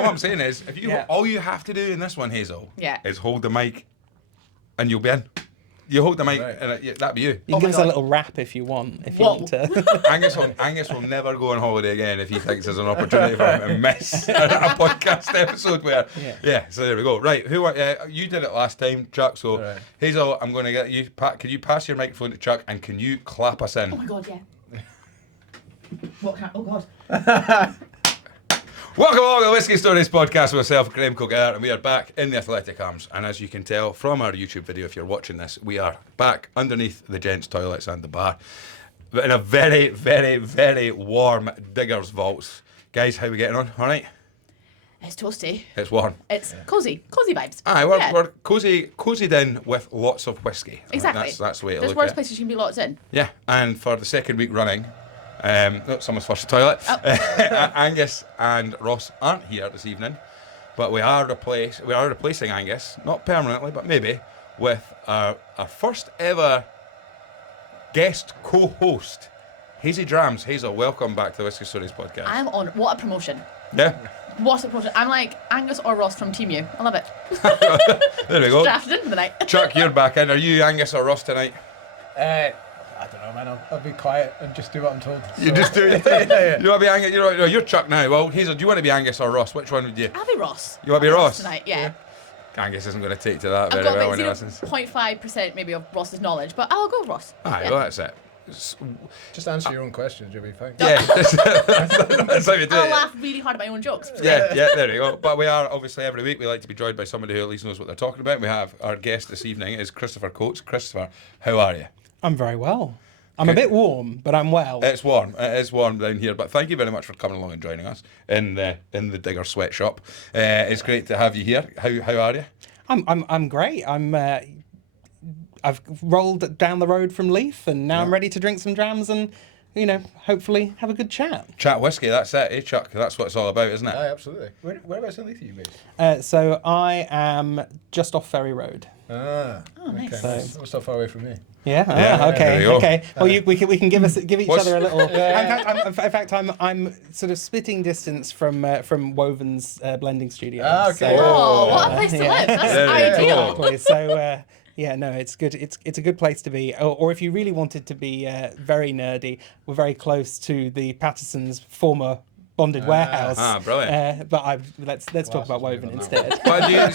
all I'm saying is, if you all you have to do in this one, Hazel, is hold the mic, and you'll be in. You hold the mic, and that'd be you. You can give us a little rap if you want. If you want to. Angus will never go on holiday again if he thinks there's an opportunity for him to miss a podcast episode where. Yeah. So there we go. Right. You did it last time, Chuck. So Hazel, I'm going to get you. Can you pass your microphone to Chuck, and can you clap us in? Oh my God, yeah. What can? Oh God. Welcome along to the Whiskey Stories podcast with myself, Graham Cogar, and we are back in the Athletic Arms. And as you can tell from our YouTube video, if you're watching this, we are back underneath the gents' toilets and the bar, but in a very, very, very warm Diggers Vaults. Guys, how are we getting on? All right? It's toasty. It's warm. It's cozy vibes. Aye, we're cozied in with lots of whiskey. Exactly. That's the way to There's look worse at it. places you can be locked in. Yeah, and for the second week running, someone's flushed the toilet. Angus and Ross aren't here this evening, but we are replacing Angus, not permanently, but maybe, with our first ever guest co-host, Hazy Drams. Hazel, welcome back to the Whiskey Stories podcast. I'm on. What a promotion. Yeah. What a promotion. I'm like Angus or Ross from Team U. I love it. There we go. Drafted in for the night. Chuck, you're back in. Are you Angus or Ross tonight? I don't know, man. I'll be quiet and just do what I'm told. You just do it. Yeah. You want to be Angus? You're Chuck now. Well, Hazel, do you want to be Angus or Ross? Which one would you? I'll be Ross. You want to be Ross tonight? Yeah. Angus isn't going to take to that I've very got well when he about listens. 0.5% maybe of Ross's knowledge, but I'll go with Ross. Aye, well, that's it. Just answer your own questions, you'll be fine. Yeah, that's how we do I'll it. laugh really hard at my own jokes. Yeah, there we go. But we are, obviously, every week we like to be joined by somebody who at least knows what they're talking about. We have our guest this evening is Christopher Coates. Christopher, how are you? I'm very well. I'm a bit warm, but I'm well. It's warm. It is warm down here. But thank you very much for coming along and joining us in the Digger Sweatshop. It's great to have you here. How are you? I'm great. I've rolled down the road from Leith, and now I'm ready to drink some drams and, hopefully have a good chat. Chat whiskey. That's it, eh, Chuck? That's what it's all about, isn't it? Aye, absolutely. Whereabouts in Leith are you based? So I am just off Ferry Road. Oh, nice. Okay, nice. Not so far away from me. Yeah. There you go. Okay. Well, we can give each other a little. In fact, I'm sort of spitting distance from Woven's blending studio. Okay. Oh, what a place to live. That's ideal. Exactly. So. No, it's good. It's a good place to be. Or if you really wanted to be very nerdy, we're very close to the Patterson's former bonded warehouse. Brilliant. But let's talk about Woven instead. But I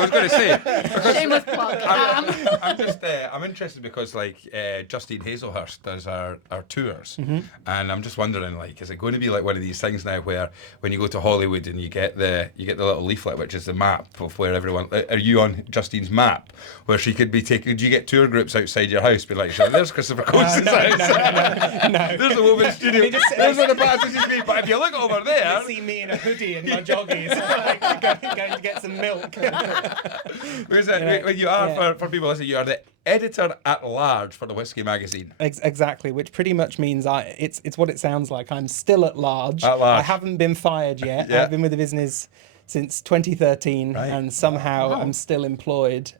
was going to say, Shameless plug. I'm interested because Justine Hazelhurst does our tours, Mm-hmm. and I'm just wondering, is it going to be like one of these things now where when you go to Hollywood and you get the little leaflet which is the map of where everyone. Are you on Justine's map where she could be taking? Do you get tour groups outside your house? Be like, there's Christopher Coates' house. No. There's the Woven studio. There's where the Patterson's be. But if you look over there, See me in a hoodie and my joggies, going to get some milk. because when you are for people listening, you are the editor at large for the Whisky Magazine. Exactly, which pretty much means it's what it sounds like. I'm still at large. At large. I haven't been fired yet. Yeah. I've been with the business since 2013, and somehow I'm still employed.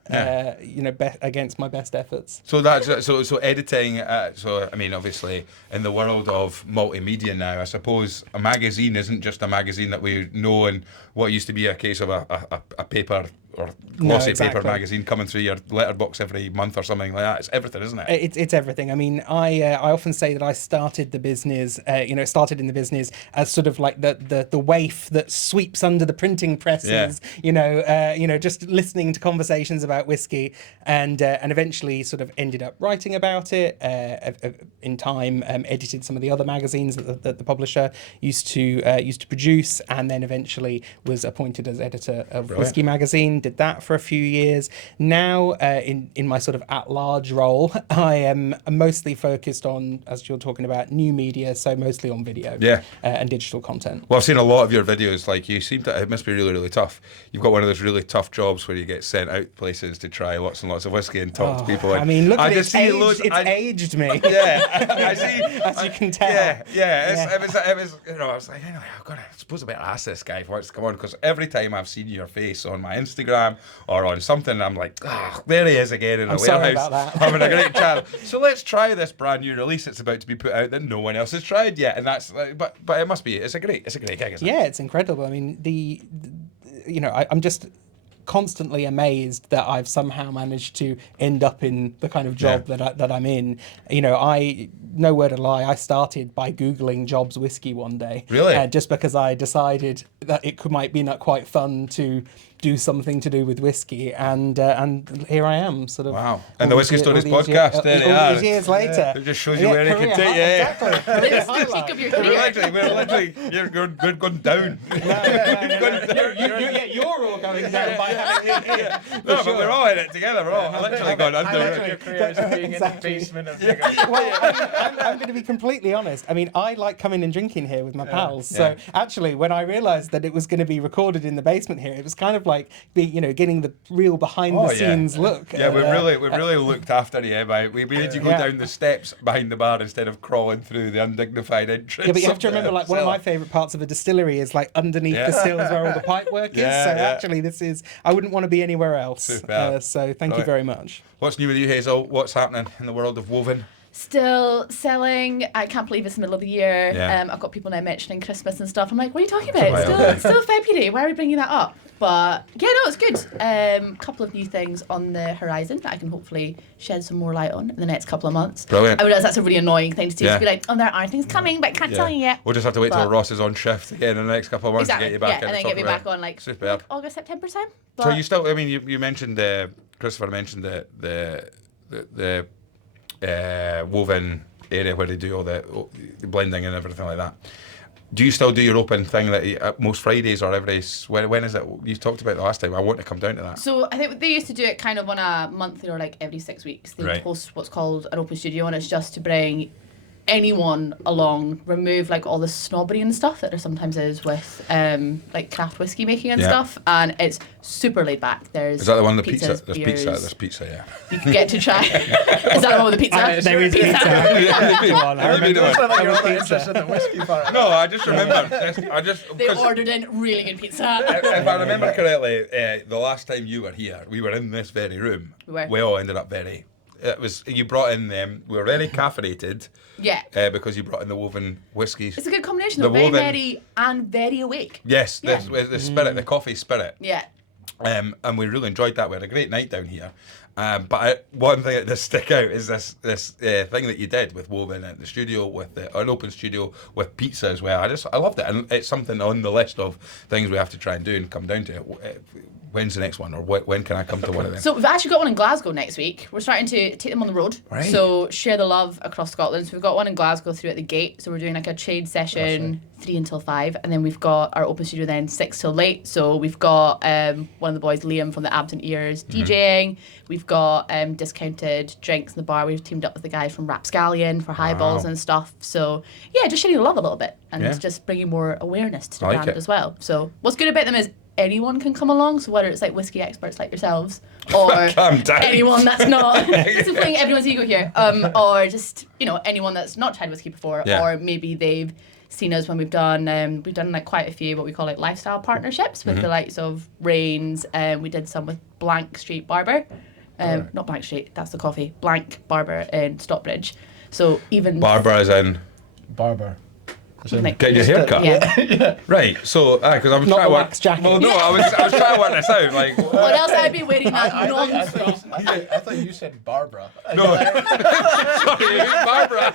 Against my best efforts. So that's so editing. Obviously, in the world of multimedia now, I suppose a magazine isn't just a magazine that we know and what used to be a case of a paper or glossy paper magazine coming through your letterbox every month or something like that. It's everything, isn't it? It's everything. I mean, I often say that I started the business. Started in the business as sort of like the waif that sweeps under the printing presses. Just listening to conversations about whiskey, and eventually sort of ended up writing about it. In time, edited some of the other magazines that the publisher used to produce, and then eventually was appointed as editor of Whisky Magazine. Did that for a few years. Now, in my sort of at-large role, I am mostly focused on, as you're talking about, new media, so mostly on video and digital content. Well, I've seen a lot of your videos. You seem to. It must be really, really tough. You've got one of those really tough jobs where you get sent out places to try lots and lots of whiskey and talk to people. I mean, look at it. It's aged me. Yeah, I see. As you can tell. It was. I was like, I've got to. I suppose I better ask this guy if he wants to come on, because every time I've seen your face on my Instagram Instagram or on something. I'm like, there he is again in a I'm sorry warehouse about that. having a great chat. So let's try this brand new release that's about to be put out that no one else has tried yet. And that's but it must be. It's a great gig, isn't it? Yeah, it's incredible. I mean, I'm just constantly amazed that I've somehow managed to end up in the kind of job that I'm in. I no word of lie, I started by Googling jobs whiskey one day. Really? Just because I decided that might be not quite fun to do something to do with whiskey, and here I am, sort of. Wow! And the Whiskey Stories podcast, there they all are. these years later. It just shows you where it can take you. Exactly. It's the peak of your career. We're literally, you're going down. You're all going down by having it here. No, but we're all in it together. We're all literally going under. Your career is being Exactly. in the basement of Well, I'm going to be completely honest. I mean, I like coming and drinking here with my pals. So actually, when I realised that it was going to be recorded in the basement here, it was kind of like getting the real behind the scenes look. Yeah, we've really looked after you. We made you go down the steps behind the bar instead of crawling through the undignified entrance. Yeah, but you have to remember, like, one of my favourite parts of a distillery is like underneath the stills where all the pipe work is. So actually, I wouldn't want to be anywhere else. So thank you very much. What's new with you, Hazel? What's happening in the world of Woven? Still selling. I can't believe it's the middle of the year. Yeah. I've got people now mentioning Christmas and stuff. I'm like, what are you talking about? It's still February. Why are we bringing that up? But yeah, no, it's good. Couple of new things on the horizon that I can hopefully shed some more light on in the next couple of months. Brilliant. I realise that's a really annoying thing to do. To be like, there are things coming, but I can't tell you yet. We'll just have to wait till Ross is on shift again in the next couple of months to get you back in. And then get me back on like superb. August, September time. But So you still? I mean, you mentioned Christopher mentioned the Woven area where they do all the blending and everything like that. Do you still do your open thing that most Fridays or every? When is it? You talked about the last time. I want to come down to that. So I think they used to do it kind of on a monthly or like every 6 weeks. They host what's called an open studio, and it's just to bring anyone along, remove like all the snobbery and stuff that there sometimes is with like craft whiskey making and stuff, and it's super laid back. Is that the one with the pizzas, pizza? There's beers. There's pizza. Yeah. You can get to try. Is that the one with the pizza? There is pizza. I remember You're not interested in the whiskey part. No, I just remember. They ordered in really good pizza. If I remember correctly, the last time you were here, we were in this very room. We all ended up very. It was you brought in them. We were very caffeinated. Yeah. Because you brought in the Woven whiskies. It's a good combination. They're very merry and very awake. Yes, the spirit, the coffee spirit. Yeah. And we really enjoyed that. We had a great night down here. But one thing that does stick out is this thing that you did with Woven at the studio, with an open studio with pizza as well. I loved it, and it's something on the list of things we have to try and do and come down to. When's the next one, or when can I come to one of them? So we've actually got one in Glasgow next week. We're starting to take them on the road. Right. So share the love across Scotland. So we've got one in Glasgow through at the gate. So we're doing like a trade session 3 until 5, and then we've got our open studio then 6 till late. So we've got one of the boys, Liam from the Absent Ears, DJing. We've got discounted drinks in the bar. We've teamed up with the guy from Rapscallion for highballs and stuff. So yeah, just sharing the love a little bit and just bringing more awareness to the brand as well. So what's good about them is anyone can come along, so whether it's like whiskey experts like yourselves or anyone that's not simply everyone's ego here, or just anyone that's not tried whiskey before, or maybe they've seen us when we've done like quite a few what we call like lifestyle partnerships with the likes of Rains, and we did some with Blank Street Barber, not Blank Street, that's the coffee, Blank Barber in Stockbridge. So even Barber as in barber. Get your hair cut. Yeah. Right. So, because I was Not trying to work. wax jacket. Well, no, I was trying to work this out. Like, what else I'd be wearing that I nonsense. thought you said Barbara. no, sorry, Barbara.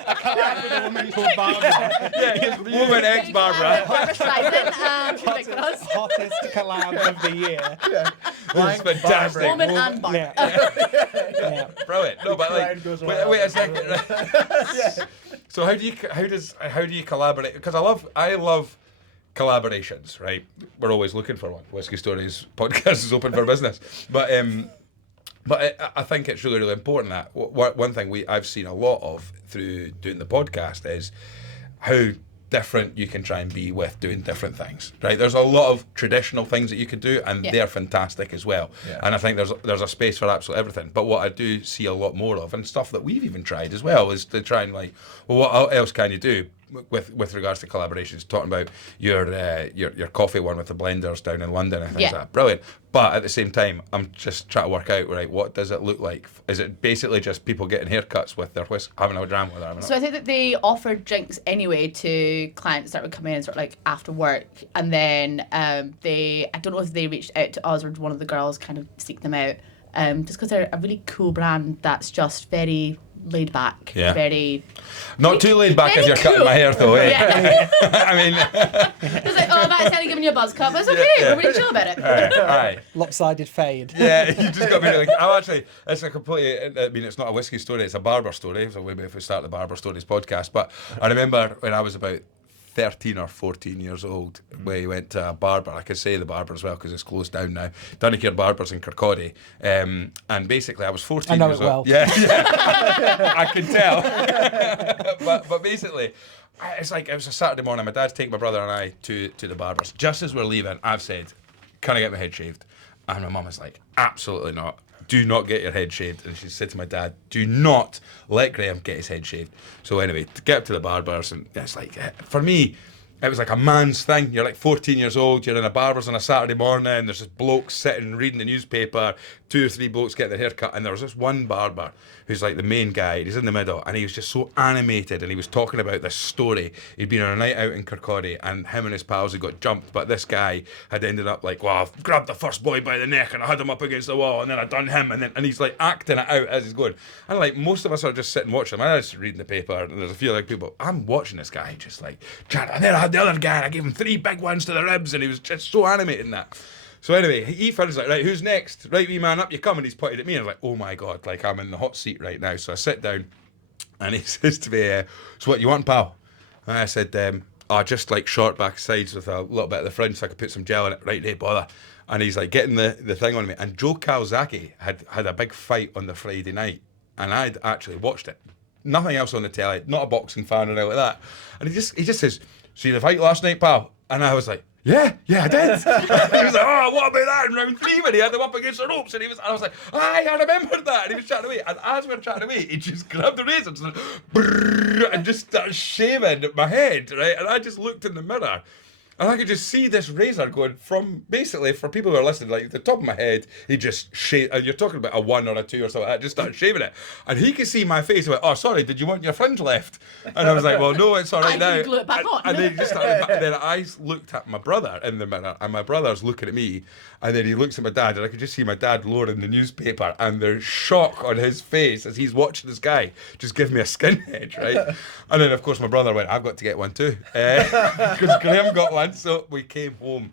With a woman called Barbara. Yeah, Woman X Barbara. Barbara Streisand and Nicholas. Hottest collab of the year. This is fantastic. Woman and Barbara. Yeah. Brilliant. No, but like, goes wait a second. So how do you collaborate? Because I love collaborations, right? We're always looking for one. Whiskey Stories podcast is open for business, but I think it's really, really important that one thing I've seen a lot of through doing the podcast is how different you can try and be with doing different things, right? There's a lot of traditional things that you can do, and they're fantastic as well. Yeah. And I think there's a space for absolutely everything. But what I do see a lot more of, and stuff that we've even tried as well, is to try and like, well, what else can you do? with regards to collaborations, talking about your coffee one with the blenders down in London and things like that. Brilliant. But at the same time, I'm just trying to work out, right, what does it look like? Is it basically just people getting haircuts with their having a dram with them? So I think that they offered drinks anyway to clients that would come in sort of like after work, and then I don't know if they reached out to us or one of the girls kind of seeked them out, just because they're a really cool brand that's just very laid back, very... Not too laid back if you're cutting my hair, though, eh? Yeah. I mean... It's like, oh, Matt's only giving you a buzz cut, but it's okay, we're really chill about it. Aye. Lopsided fade. Yeah, you just got to be like... I'm actually... It's a completely... I mean, it's not a whiskey story, it's a barber story, so maybe if we start the Barber Stories podcast, but I remember when I was about 13 or 14 years old, we went to a barber. I can say the barber as well because it's closed down now. Donegal Barbers in Kirkcaldy. And basically, I was 14 years old. Well. Yeah, I can tell. but basically, it was a Saturday morning. My dad's taking my brother and I to the barbers. Just as we're leaving, I've said, "Can I get my head shaved?" And my mum is like, "Absolutely not. Do not get your head shaved." And she said to my dad, "Do not let Graham get his head shaved." So anyway, to get up to the barbers, and it's like, for me, it was like a man's thing. You're like 14 years old, you're in a barber's on a Saturday morning, there's this bloke sitting reading the newspaper, 2 or 3 blokes getting their hair cut, and there was this one barber who's like the main guy, he's in the middle, and he was just so animated, and he was talking about this story. He'd been on a night out in Kirkcaldy, and him and his pals had got jumped, but this guy had ended up like, well, I've grabbed the first boy by the neck, and I had him up against the wall, and then I done him, and he's like acting it out as he's going. And like, most of us are just sitting watching him. I was just reading the paper, and there's a few like people, I'm watching this guy just like, and then I had the other guy, and I gave him 3 big ones to the ribs, and he was just so animated in that. So anyway, he finished like, right, who's next? Right, wee man, up you come. And he's pointed at me, and I was like, oh my God, like I'm in the hot seat right now. So I sit down, and he says to me, so what you want, pal? And I said, just like short back sides with a little bit of the fringe so I could put some gel in it. Right, hey, bother. And he's like getting the thing on me. And Joe Calzaghe had a big fight on the Friday night, and I'd actually watched it. Nothing else on the telly, not a boxing fan or anything like that. And he just says, see the fight last night, pal? And I was like, yeah, I did. He was like, oh, what about that in round 3 when he had them up against the ropes? And I was like, aye, I remembered that. And he was chatting away. And as we were chatting away, he just grabbed the razor and just started shaving my head, right? And I just looked in the mirror, and I could just see this razor going from, basically, for people who are listening, like the top of my head, he just shaved, and you're talking about a 1 or a 2 or something, I just started shaving it. And he could see my face, he went, oh, sorry, did you want your fringe left? And I was like, well, no, it's all right now. Glue it back on. And then he just started, and then I looked at my brother in the mirror, and my brother's looking at me, and then he looks at my dad, and I could just see my dad lowering the newspaper, and there's shock on his face as he's watching this guy just give me a skinhead, right? And then, of course, my brother went, I've got to get one too. Because Graham got one, so we came home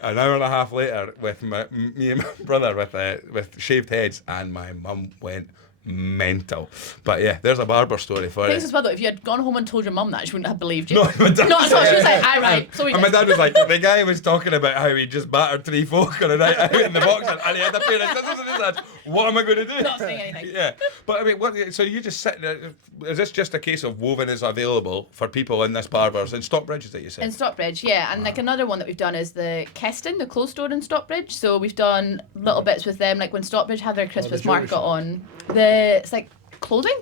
an hour and a half later with me and my brother with shaved heads, and my mum went mental. But yeah, there's a barber story for Things it. as well though, if you had gone home and told your mum that, she wouldn't have believed you. No, my dad, Not at all. She was like, aye, right. So and my dad was like, the guy was talking about how he just battered 3 folk on a night out in the boxing, and he had a pair of scissors in his hands. What am I going to do? Not saying anything. Yeah, but I mean, so you just sit there. Is this just a case of Woven is available for people in this barbers in Stockbridge, is that you said? In Stockbridge, yeah. And like another one that we've done is the Keston, the clothes store in Stockbridge. So we've done little bits with them, like when Stockbridge had their Christmas jewellery market shop. on. It's like clothing.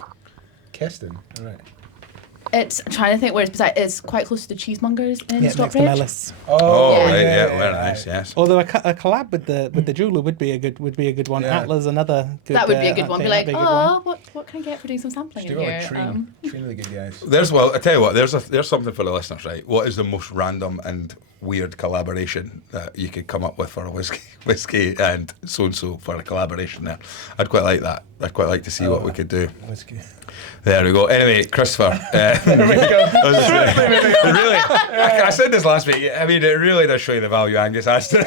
Keston, all right. I'm trying to think where it's beside. It's quite close to the cheesemongers in Yeah, next to Stockbridge. Mellis. Oh, Yeah. right, yeah, very nice, yes. Although a collab with the jeweler would be a good one. Yeah. Atlas another good. That would be a good I one. think Be like, that'd a good one. oh, what can I get for doing some sampling in Still here? like Treen. Treen are the good guys. I tell you what, there's something for the listeners, right? What is the most random and weird collaboration that you could come up with for a whiskey and so for a collaboration there? I'd quite like that. I'd quite like to see what we could do. Whiskey. There we go. Anyway, Christopher. There we go. Really, I said this last week. I mean, it really does show you the value Angus has to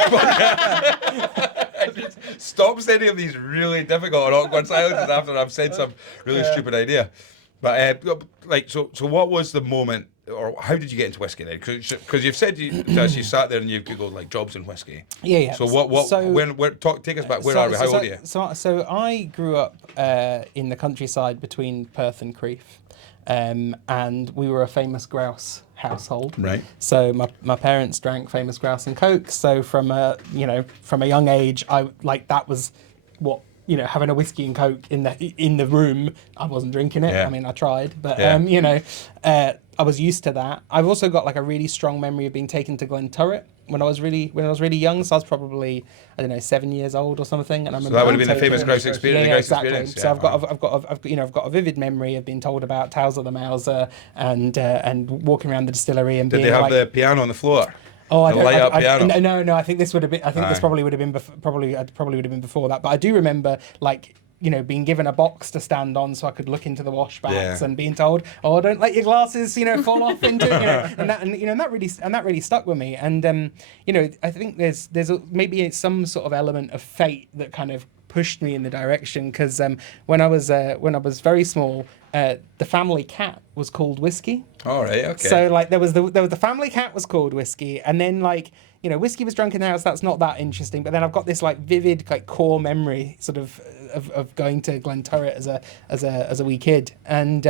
it. Stops any of these really difficult and awkward silences after I've said some really stupid idea. But so what was the moment, or how did you get into whiskey then? Because you've said you sat there and you've googled like jobs in whiskey. Yeah. So take us back. Where are we? How old are you? So I grew up in the countryside between Perth and Crieff, and we were a famous grouse household. Right. So my parents drank famous grouse and coke. So from a young age, that was what having a whiskey and coke in the room. I wasn't drinking it. Yeah. I mean, I tried, but Yeah. I was used to that. I've also got like a really strong memory of being taken to Glenturret when I was really young. So I was probably, I don't know, 7 years old or something. And I remember So that would have been the taken- famous Grouse experience. Yeah, the Grouse exactly. experience. So Yeah, I've got a vivid memory of being told about Tales of the Mauser and walking around the distillery and Did being they have like, the piano on the floor? oh, the light up piano? No. I think this would have been. I think this Aye. probably would have been probably would have been before that. But I do remember like being given a box to stand on so I could look into the washbacks Yeah. and being told, oh, don't let your glasses fall off into and that really stuck with me. And I think there's maybe some sort of element of fate that kind of pushed me in the direction because when I was very small, the family cat was called Whiskey. All right. Okay. So like there was the family cat was called Whiskey, and then like whiskey was drunk in the house. That's not that interesting. But then I've got this like vivid like core memory sort of going to Glenturret as a wee kid, and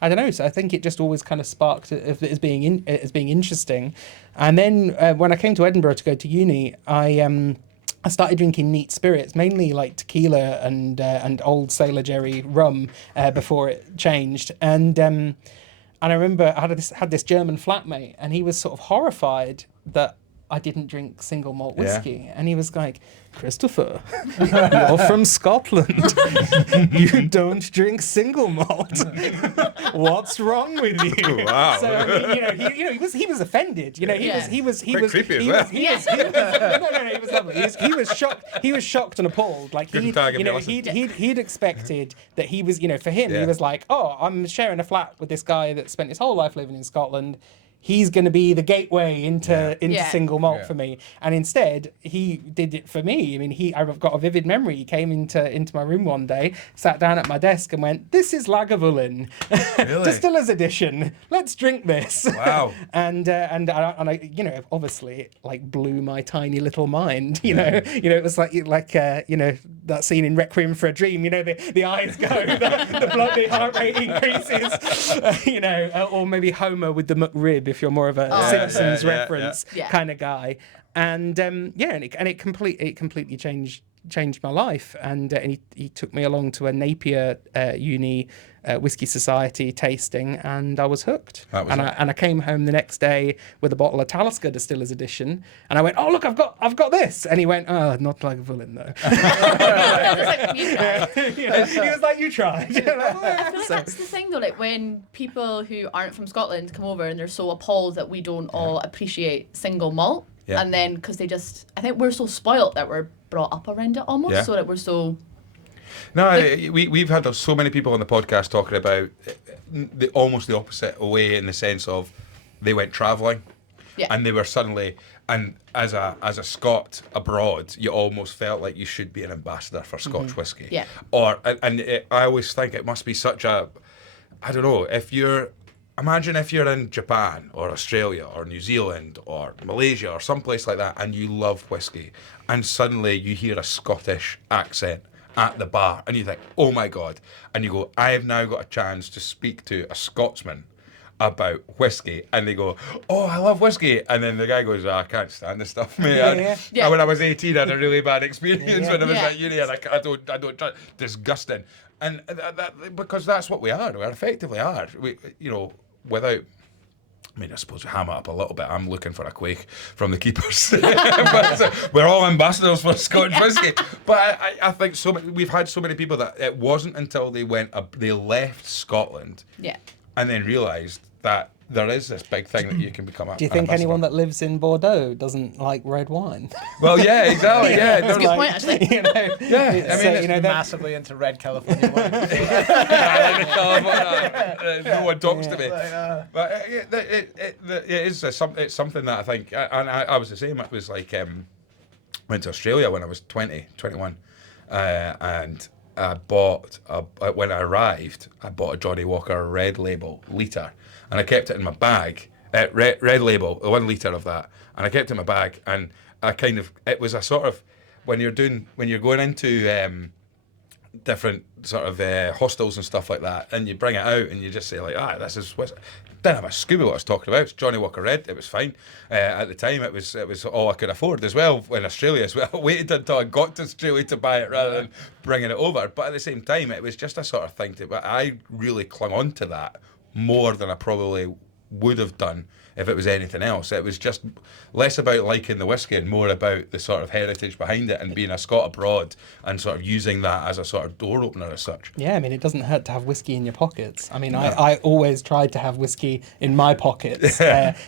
I don't know. So I think it just always kind of sparked it as being interesting, and then when I came to Edinburgh to go to uni, I started drinking neat spirits, mainly like tequila and old Sailor Jerry rum before it changed. And I remember I had this German flatmate, and he was sort of horrified that I didn't drink single malt whiskey. And he was like, Christopher, you're from Scotland. You don't drink single malt. What's wrong with you? Wow. So I mean, he was offended. He was Quite creepy as well. no, he was lovely. He was shocked. He was shocked and appalled. Like Couldn't tag him, he'd expected that he was, for him, Yeah. he was like, oh, I'm sharing a flat with this guy that spent his whole life living in Scotland. He's going to be the gateway into Yeah. single malt Yeah. for me. And instead, he did it for me. I mean, I've got a vivid memory. He came into my room one day, sat down at my desk and went, this is Lagavulin, Really? Distiller's Edition. Let's drink this. Wow. and I obviously it like blew my tiny little mind. It was like that scene in Requiem for a Dream. The eyes go, the heart rate increases. Or maybe Homer with the McRib if you're more of a Simpsons reference yeah. kind of guy. And and it completely changed my life. And he took me along to a Napier uni whiskey society tasting, and I was hooked. That was it. And I came home the next day with a bottle of Talisker Distiller's Edition, and I went, oh look, I've got this. And he went, oh, not Lagavulin though. He was like, you tried. I feel like that's the thing though, like when people who aren't from Scotland come over and they're so appalled that we don't all appreciate single malt, and then because I think we're so spoilt that we're brought up around it almost, so that we're so... No, we've had so many people on the podcast talking about almost the opposite way, in the sense of they went travelling, and they were suddenly, and as a Scot abroad, you almost felt like you should be an ambassador for Scotch whisky. Yeah. I always think it must be such a, I don't know, imagine if you're in Japan or Australia or New Zealand or Malaysia or someplace like that, and you love whisky, and suddenly you hear a Scottish accent at the bar, and you think, oh my God, and you go, I have now got a chance to speak to a Scotsman about whiskey, and they go, oh, I love whiskey, and then the guy goes, I can't stand this stuff, mate. Yeah. When I was 18, I had a really bad experience when I was Yeah. at uni, and I don't try, disgusting, and that because that's what we are. We effectively are. We, without. I mean, I suppose we ham it up a little bit. I'm looking for a quake from the keepers. But we're all ambassadors for Scotch whisky. But I think we've had so many people that it wasn't until they left Scotland and then realised that there is this big thing that you can become a Do you think an anyone ambassador. that lives in Bordeaux doesn't like red wine? Well, yeah, exactly. Yeah, That's a good point, actually. yeah. They're Massively into red California wine. No one talks to me. But it's something that I think, and I was the same. It was like went to Australia when I was 21, and I bought when I arrived, I bought a Johnny Walker Red Label litre, and I kept it in my bag. Red Label, 1 litre of that, and I kept it in my bag, and it was a sort of when you're going into different sort of hostels and stuff like that, and you bring it out and you just say like, this is whiskey. Didn't have a Scooby what I was talking about. It's Johnny Walker Red. It was fine. At the time, it was all I could afford as well in Australia as well. I waited until I got to Australia to buy it rather than bringing it over. But at the same time, it was just a sort of thing but I really clung on to that more than I probably would have done if it was anything else. It was just less about liking the whiskey and more about the sort of heritage behind it and being a Scot abroad and sort of using that as a sort of door opener as such. Yeah, I mean, it doesn't hurt to have whiskey in your pockets. I mean, I always tried to have whiskey in my pockets,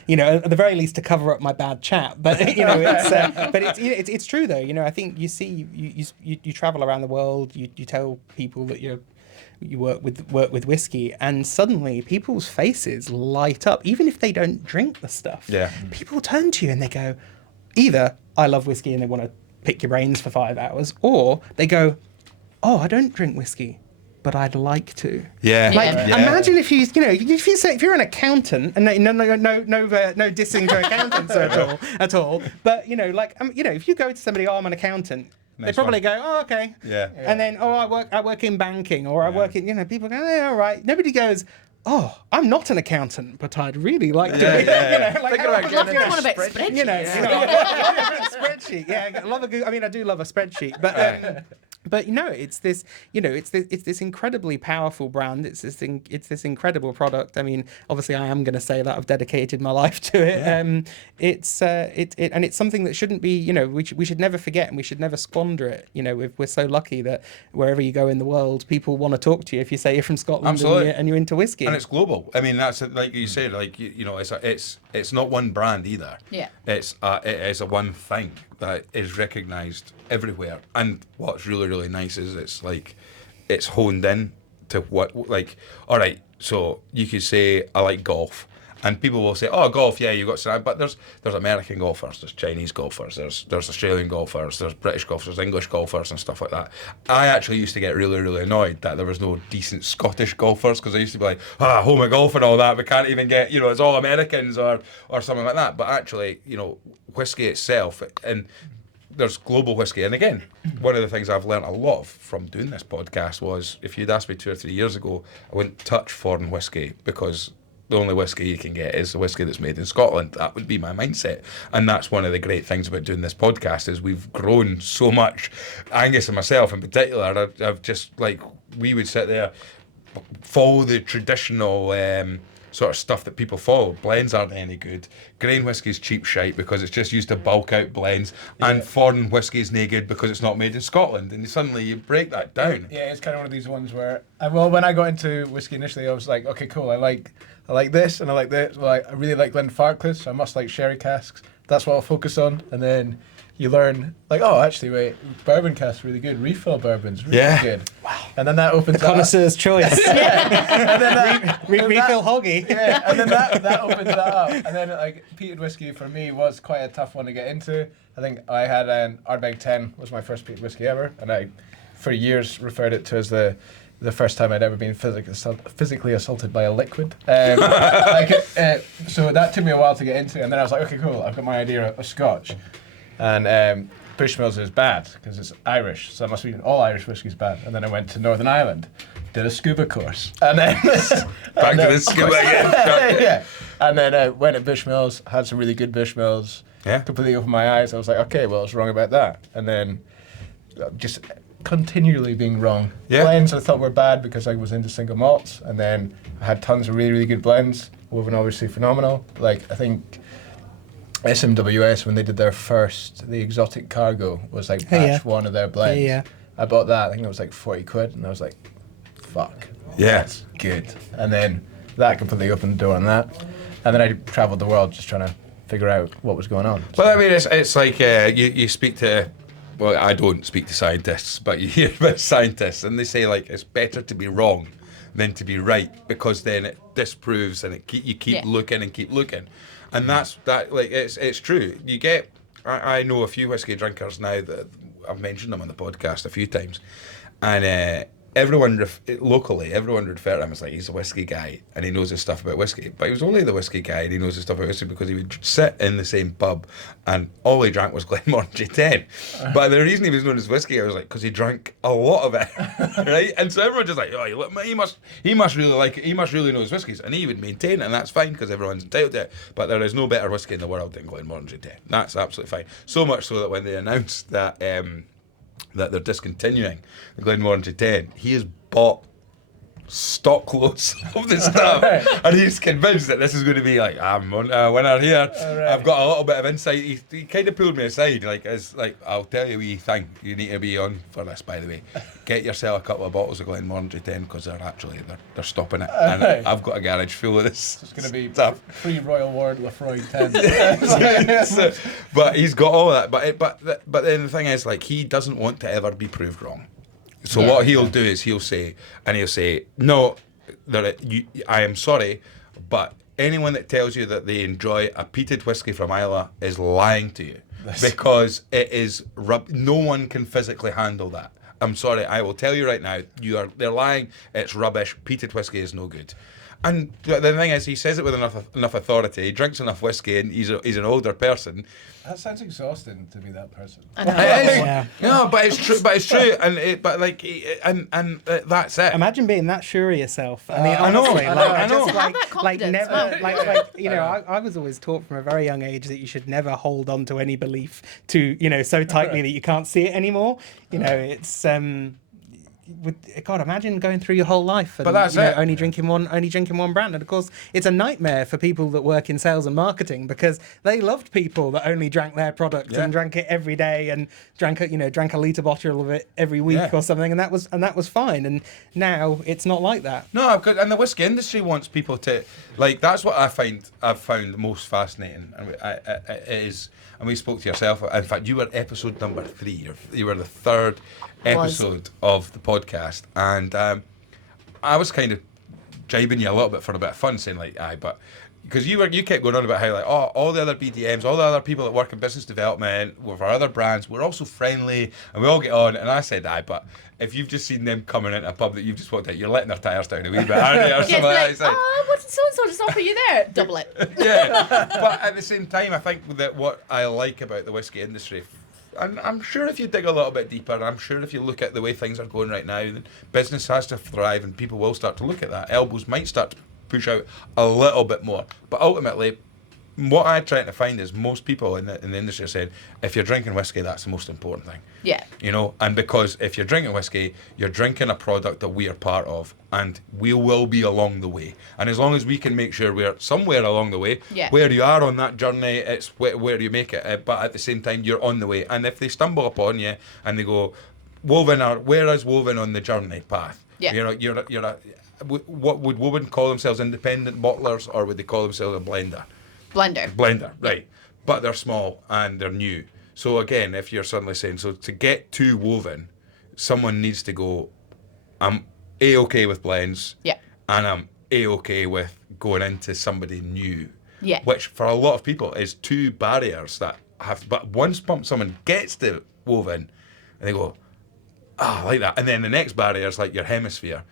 you know, at the very least to cover up my bad chat. But, you know, it's true though. You know, I think you see, you travel around the world, you tell people that you work with whiskey, and suddenly people's faces light up, even if they don't drink the stuff. Yeah. People turn to you and they go, either I love whiskey and they want to pick your brains for 5 hours, or they go, oh, I don't drink whiskey, but I'd like to. Yeah. Like, imagine if if you're an accountant, and no dissing to accountants at all, but you know, like, you know, if you go to somebody, oh, I'm an accountant. They probably go, oh, okay. Yeah. And then, oh, I work in banking, or I work in, you know, people go, yeah, all right. Nobody goes, oh, I'm not an accountant, but I'd really like to. Yeah. You know, like, I'd love to know one about spreadsheets. You know, spreadsheet. Yeah, I love I do love a spreadsheet, but you know, it's this incredibly powerful brand. It's this incredible product. I mean, obviously, I am going to say that I've dedicated my life to it. Yeah. And it's something that shouldn't be. You know, we should never forget, and we should never squander it. You know, we're so lucky that wherever you go in the world, people want to talk to you if you say you're from Scotland and you're into whiskey. And it's global. I mean, that's like you said. Like you know, it's not one brand either. Yeah. It is a one thing that is recognised everywhere. And what's really, really nice is it's honed in to what, like, all right, so you could say, I like golf. And people will say, oh, golf, yeah, you've got some, but there's American golfers, there's Chinese golfers, there's Australian golfers, there's British golfers, there's English golfers and stuff like that. I actually used to get really, really annoyed that there was no decent Scottish golfers, because I used to be like, home of golf and all that, we can't even get, you know, it's all Americans or something like that. But actually, you know, whiskey itself, and there's global whiskey. And again, one of the things I've learned a lot from doing this podcast was, if you'd asked me 2 or 3 years ago, I wouldn't touch foreign whiskey, because the only whiskey you can get is the whiskey that's made in Scotland. That would be my mindset. And that's one of the great things about doing this podcast, is we've grown so much. Angus and myself in particular, I've just, like, we would sit there, follow the traditional sort of stuff that people follow. Blends aren't any good. Grain whiskey's cheap shite because it's just used to bulk out blends. Yeah. And foreign whiskey's no good because it's not made in Scotland. And suddenly you break that down. Yeah, it's kind of one of these ones where, when I got into whiskey initially, I was like, okay, cool, I like this and I like this. Well, I really like Glenfarclas, so I must like sherry casks. That's what I'll focus on. And then you learn, like, oh, actually, wait, bourbon casks really good. Refill bourbon's really good. Wow. And then that opens the connoisseur's choice. And then that, refill hoggy. Yeah, and then that opens that up. And then, like, peated whiskey for me was quite a tough one to get into. I think I had an Ardbeg 10 was my first peated whiskey ever, and I, for years, referred it to as the first time I'd ever been physically assaulted by a liquid. So that took me a while to get into, and then I was like, okay, cool, I've got my idea of Scotch. And Bushmills is bad because it's Irish, so it must mean all Irish whiskey's bad. And then I went to Northern Ireland, did a scuba course, and then back to the scuba again. Yeah, and then went at Bushmills, had some really good Bushmills. Yeah, completely opened my eyes. I was like, okay, well, I was wrong about that, and then just continually being wrong. Yeah. Blends I thought were bad because I was into single malts, and then I had tons of really, really good blends. Woven obviously phenomenal. Like, I think SMWS, when they did their first, the Exotic Cargo was like batch one of their blends. Yeah. I bought that, I think it was like 40 quid, and I was like, fuck. Yeah. That's good. And then that completely opened the door on that. And then I travelled the world just trying to figure out what was going on. Well, I mean, it's like you speak to, well, I don't speak to scientists, but you hear about scientists, and they say, like, it's better to be wrong than to be right, because then it disproves, and you keep looking and keep looking. And that's like, it's true. You get, I know a few whiskey drinkers now that I've mentioned them on the podcast a few times, and locally, everyone would refer to him as like, he's a whiskey guy and he knows his stuff about whiskey. But he was only the whiskey guy and he knows his stuff about whiskey because he would sit in the same pub and all he drank was Glenmorangie G10. But the reason he was known as whiskey, I was like, because he drank a lot of it, right? And so everyone just like, oh, he must really like it. He must really know his whiskies, and he would maintain it, and that's fine because everyone's entitled to it. But there is no better whiskey in the world than Glenmorangie G10. That's absolutely fine. So much so that when they announced that that they're discontinuing the Glenmorangie G10, he has bought stock loads of the stuff, and he's convinced that this is going to be like, I'm a winner here. Right. I've got a little bit of insight. He kind of pulled me aside, I'll tell you a wee thing you need to be on for this, by the way. Get yourself a couple of bottles of Glenmorangie G10 because they're stopping it, and I've got a garage full of this. It's going to be stuff. Free Royal Ward Lefroy 10. But he's got all that. But then the thing is, like, he doesn't want to ever be proved wrong. So what he'll do is he'll say, no, I am sorry, but anyone that tells you that they enjoy a peated whiskey from Islay is lying to you, because it is no one can physically handle that. I'm sorry, I will tell you right now, they're lying. It's rubbish. Peated whiskey is no good. And the thing is, he says it with enough authority. He drinks enough whiskey, and he's an older person. That sounds exhausting to be that person. I know. It is. Yeah. No, but it's true. But it's true, and that's it. Imagine being that sure of yourself. I mean, honestly, I know. I was always taught from a very young age that you should never hold on to any belief so tightly that you can't see it anymore. It's. God, imagine going through your whole life and only drinking one brand. And of course, it's a nightmare for people that work in sales and marketing, because they loved people that only drank their product and drank it every day and drank a litre bottle of it every week or something, and that was fine. And now it's not like that. No, and the whiskey industry wants people to like. That's what I've found most fascinating, and it is. And we spoke to yourself. In fact, you were episode number 3. You were the 3rd episode of the podcast, and I was kind of jibing you a little bit for a bit of fun, saying like, but because you kept going on about how like, all the other BDMs, all the other people that work in business development with our other brands, we're all so friendly and we all get on. And I said, but if you've just seen them coming into a pub that you've just walked out, you're letting their tyres down a wee bit, aren't you? Or something like that. What did so-and-so just offer you there? Double it. Yeah, but at the same time, I think that what I like about the whiskey industry, and I'm sure if you dig a little bit deeper, and I'm sure if you look at the way things are going right now, then business has to thrive and people will start to look at that. Elbows might start to push out a little bit more. But ultimately, what I'm trying to find is most people in the industry are saying, if you're drinking whiskey, that's the most important thing. Yeah. And because if you're drinking whiskey, you're drinking a product that we are part of, and we will be along the way. And as long as we can make sure we're somewhere along the way, where you are on that journey, it's where you make it. But at the same time, you're on the way. And if they stumble upon you and they go, Woven, where is Woven on the journey path? Yeah. What would Woven call themselves? Independent bottlers, or would they call themselves a blender? Blender, right. But they're small and they're new. So again, if you're suddenly saying, so to get to Woven, someone needs to go, I'm A-okay with blends, and I'm A-okay with going into somebody new. Yeah. Which for a lot of people is 2 barriers that have, but once someone gets to Woven, and they go, I like that. And then the next barrier is like your hemisphere.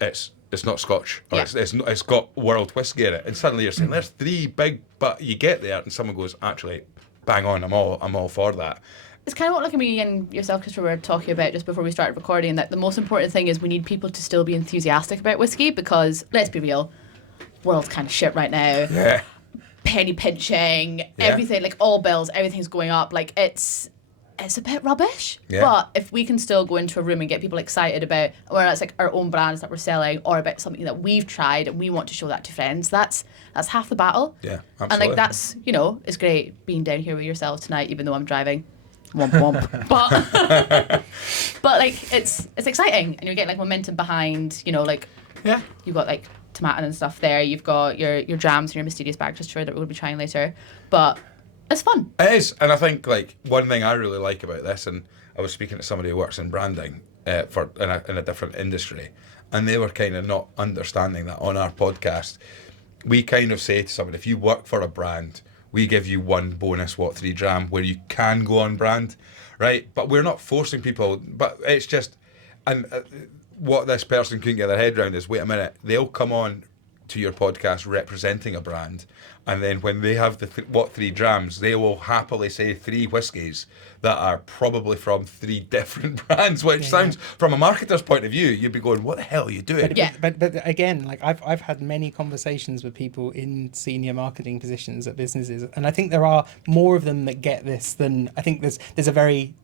It's not Scotch, or it's got world whiskey in it, and suddenly you're saying there's 3 big, but you get there and someone goes, actually, bang on, I'm all for that. It's kind of what like me and yourself, Christopher, were talking about just before we started recording, that the most important thing is we need people to still be enthusiastic about whiskey, because let's be real, world's kind of shit right now. Yeah. Penny pinching, everything, like all bills, everything's going up, like it's a bit rubbish. Yeah. But if we can still go into a room and get people excited about whether it's like our own brands that we're selling or about something that we've tried and we want to show that to friends, that's half the battle. Yeah, absolutely. And like that's, it's great being down here with yourselves tonight, even though I'm driving. Womp womp. but like it's exciting, and you're getting like momentum behind, you've got like tomato and stuff there, you've got your drams and your mysterious bag just sure that we'll be trying later. But it's fun. It is, and I think like one thing I really like about this, and I was speaking to somebody who works in branding in a different industry, and they were kind of not understanding that on our podcast, we kind of say to somebody, if you work for a brand, we give you 1 bonus 3 dram where you can go on brand, right? But we're not forcing people. But it's just, and what this person couldn't get their head around is, wait a minute, they'll come on to your podcast representing a brand, and then when they have the 3 drams, they will happily say 3 whiskies that are probably from 3 different brands, which sounds, from a marketer's point of view, you'd be going, what the hell are you doing? But again, like I've had many conversations with people in senior marketing positions at businesses, and I think there are more of them that get this than, I think there's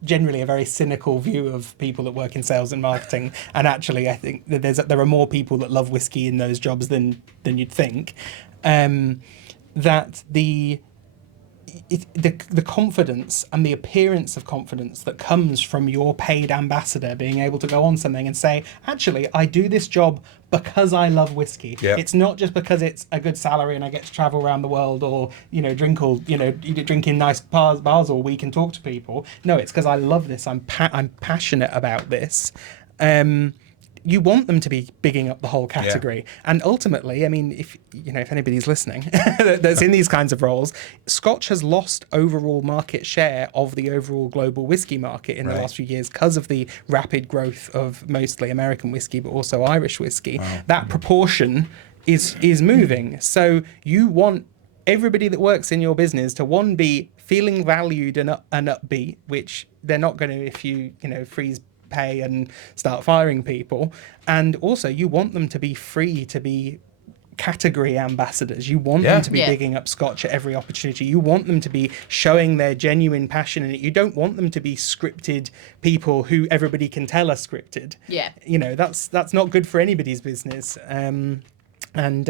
generally a very cynical view of people that work in sales and marketing, and actually I think that there are more people that love whiskey in those jobs than you'd think. That the confidence and the appearance of confidence that comes from your paid ambassador being able to go on something and say, actually, I do this job because I love whiskey. Yeah. It's not just because it's a good salary and I get to travel around the world or, drink in nice bars all week and talk to people. No, it's because I love this. I'm passionate about this. You want them to be bigging up the whole category. And ultimately, I mean, if anybody's listening that's in these kinds of roles, Scotch has lost overall market share of the overall global whiskey market in the last few years because of the rapid growth of mostly American whiskey, but also Irish whiskey. Wow. That proportion is moving. So you want everybody that works in your business to, one, be feeling valued and upbeat, which they're not going to if you freeze pay and start firing people. And also you want them to be free to be category ambassadors. You want them to be bigging up Scotch at every opportunity. You want them to be showing their genuine passion in it. You don't want them to be scripted people who everybody can tell are scripted. That's not good for anybody's business. And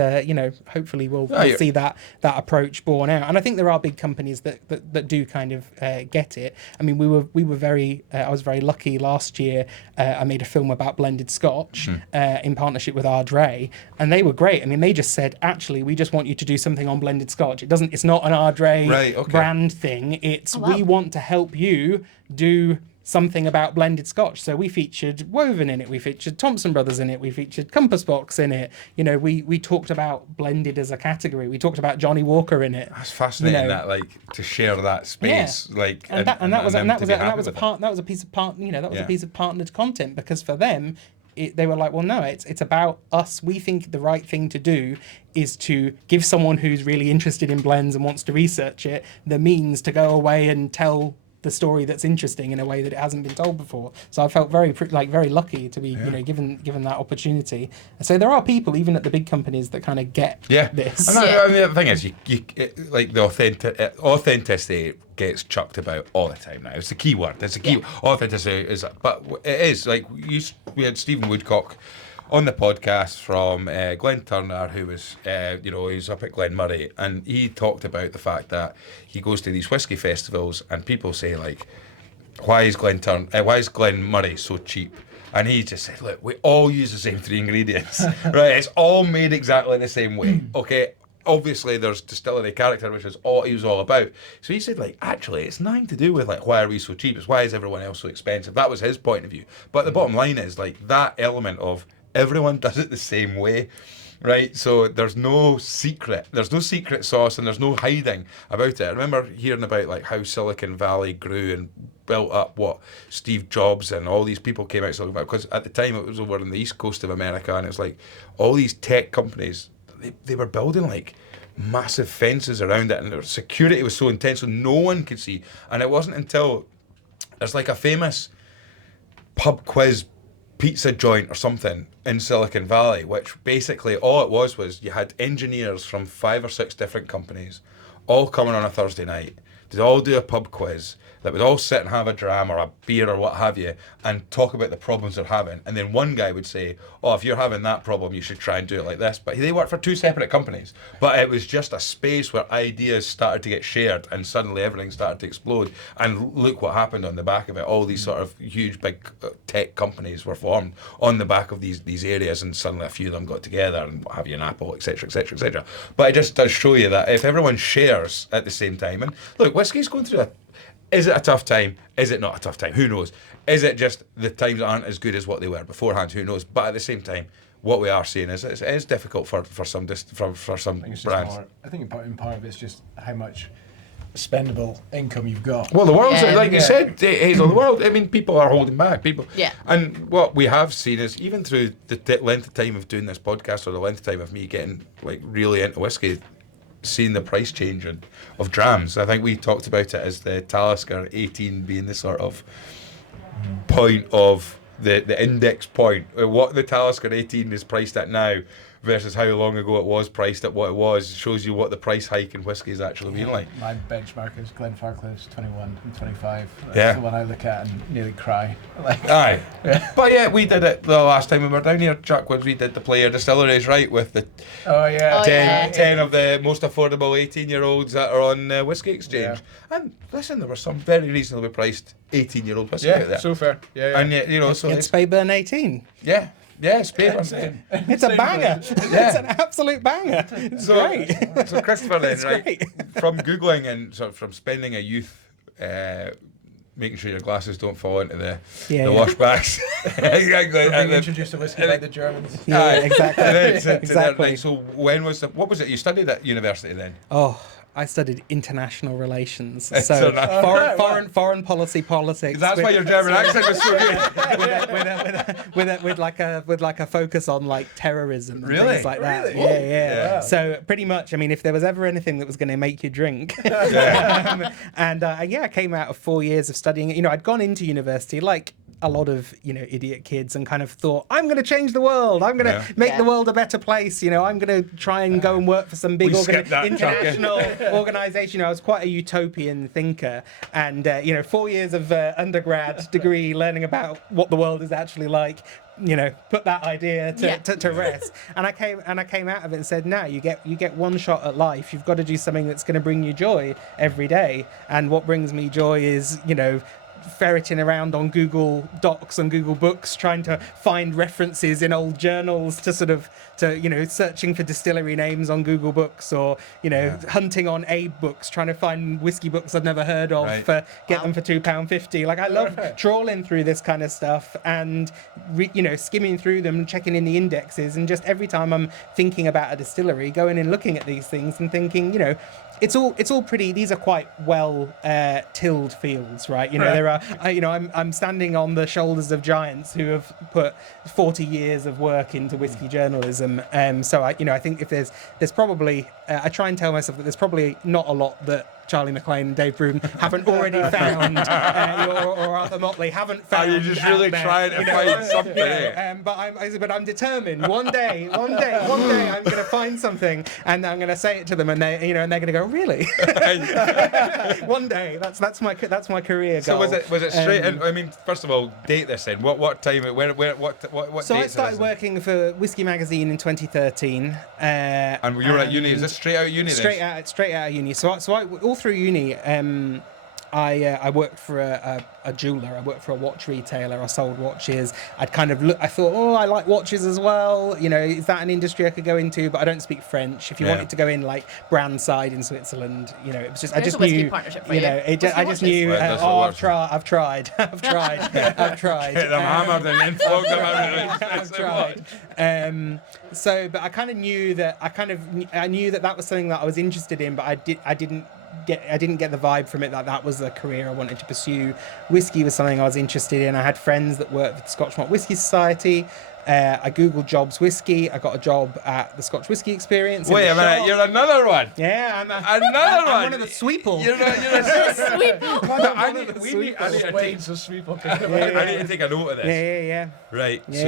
hopefully we'll see that approach borne out. And I think there are big companies that do kind of get it. I mean, we were very. I was very lucky last year. I made a film about blended Scotch in partnership with Ardray, and they were great. I mean, they just said, actually, we just want you to do something on blended Scotch. It's not an Ardray brand thing. It's we want to help you do something about blended Scotch. So we featured Woven in it, we featured Thompson Brothers in it, we featured Compass Box in it. We talked about blended as a category. We talked about Johnny Walker in it. That's fascinating. That to share that space, that was a piece of partnered content, because for them, they were like, well, no, it's about us. We think the right thing to do is to give someone who's really interested in blends and wants to research it the means to go away and tell the story that's interesting in a way that it hasn't been told before. So I felt very lucky to be given that opportunity. So there are people even at the big companies that kind of get this. And I mean, the thing is, the authenticity gets chucked about all the time now. It's the key word. It's the key. Authenticity is, but it is like we had Stephen Woodcock on the podcast from Glen Turner, who was, he's up at Glenmurray, and he talked about the fact that he goes to these whiskey festivals and people say, like, why is Glenmurray so cheap? And he just said, look, we all use the same 3 ingredients, right? It's all made exactly the same way, okay? Obviously, there's distillery character, which is all he was all about. So he said, like, actually, it's nothing to do with, like, why are we so cheap? It's why is everyone else so expensive? That was his point of view. But the bottom line is, like, that element of everyone does it the same way, right? So there's no secret sauce, and there's no hiding about it. I remember hearing about like how Silicon Valley grew and built up what Steve Jobs and all these people came out of Silicon Valley, because at the time it was over on the east coast of America, and it's like all these tech companies, they were building like massive fences around it, and their security was so intense so no one could see. And it wasn't until there's like a famous pub quiz pizza joint or something in Silicon Valley, which basically all it was you had engineers from 5 or 6 different companies all coming on a Thursday night. They'd all do a pub quiz that would all sit and have a dram or a beer or what have you and talk about the problems they're having. And then one guy would say, oh, if you're having that problem, you should try and do it like this. But they worked for 2 separate companies. But it was just a space where ideas started to get shared and suddenly everything started to explode. And look what happened on the back of it. All these sort of huge, big tech companies were formed on the back of these areas, and suddenly a few of them got together and what have you, an Apple, etc., etc., etc. But it just does show you that if everyone shares at the same time, and look, whiskey's going through is it a tough time? Is it not a tough time? Who knows? Is it just the times aren't as good as what they were beforehand? Who knows? But at the same time, what we are seeing is it is difficult for some brands. I think in part of it's just how much spendable income you've got. Well, the world's like you said, Hazel. The world. I mean, people are holding back. People. Yeah. And what we have seen is even through the length of time of doing this podcast, or the length of time of me getting like really into whiskey, seeing the price change of drams. I think we talked about it as the Talisker 18 being the sort of point of the index point. What the Talisker 18 is priced at now versus how long ago it was priced at what it was shows you what the price hike in whiskey has actually been like. My benchmark is Glenfarclagh's 21 and 25. That's Yeah. the one I look at and nearly cry. Like, Aye. But yeah, we did it the last time we were down here, Chuck, was we did the Player Distilleries, right, with the oh yeah, 10 of the most affordable 18-year-olds that are on Whisky Exchange. Yeah. And listen, there were some very reasonably priced 18-year-old whiskey out there. so fair. Yeah. And yet, you know, so It's Speyburn 18. yeah, Speyburn. It's a banger. It's an absolute banger. It's great. So Christopher then, It's right, great. from Googling and sort of from spending a youth making sure your glasses don't fall into the washbacks. Exactly. Being introduced to whiskey by the Germans. Yeah, exactly. Exactly. So when was what was it you studied at university then? Oh, I studied international relations, so International. foreign policy, politics. That's why your German accent was so good. with like a focus on like terrorism and Really? things like that. Really? Yeah. Wow. So pretty much, I mean, if there was ever anything that was going to make you drink, I came out of 4 years of studying. You know, I'd gone into university like a lot of, you know, idiot kids and kind of thought, I'm going to change the world. I'm going to make the world a better place. You know, I'm going to try and go and work for some big international organisation. You know, I was quite a utopian thinker. And, 4 years of undergrad degree learning about what the world is actually like, you know, put that idea to rest. And I came out of it and said, no, you get one shot at life. You've got to do something that's going to bring you joy every day. And what brings me joy is, you know, ferreting around on Google Docs and Google Books, trying to find references in old journals searching for distillery names on Google Books, or, you know, hunting on Abe books, trying to find whiskey books I've never heard of, get them for £2.50. Like, I love trawling through this kind of stuff and, skimming through them, checking in the indexes, and just every time I'm thinking about a distillery, going and looking at these things and thinking, you know, it's all pretty. These are quite well tilled fields, right? You know, there are. I'm standing on the shoulders of giants who have put 40 years of work into whiskey journalism. So I think if there's probably, I try and tell myself that there's probably not a lot that Charlie MacLean and Dave Bruton haven't already found, or Arthur Motley haven't found. You're just really trying to find something. But I'm determined. One day, I'm going to find something, and I'm going to say it to them, and they're going to go, really? One day. That's my career goal. So was it straight? I mean, first of all, date this in. What time? What? So I started working for Whisky Magazine in 2013. And you were at uni. Is this straight out of uni? Straight out of uni. So I all through uni, I worked for a jeweler. I worked for a watch retailer. I sold watches. I thought, I like watches as well. You know, is that an industry I could go into? But I don't speak French. If you wanted to go in like brand side in Switzerland, you know, it was just, I just knew, you know, I just knew. I've tried. Get them hammered and then flog them out. I've tried. But I kind of knew that. I knew that was something that I was interested in, but I didn't get the vibe from it that was the career I wanted to pursue. Whiskey was something I was interested in. I had friends that worked with the Scotch Whisky Society. I googled jobs whiskey. I got a job at the Scotch Whisky Experience. Wait a minute, you're another one. Yeah, I'm another one. I'm one of the sweeple. You're a sweeple. I need to take a note of this. Yeah. Right. So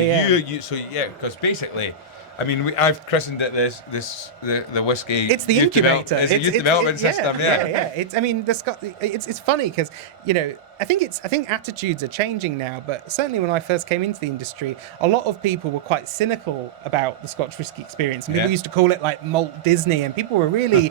because basically, I mean, I've christened it the whiskey. It's the incubator. It's a youth development system. Yeah. It's funny because, you know, I think attitudes are changing now, but certainly when I first came into the industry, a lot of people were quite cynical about the Scotch Whisky Experience. And people used to call it like Malt Disney, and people were really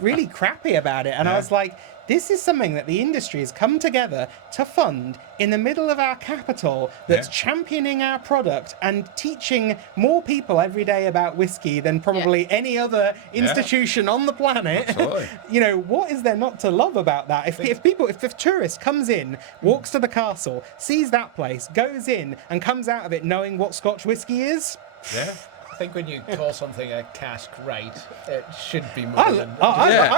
really crappy about it. And I was like, this is something that the industry has come together to fund in the middle of our capital, that's championing our product and teaching more people every day about whiskey than probably any other institution on the planet. Absolutely. You know, what is there not to love about that? If a tourist comes in, walks to the castle, sees that place, goes in and comes out of it knowing what Scotch whisky is. Yeah. I think when you call something a cask right, it should be more I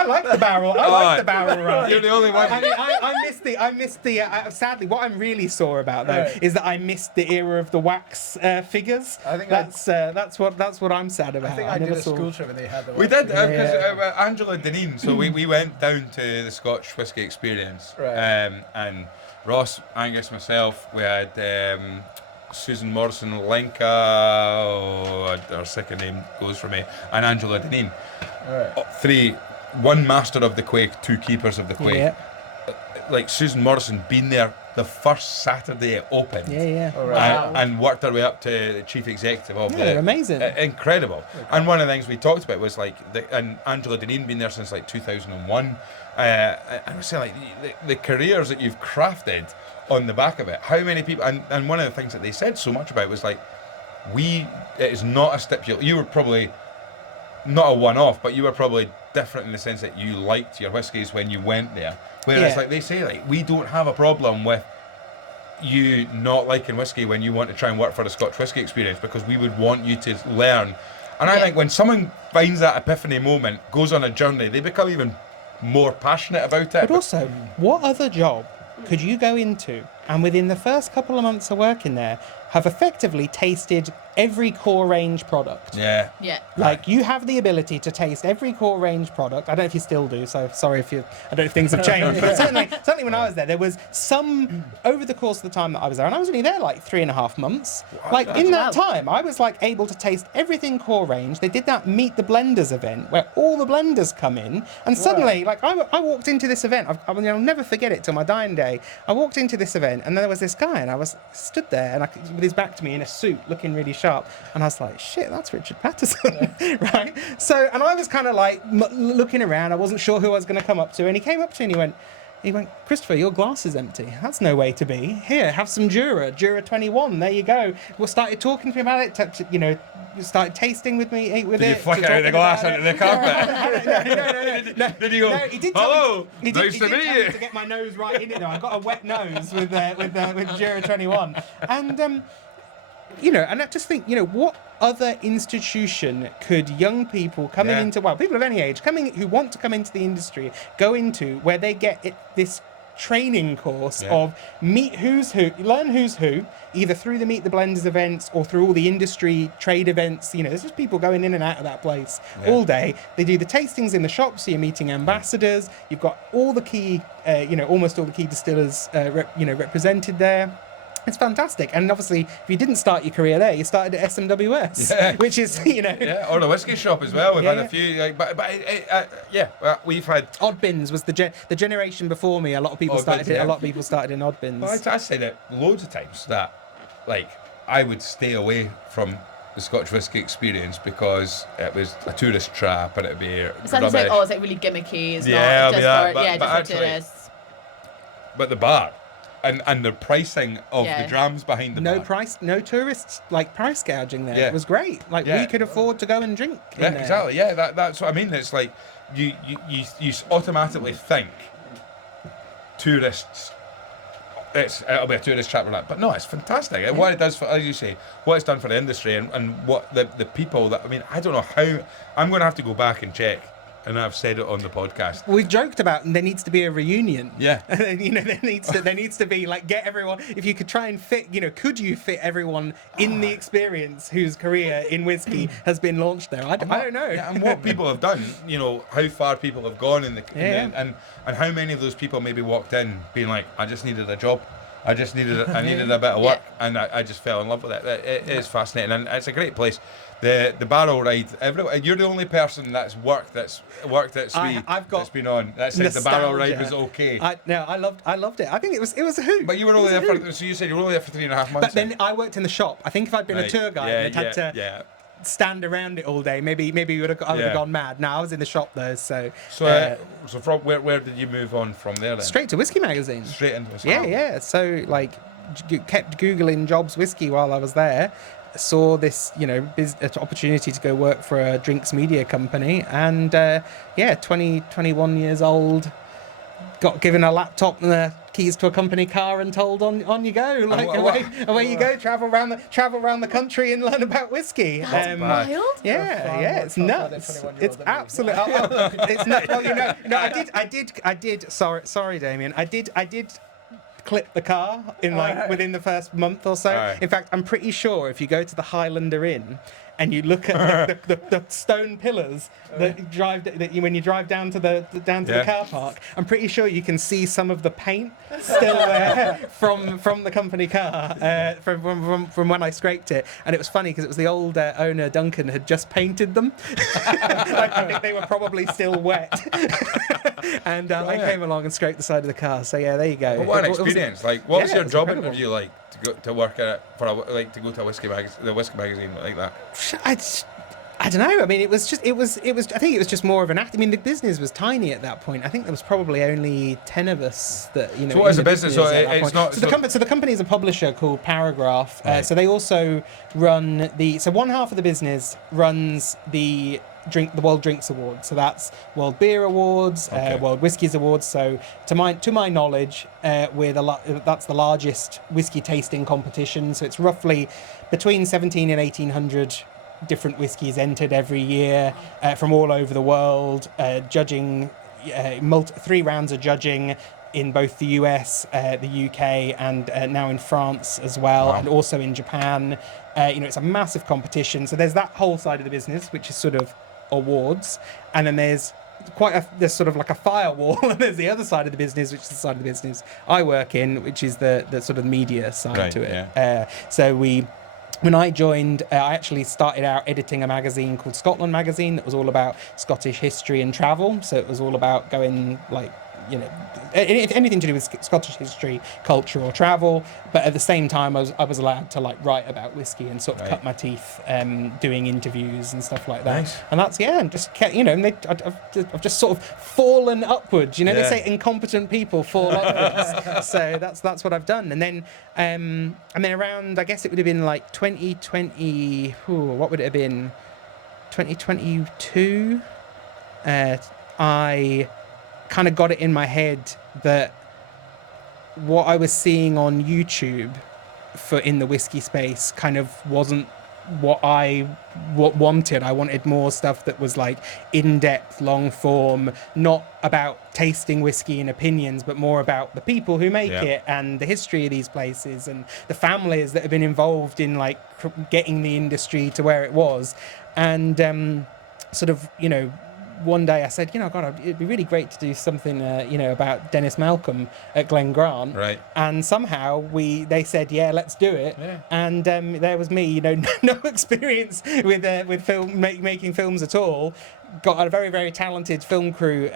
like the barrel. I like the barrel right. You're the only one. I missed the. Sadly, what I'm really sore about though is that I missed the era of the wax figures. I think that's what I'm sad about. I think I did a school trip and they had the. We did because Angela Deneen. So we went down to the Scotch Whisky Experience, and Ross, Angus, myself. We had Susan Morrison, Lenka. Her second name goes for me, and Angela Deneen. Three, one master of the Quake, two keepers of the Quake. Yeah. Like Susan Morrison, been there the first Saturday it opened. And worked her way up to the chief executive of they're amazing. Incredible. And one of the things we talked about was like, and Angela Deneen been there since like 2001. And I was saying like the careers that you've crafted on the back of it. How many people? And one of the things that they said so much about was like, it is not a stipulation. You were probably not a one-off, but you were probably different in the sense that you liked your whiskies when you went there. Whereas, like they say, like we don't have a problem with you not liking whiskey when you want to try and work for the Scotch Whisky Experience, because we would want you to learn. And I think when someone finds that epiphany moment, goes on a journey, they become even more passionate about it. But also, what other job could you go into and within the first couple of months of working there have effectively tasted every core range product? Yeah. Like you have the ability to taste every core range product. I don't know if you still do, so sorry I don't know if things have changed, but certainly when I was there was some over the course of the time that I was there, and I was only there like 3.5 months. Like in that time, I was like able to taste everything core range. They did that Meet the Blenders event where all the blenders come in, and suddenly, like I walked into this event. I'll never forget it till my dying day. I walked into this event, and there was this guy, and I was stood there, and with his back to me in a suit, looking really sharp, and I was like, "Shit, that's Richard Patterson," right? So, and I was kind of like looking around. I wasn't sure who I was going to come up to, and he came up to me and he went, "Christopher, your glass is empty. That's no way to be. Here, have some Jura 21. There you go." We started talking to me about it. Started tasting with me. Did you flick it out of the glass onto the carpet? No. Did you go? No, he did hello, he nice did to meet tell you. me to get my nose right in it. Though I got a wet nose with Jura 21, and and I just think, what other institution could young people coming into, people of any age, who want to come into the industry, go into where they get this training course of learn who's who, either through the Meet the Blenders events or through all the industry trade events. There's just people going in and out of that place all day. They do the tastings in the shops, so you're meeting ambassadors. You've got all the key, almost all the key distillers, represented there. It's fantastic. And obviously, if you didn't start your career there, you started at SMWS, which is, or the whiskey shop as well. We've had a few, we've had... Odd Bins was the generation before me. A lot of people started in Odd Bins. Well, I said it loads of times that, like, I would stay away from the Scotch Whisky Experience because it was a tourist trap and it'd be It sounds like, it's like really gimmicky. It's not just for tourists. But the bar... And the pricing of the drams behind the bar. No tourists, like price gouging there. It was great. Like we could afford to go and drink. Exactly. Yeah, that's what I mean. It's like you automatically think tourists. It'll be a tourist trap or that, but no, it's fantastic. Yeah. What it does for, as you say, what it's done for the industry and what the people that I don't know how. I'm going to have to go back and check. And I've said it on the podcast. We've joked about, and there needs to be a reunion. Yeah. There needs to be like, get everyone. If you could try and fit, could you fit everyone in the experience whose career in whiskey has been launched there? I don't know. Yeah, and what people have done, how far people have gone and how many of those people maybe walked in being like, I just needed a job. I needed a bit of work, and I just fell in love with it. It is fascinating, and it's a great place. The barrel ride. You're the only person that's worked at Swee that's been on. That said, the barrel ride was okay. I loved it. I think it was a hoot. But you were only there for. So you said you were only there for 3.5 months. But then I worked in the shop. I think if I'd been a tour guide and had to stand around it all day, maybe I would have gone mad. No, I was in the shop though. So from where did you move on from there then? Straight to Whisky Magazine. Straight into Whisky. Yeah. So kept googling jobs whiskey while I was there. Saw this, opportunity to go work for a drinks media company, and 21 years old, got given a laptop and a keys to a company car and told on you go, like away you go, travel around the country and learn about whiskey. That's wild. Yeah, it's nuts. It's absolutely. It's nuts. Well, I did. Sorry, Damien. I did clip the car in within the first month or so. Right. In fact, I'm pretty sure if you go to the Highlander Inn and you look at the stone pillars when you drive down to the car park, I'm pretty sure you can see some of the paint still there from the company car from when I scraped it. And it was funny because it was the old owner, Duncan, had just painted them. I think they were probably still wet. And I came along and scraped the side of the car. So yeah, there you go. But what an experience! What was your job incredible. interview like to work at to go to a Whisky magazine like that? I don't know. I mean, it was. I think it was just more of an act. I mean, the business was tiny at that point. I think there was probably only 10 of us that. So what is the business? So it's not. So the company is a publisher called Paragraph. Right. So they also run one half of the business runs the World Drinks Awards. So that's World Beer Awards, World Whiskies Awards. So to my knowledge, that's the largest whiskey tasting competition. So it's roughly between 17 and 1800 different whiskies entered every year from all over the world, judging 3 rounds of judging in both the US, the UK, and now in France as well, and also in Japan. It's a massive competition. So there's that whole side of the business, which is sort of awards, and then there's sort of like a firewall, and there's the other side of the business, which is the side of the business I work in, which is the sort of media side to it. Yeah. When I joined, I actually started out editing a magazine called Scotland Magazine that was all about Scottish history and travel. So it was all about going anything to do with Scottish history, culture, or travel. But at the same time, I was allowed to write about whiskey and sort of cut my teeth doing interviews and stuff like that. Nice. And that's and just kept, I've just sort of fallen upwards. They say incompetent people fall upwards. So that's what I've done. And then around, I guess it would have been 2020. What would it have been? 2022. I kind of got it in my head that what I was seeing on YouTube in the whiskey space kind of wasn't what I wanted. I wanted more stuff that was in-depth, long form, not about tasting whiskey and opinions, but more about the people who make it and the history of these places and the families that have been involved in getting the industry to where it was. And one day I said, God, it'd be really great to do something, about Dennis Malcolm at Glen Grant. Right. And somehow they said, yeah, let's do it. Yeah. And there was me, no experience with making films at all. Got a very, very talented film crew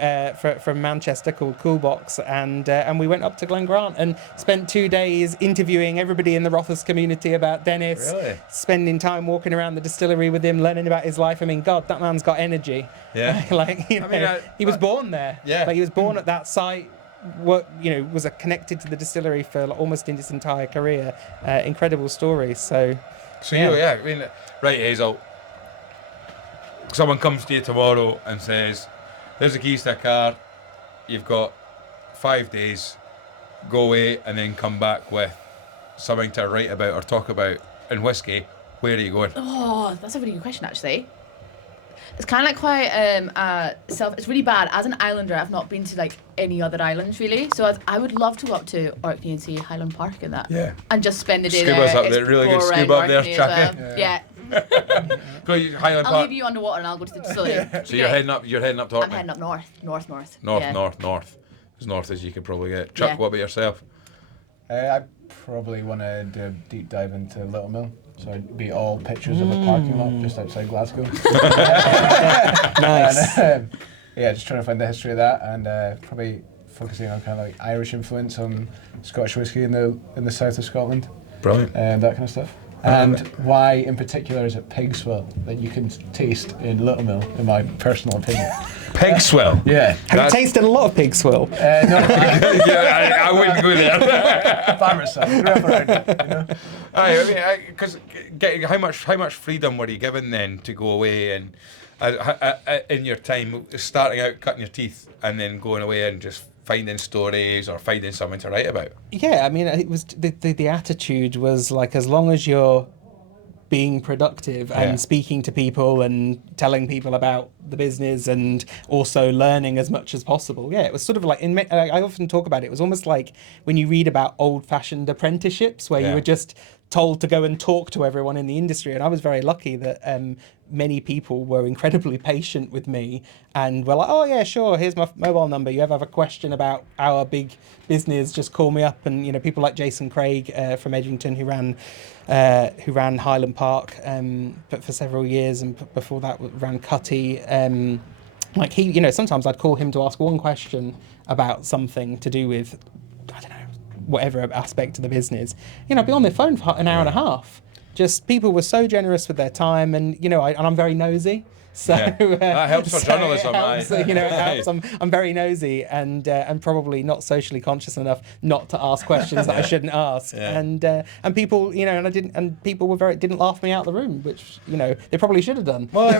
from Manchester called Coolbox, and we went up to Glen Grant and spent 2 days interviewing everybody in the Rothers community about Dennis. Really? Spending time walking around the distillery with him, learning about his life. I mean, God, that man's got energy. Yeah. He was born there. Yeah. He was born at that site. Was connected to the distillery for almost in his entire career. Incredible story. So yeah. I mean, right, Hazel. Someone comes to you tomorrow and says, there's the keys to a car, you've got 5 days, go away and then come back with something to write about or talk about in whiskey. Where are you going? Oh, that's a really good question, actually. It's kind of quite it's really bad. As an islander, I've not been to any other islands really. So I would love to go up to Orkney and see Highland Park and that. Yeah. And just spend the day Scuba's there. Up there, really good scuba up there, Chucky. Well. Yeah. I'll leave you underwater and I'll go to the distillery. So you're heading up to Orkney? I'm heading up north. North. As north as you can probably get. Chuck, what about yourself? I probably want to do a deep dive into Little Mill. So it'd be all pictures of a parking lot just outside Glasgow. Nice. And, just trying to find the history of that, and probably focusing on kind of Irish influence on Scotch whisky in the south of Scotland. Brilliant. And that kind of stuff. And why, in particular, is it pig swill that you can taste in Little Mill, in my personal opinion? Pig swill? Yeah. Have you tasted a lot of pig swill? No. I wouldn't go there. Farmer's son. Grew up around it, Because how much freedom were you given then to go away and in your time starting out cutting your teeth and then going away and just finding stories or finding something to write about? Yeah, I mean, it was the attitude was like, as long as you're being productive and speaking to people and telling people about the business and also learning as much as possible. Yeah, it was sort of like, I often talk about it, it was almost like when you read about old-fashioned apprenticeships where you were just told to go and talk to everyone in the industry. And I was very lucky that many people were incredibly patient with me and were like, oh yeah, sure, here's my mobile number. You ever have a question about our big business, just call me up. And, you know, people like Jason Craig from Edgington who ran Highland Park but for several years, and before that ran Cutty. Like he, you know, sometimes I'd call him to ask one question about something to do with, I don't know, whatever aspect of the business. You know, I'd be on the phone for an hour and a half. Just people were so generous with their time, and you know, I'm very nosy. So that helps for journalism. Helps, you know, it helps. I'm very nosy and probably not socially conscious enough not to ask questions that I shouldn't ask. And people, you know, and people were didn't laugh me out of the room, which, you know, they probably should have done. Well, I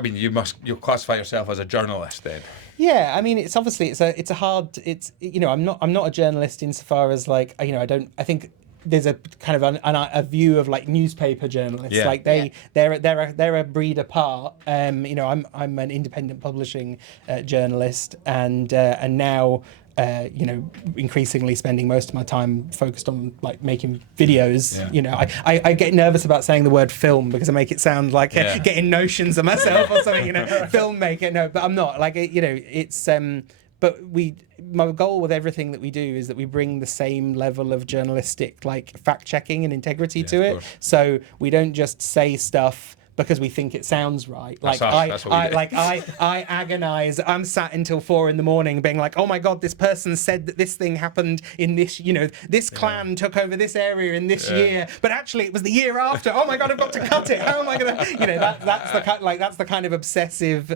mean, you'll classify yourself as a journalist then? Yeah, I mean, it's obviously it's a hard, you know, I'm not a journalist insofar as like, you know, I think there's a kind of a view of like newspaper journalists, like they're a breed apart. You know, I'm an independent publishing journalist, and now you know, increasingly spending most of my time focused on like making videos. You know, I get nervous about saying the word film because I make it sound like getting notions of myself or something. You know, filmmaker. No, but I'm not. Like, you know, it's but my goal with everything that we do is that we bring the same level of journalistic like fact checking and integrity to it. So we don't just say stuff because we think it sounds right. Like I agonize. I'm sat until 4 a.m. being like, oh my God, this person said that this thing happened in this, you know, this clan took over this area in this year, but actually it was the year after. Oh my God, I've got to cut it. How am I gonna, you know, that's the kind of obsessive,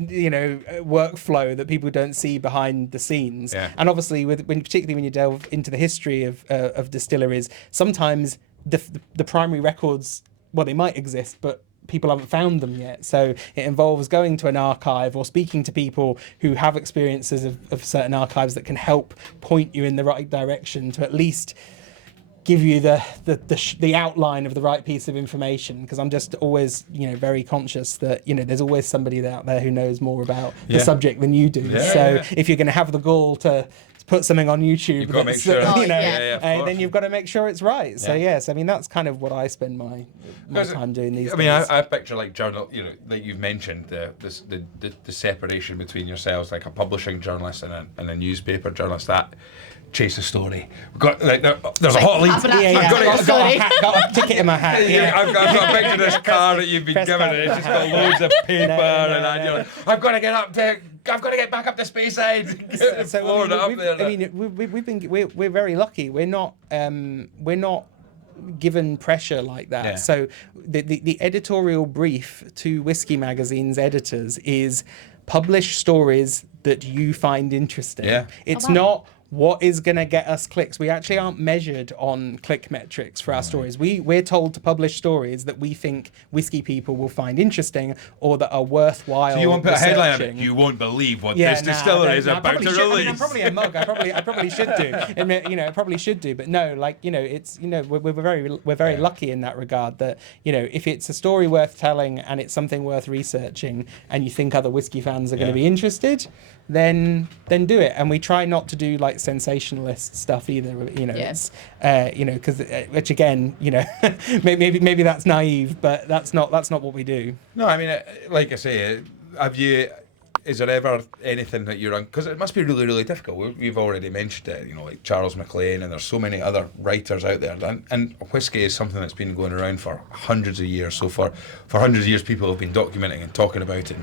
you know, workflow that people don't see behind the scenes. And obviously, particularly when you delve into the history of distilleries, sometimes the primary records, well, they might exist, but people haven't found them yet. So it involves going to an archive or speaking to people who have experiences of certain archives that can help point you in the right direction to at least give you the outline of the right piece of information. Because I'm just always, you know, very conscious that, you know, there's always somebody out there who knows more about the subject than you do. If you're going to have the gall to put something on YouTube, you've got to make sure, you know, then you've got to make sure it's right. So yes, I mean, that's kind of what I spend my time doing these days. I mean, I picture like journal, you know, like you've mentioned the separation between yourselves, like a publishing journalist and a newspaper journalist, that chase a story. We've got like there's a hot lead. Got a ticket in my hat. I've got a picture of this car that you've been given, and it's just got loads of paper, and you're like, I've got to get back up to Speyside. We're very lucky. We're not given pressure like that. So the editorial brief to Whisky Magazine's editors is publish stories that you find interesting. It's not what is going to get us clicks. We actually aren't measured on click metrics for our stories. We're told to publish stories that we think whiskey people will find interesting or that are worthwhile. So you won't put a headline of it. You won't believe what this distillery is about to release. I mean, I'm probably a mug. I probably should do. You know, I probably should do. But no, like, you know, it's, you know, we're very lucky in that regard that, you know, if it's a story worth telling and it's something worth researching and you think other whiskey fans are going to be interested, then do it. And we try not to do like sensationalist stuff either, you know. It's you know, because which again, you know, maybe that's naive, but that's not what we do. No, I mean, like I say, is there ever anything that you're on? Because it must be really, really difficult. We've already mentioned it, you know, like Charles MacLeod, and there's so many other writers out there. And whiskey is something that's been going around for hundreds of years. So for hundreds of years, people have been documenting and talking about it,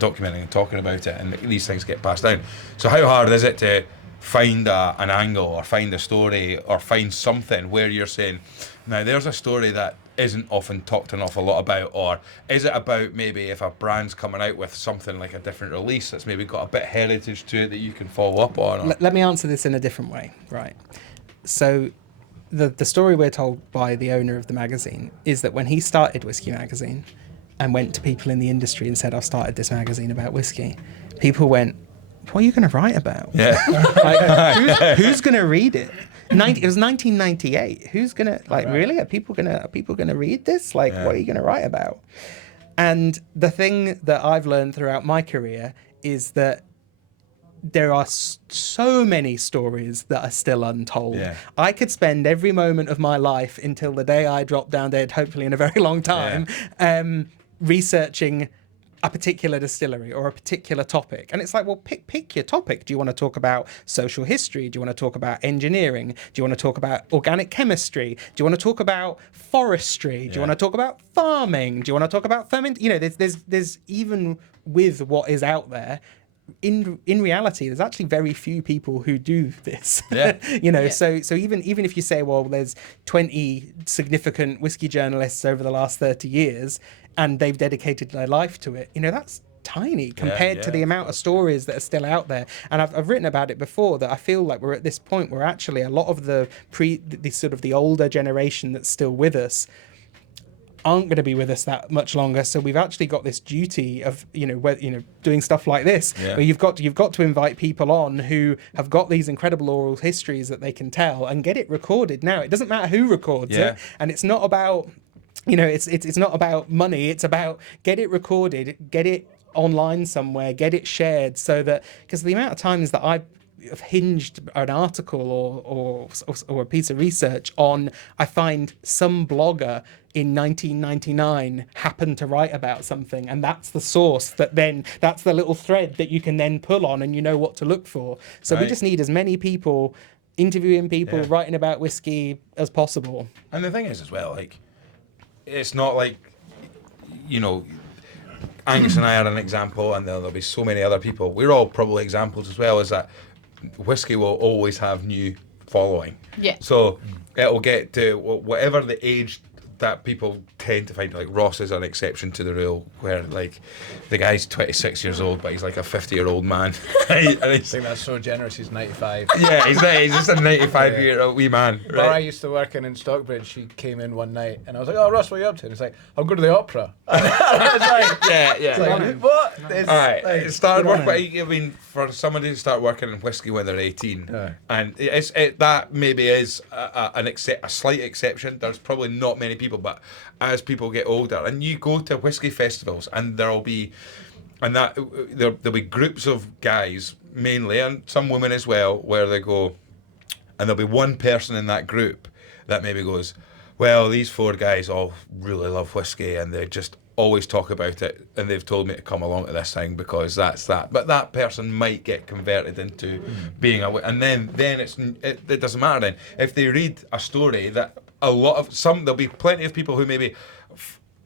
and these things get passed down. So how hard is it to find an angle or find a story or find something where you're saying, now there's a story that isn't often talked an awful lot about, or is it about maybe if a brand's coming out with something like a different release that's maybe got a bit of heritage to it that you can follow up on? Let me answer this in a different way, right? So the story we're told by the owner of the magazine is that when he started Whisky Magazine and went to people in the industry and said, I've started this magazine about whiskey, people went, what are you going to write about? Yeah. Like, who's going to read it? It was 1998. Who's going to, like, really? Are people going to read this? Like, what are you going to write about? And the thing that I've learned throughout my career is that there are so many stories that are still untold. Yeah. I could spend every moment of my life until the day I drop down dead, hopefully in a very long time, researching a particular distillery or a particular topic. And it's like, well, pick your topic. Do you want to talk about social history? Do you want to talk about engineering? Do you want to talk about organic chemistry? Do you want to talk about forestry? Do you want to talk about farming? Do you want to talk about ferment? You know, there's even with what is out there, in reality, there's actually very few people who do this. Yeah. You know, so even if you say, well, there's 20 significant whiskey journalists over the last 30 years, and they've dedicated their life to it, you know, that's tiny compared to the amount of stories that are still out there. And I've written about it before, that I feel like we're at this point where actually a lot of the sort of the older generation that's still with us aren't going to be with us that much longer. So we've actually got this duty of, doing stuff like this, where you've got to invite people on who have got these incredible oral histories that they can tell and get it recorded. Now, it doesn't matter who records it, and it's not about, it's not about money. It's about get it recorded, get it online somewhere, get it shared, so that, because the amount of times that I've hinged an article or a piece of research on, I find some blogger in 1999 happened to write about something, and that's the source that's the little thread that you can then pull on, and you know what to look for. So we just need as many people interviewing people, writing about whiskey as possible. And the thing is as well, like, it's not like, Angus and I are an example, and there'll be so many other people. We're all probably examples as well, is that whiskey will always have new following. Yeah. So it'll get to whatever the age that people tend to find, like Ross is an exception to the rule, where like the guy's 26 years old but he's like a 50-year-old man. I think that's so generous. He's 95. Yeah, he's just a 95-year-old wee man. Right? Where I used to work in Stockbridge, she came in one night and I was like, "Oh, Ross, what are you up to?" And he's like, "I'm going to the opera." I was like, yeah. Like, what? All right. Like, started working. I mean, for somebody to start working in whiskey when they're 18, and that maybe is a slight exception. There's probably not many people, but as people get older, and you go to whiskey festivals, and there'll be groups of guys mainly, and some women as well, where they go, and there'll be one person in that group that maybe goes, "Well, these four guys all really love whiskey, and they just always talk about it, and they've told me to come along to this thing because that's that." But that person might get converted into being and then it doesn't matter then. If they read a story that there'll be plenty of people who maybe,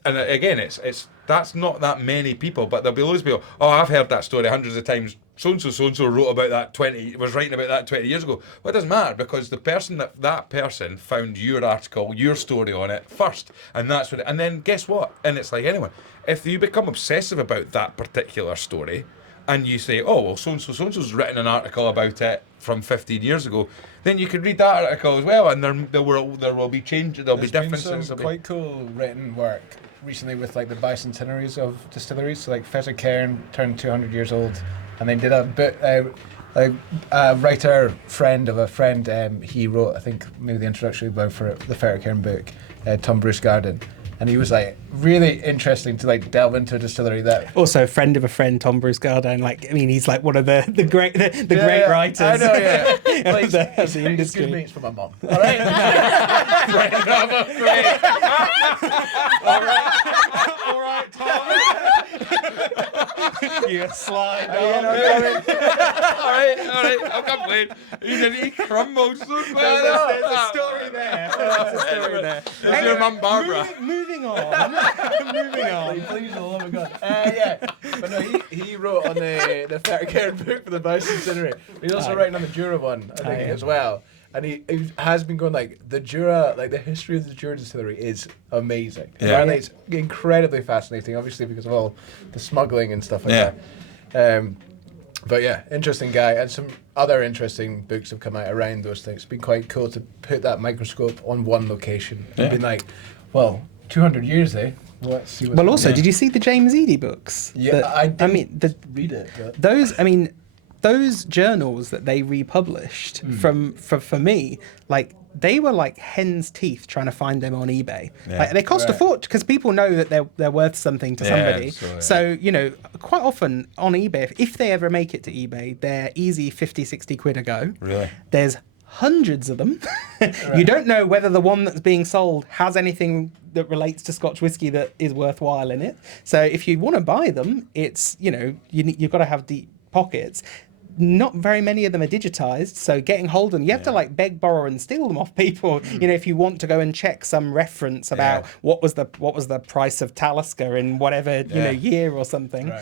and again, it's that's not that many people, but there'll be loads of people, "Oh, I've heard that story hundreds of times. So-and-so wrote about that was writing about that 20 years ago." Well, it doesn't matter, because the person that person found your article, your story on it first, and that's what. And then guess what? And it's like anyone. If you become obsessive about that particular story, and you say, "Oh, well, so-and-so's written an article about it from 15 years ago," then you could read that article as well, and there will be changes, there'll be differences. There's been some quite cool written work recently with like the bicentenaries of distilleries. So like Fezzer Cairn turned 200 years old. And they did a bit, a writer friend of a friend, he wrote, I think, maybe the introductory blog for the Ferricairn book, Tom Bruce Garden. And he was like really interesting to like delve into a distillery that. Also, friend of a friend, Tom Bruce Garden. Like, I mean, he's like one of the great great writers. I know, yeah. of the industry. Good mates from my mum. All right. Friend of a friend. All right, Tom. You slide down. All right. I'll come playing. He crumbles so bad. There's a story there. There's your mum, Barbara. Moving on. Please, the love of God. Yeah. But no, he wrote on the Ferricairn book for the bicentenary. He's also writing on the Jura one, I think, as well. And he has been going like the Jura, like the history of the Jura distillery is amazing. Yeah. Apparently it's incredibly fascinating, obviously because of all the smuggling and stuff like that. But yeah, interesting guy, and some other interesting books have come out around those things. It's been quite cool to put that microscope on one location and been like, well, 200 years, eh? Let's see. Well, also, did you see the James Eady books? Yeah, I mean, read it. But. Those, I mean, those journals that they republished for me, like, they were like hen's teeth trying to find them on eBay. Like, they cost a fortune because people know that they're worth something to somebody. So, you know, quite often on eBay, if they ever make it to eBay, they're easy 50, 60 quid a go. Really? There's hundreds of them. You don't know whether the one that's being sold has anything that relates to Scotch whisky that is worthwhile in it. So if you want to buy them, it's, you know, you've got to have deep pockets. Not very many of them are digitized, so getting hold of them, you have to like beg, borrow, and steal them off people. You know, if you want to go and check some reference about what was the price of Talisker in whatever year or something.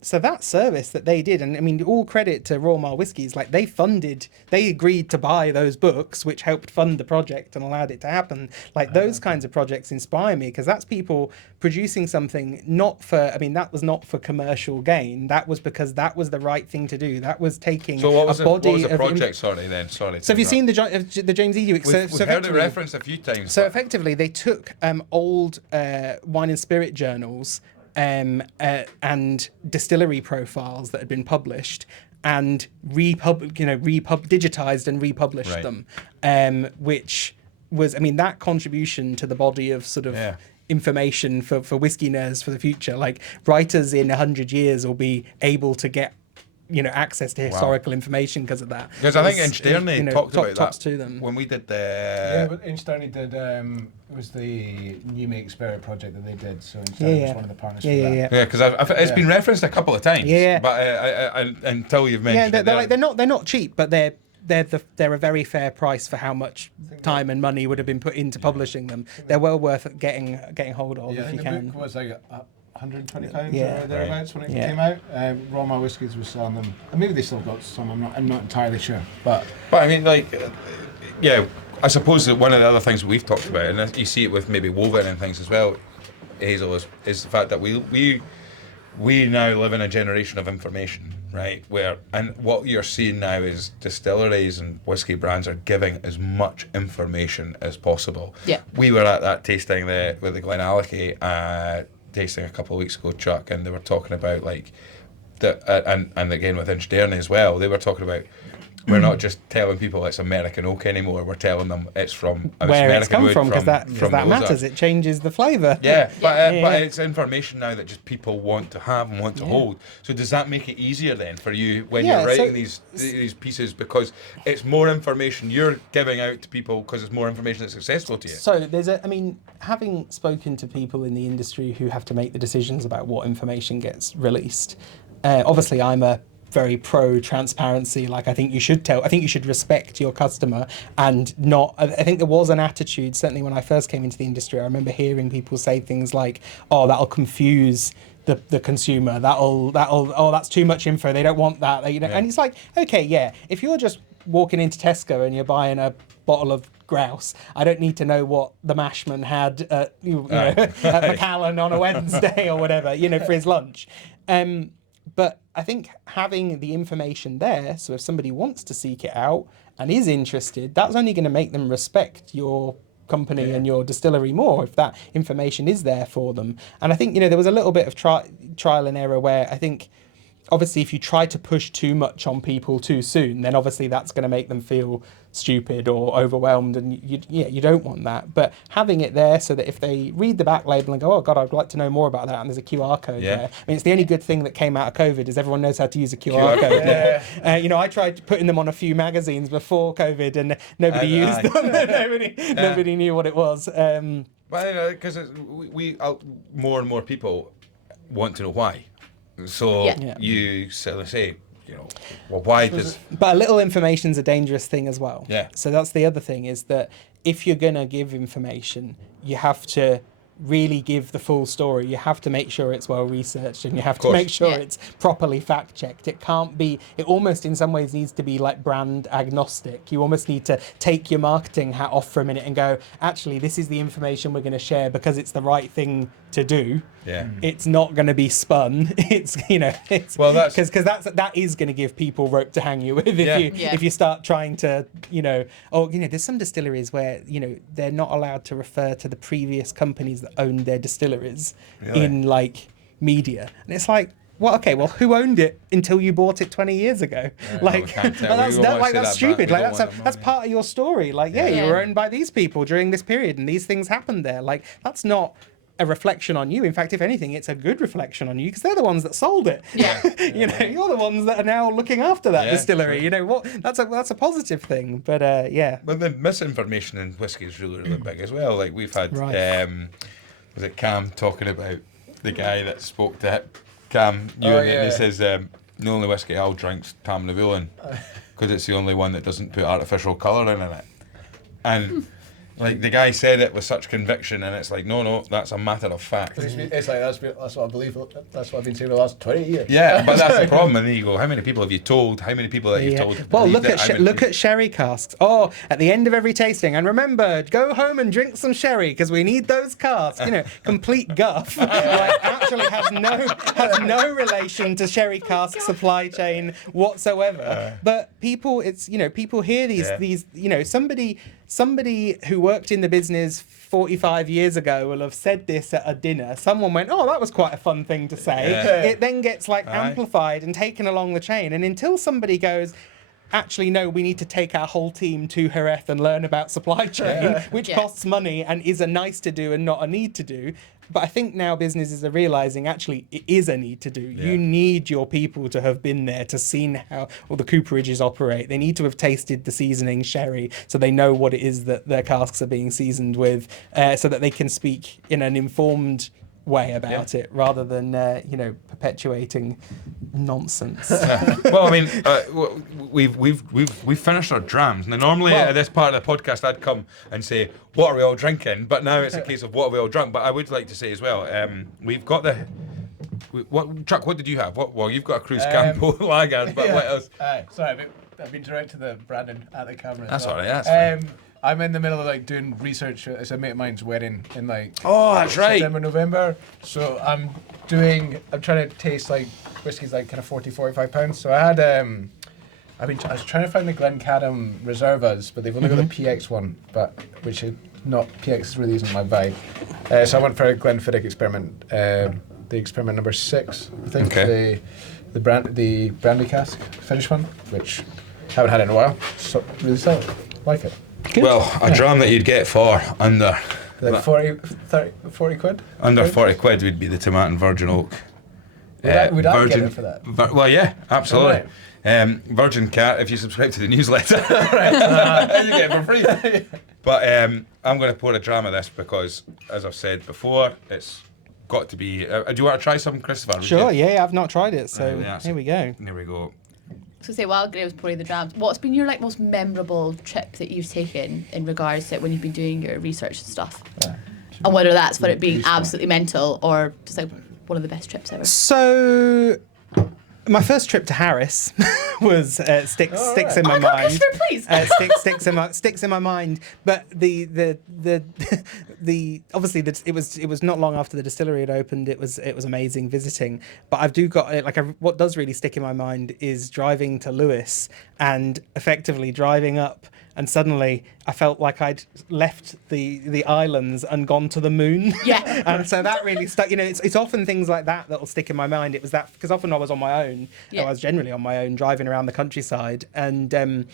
So that service that they did, and I mean, all credit to Royal Mile Whiskies, like they agreed to buy those books, which helped fund the project and allowed it to happen. Like those kinds of projects inspire me, because that's people producing something that was not for commercial gain. That was because that was the right thing to do. That was taking what was the project? Sorry. So have you seen the James Eady? We've heard it referenced a few times. So effectively, they took old wine and spirit journals and distillery profiles that had been published and digitized and republished them, which was, I mean, that contribution to the body of sort of information for whiskey nerds for the future. Like, writers in 100 years will be able to get access to historical information because of that. Because I think Inchterny talked about that to them when we did the. Yeah, but Inchterny did. It was the New Make Spirit project that they did. So Inchterny was one of the partners for that. Yeah, because it's been referenced a couple of times. Yeah, but until you've mentioned they're not cheap, but they're a very fair price for how much time and money would have been put into publishing them. They're well worth getting hold of if you can. The book was like £120 or thereabouts when it came out. Royal Mile Whiskies was selling them, and maybe they still got some. I'm not entirely sure, but I mean, like, I suppose that one of the other things we've talked about, and you see it with maybe Woven and things as well, Hazel, is the fact that we now live in a generation of information, right? And what you're seeing now is distilleries and whiskey brands are giving as much information as possible. Yeah, we were at that tasting with the Glenallachie tasting a couple of weeks ago, Chuck, and they were talking about like and again with Inchterny as well. They were talking about we're not just telling people it's American oak anymore. We're telling them it's from where American it's come from, because that matters. It changes the flavour. Yeah, but it's information now that just people want to have and want to hold. So does that make it easier then for you when you're writing these pieces, because it's more information you're giving out to people because it's more information that's accessible to you? So having spoken to people in the industry who have to make the decisions about what information gets released, obviously I'm a very pro transparency. Like, I think you should respect your customer and not. I think there was an attitude, certainly when I first came into the industry, I remember hearing people say things like, "Oh, that'll confuse the consumer. That's too much info. They don't want that." And it's like, okay, if you're just walking into Tesco and you're buying a bottle of grouse, I don't need to know what the mashman had at Macallan on a Wednesday or whatever, for his lunch. But I think having the information there, so if somebody wants to seek it out and is interested, that's only going to make them respect your company and your distillery more if that information is there for them. And I think, there was a little bit of trial and error where I think, obviously, if you try to push too much on people too soon, then obviously that's going to make them feel stupid or overwhelmed, and you don't want that. But having it there so that if they read the back label and go, "Oh God, I'd like to know more about that," and there's a QR code there. I mean, it's the only good thing that came out of COVID is everyone knows how to use a QR code now. I tried putting them on a few magazines before COVID, and nobody used them. Nobody knew what it was. Because we more and more people want to know why. So you say, why does... But a little information's a dangerous thing as well. Yeah. So that's the other thing, is that if you're going to give information, you have to really give the full story. You have to make sure it's well researched, and you have to make sure it's properly fact checked. It can't be, it almost in some ways needs to be like brand agnostic. You almost need to take your marketing hat off for a minute and go, actually, this is the information we're going to share because it's the right thing to do. Yeah. It's not going to be spun. It's, it's, well, because that is going to give people rope to hang you with if you start trying to, there's some distilleries where, they're not allowed to refer to the previous companies that owned their distilleries in like media. And it's like, well, okay, well, who owned it until you bought it 20 years ago? That's stupid. Like that's part of your story. Like, you were owned by these people during this period, and these things happened there. Like, that's not a reflection on you. In fact, if anything, it's a good reflection on you, because they're the ones that sold it. Yeah. You're the ones that are now looking after that distillery. True. You know what? That's a positive thing. But But the misinformation in whiskey is really, really big as well. Like, we've had, was it Cam talking about the guy that spoke to Cam Ewan, and he says, the only whiskey I'll drink's Tam Lavulin, because it's the only one that doesn't put artificial colouring in it. And like, the guy said it with such conviction, and it's like, no, that's a matter of fact. It's like, that's what I believe. That's what I've been saying for the last 20 years. Yeah, but that's the problem. And then you go, how many people have you told? How many people that you've told? Well, look at sherry casks. Oh, at the end of every tasting, and remember, go home and drink some sherry, because we need those casks. Complete guff. Like, actually has no relation to sherry cask supply chain whatsoever. But people, people hear these. Somebody who worked in the business 45 years ago will have said this at a dinner. Someone went, oh, that was quite a fun thing to say. Yeah. It then gets amplified and taken along the chain. And until somebody goes, actually, no, we need to take our whole team to Jerez and learn about supply chain, which costs money and is a nice to do and not a need to do. But I think now businesses are realising, actually, it is a need to do. Yeah. You need your people to have been there, to seen how all the cooperages operate. They need to have tasted the seasoning sherry, so they know what it is that their casks are being seasoned with, so that they can speak in an informed way about it, rather than perpetuating nonsense. Well, I mean, we've finished our drams. Now, normally at this part of the podcast, I'd come and say, "What are we all drinking?" But now it's a case of what are we all drunk. But I would like to say as well, we've got Chuck, what did you have? Well, you've got a Cruz Campo lager, but what else? Sorry, I've been direct to the Brandon at the camera. That's all right. That's fine. I'm in the middle of doing research. It's a mate of mine's wedding in that's right, September, November. So I'm trying to taste whiskies kind of 40, 45 pounds. So I had I was trying to find the Glencadam Reservas, but they've only got the PX one, which is not PX really isn't my vibe. So I went for a Glenfiddich Experiment, the Experiment number 6, I think. Okay. The brandy cask finish one, which I haven't had in a while. So really solid. Like it. Good. Well, a dram that you'd get for under 40 quid? Under 40 quid would be the Tomatin Virgin Oak. Would I get it for that? Well, yeah, absolutely. Virgin Cat, if you subscribe to the newsletter, you get it for free. But I'm going to pour a dram of this because, as I've said before, it's got to be... do you want to try some, Christopher? Sure, I've not tried it, so here we go. Here we go. So say while Gray was pouring the drams, what's been your most memorable trip that you've taken in regards to when you've been doing your research and stuff? And whether that's for it being absolutely mental or just one of the best trips ever. So my first trip to Harris was sticks in my mind. Please. Sticks in my mind. But the obviously it was not long after the distillery had opened. It was amazing visiting. But I've got what does really stick in my mind is driving to Lewis and effectively driving up. And suddenly I felt like I'd left the islands and gone to the moon. Yeah. And so that really stuck. It's often things like that that'll stick in my mind. It was that because often I was on my own. Yeah. I was generally on my own driving around the countryside. And, a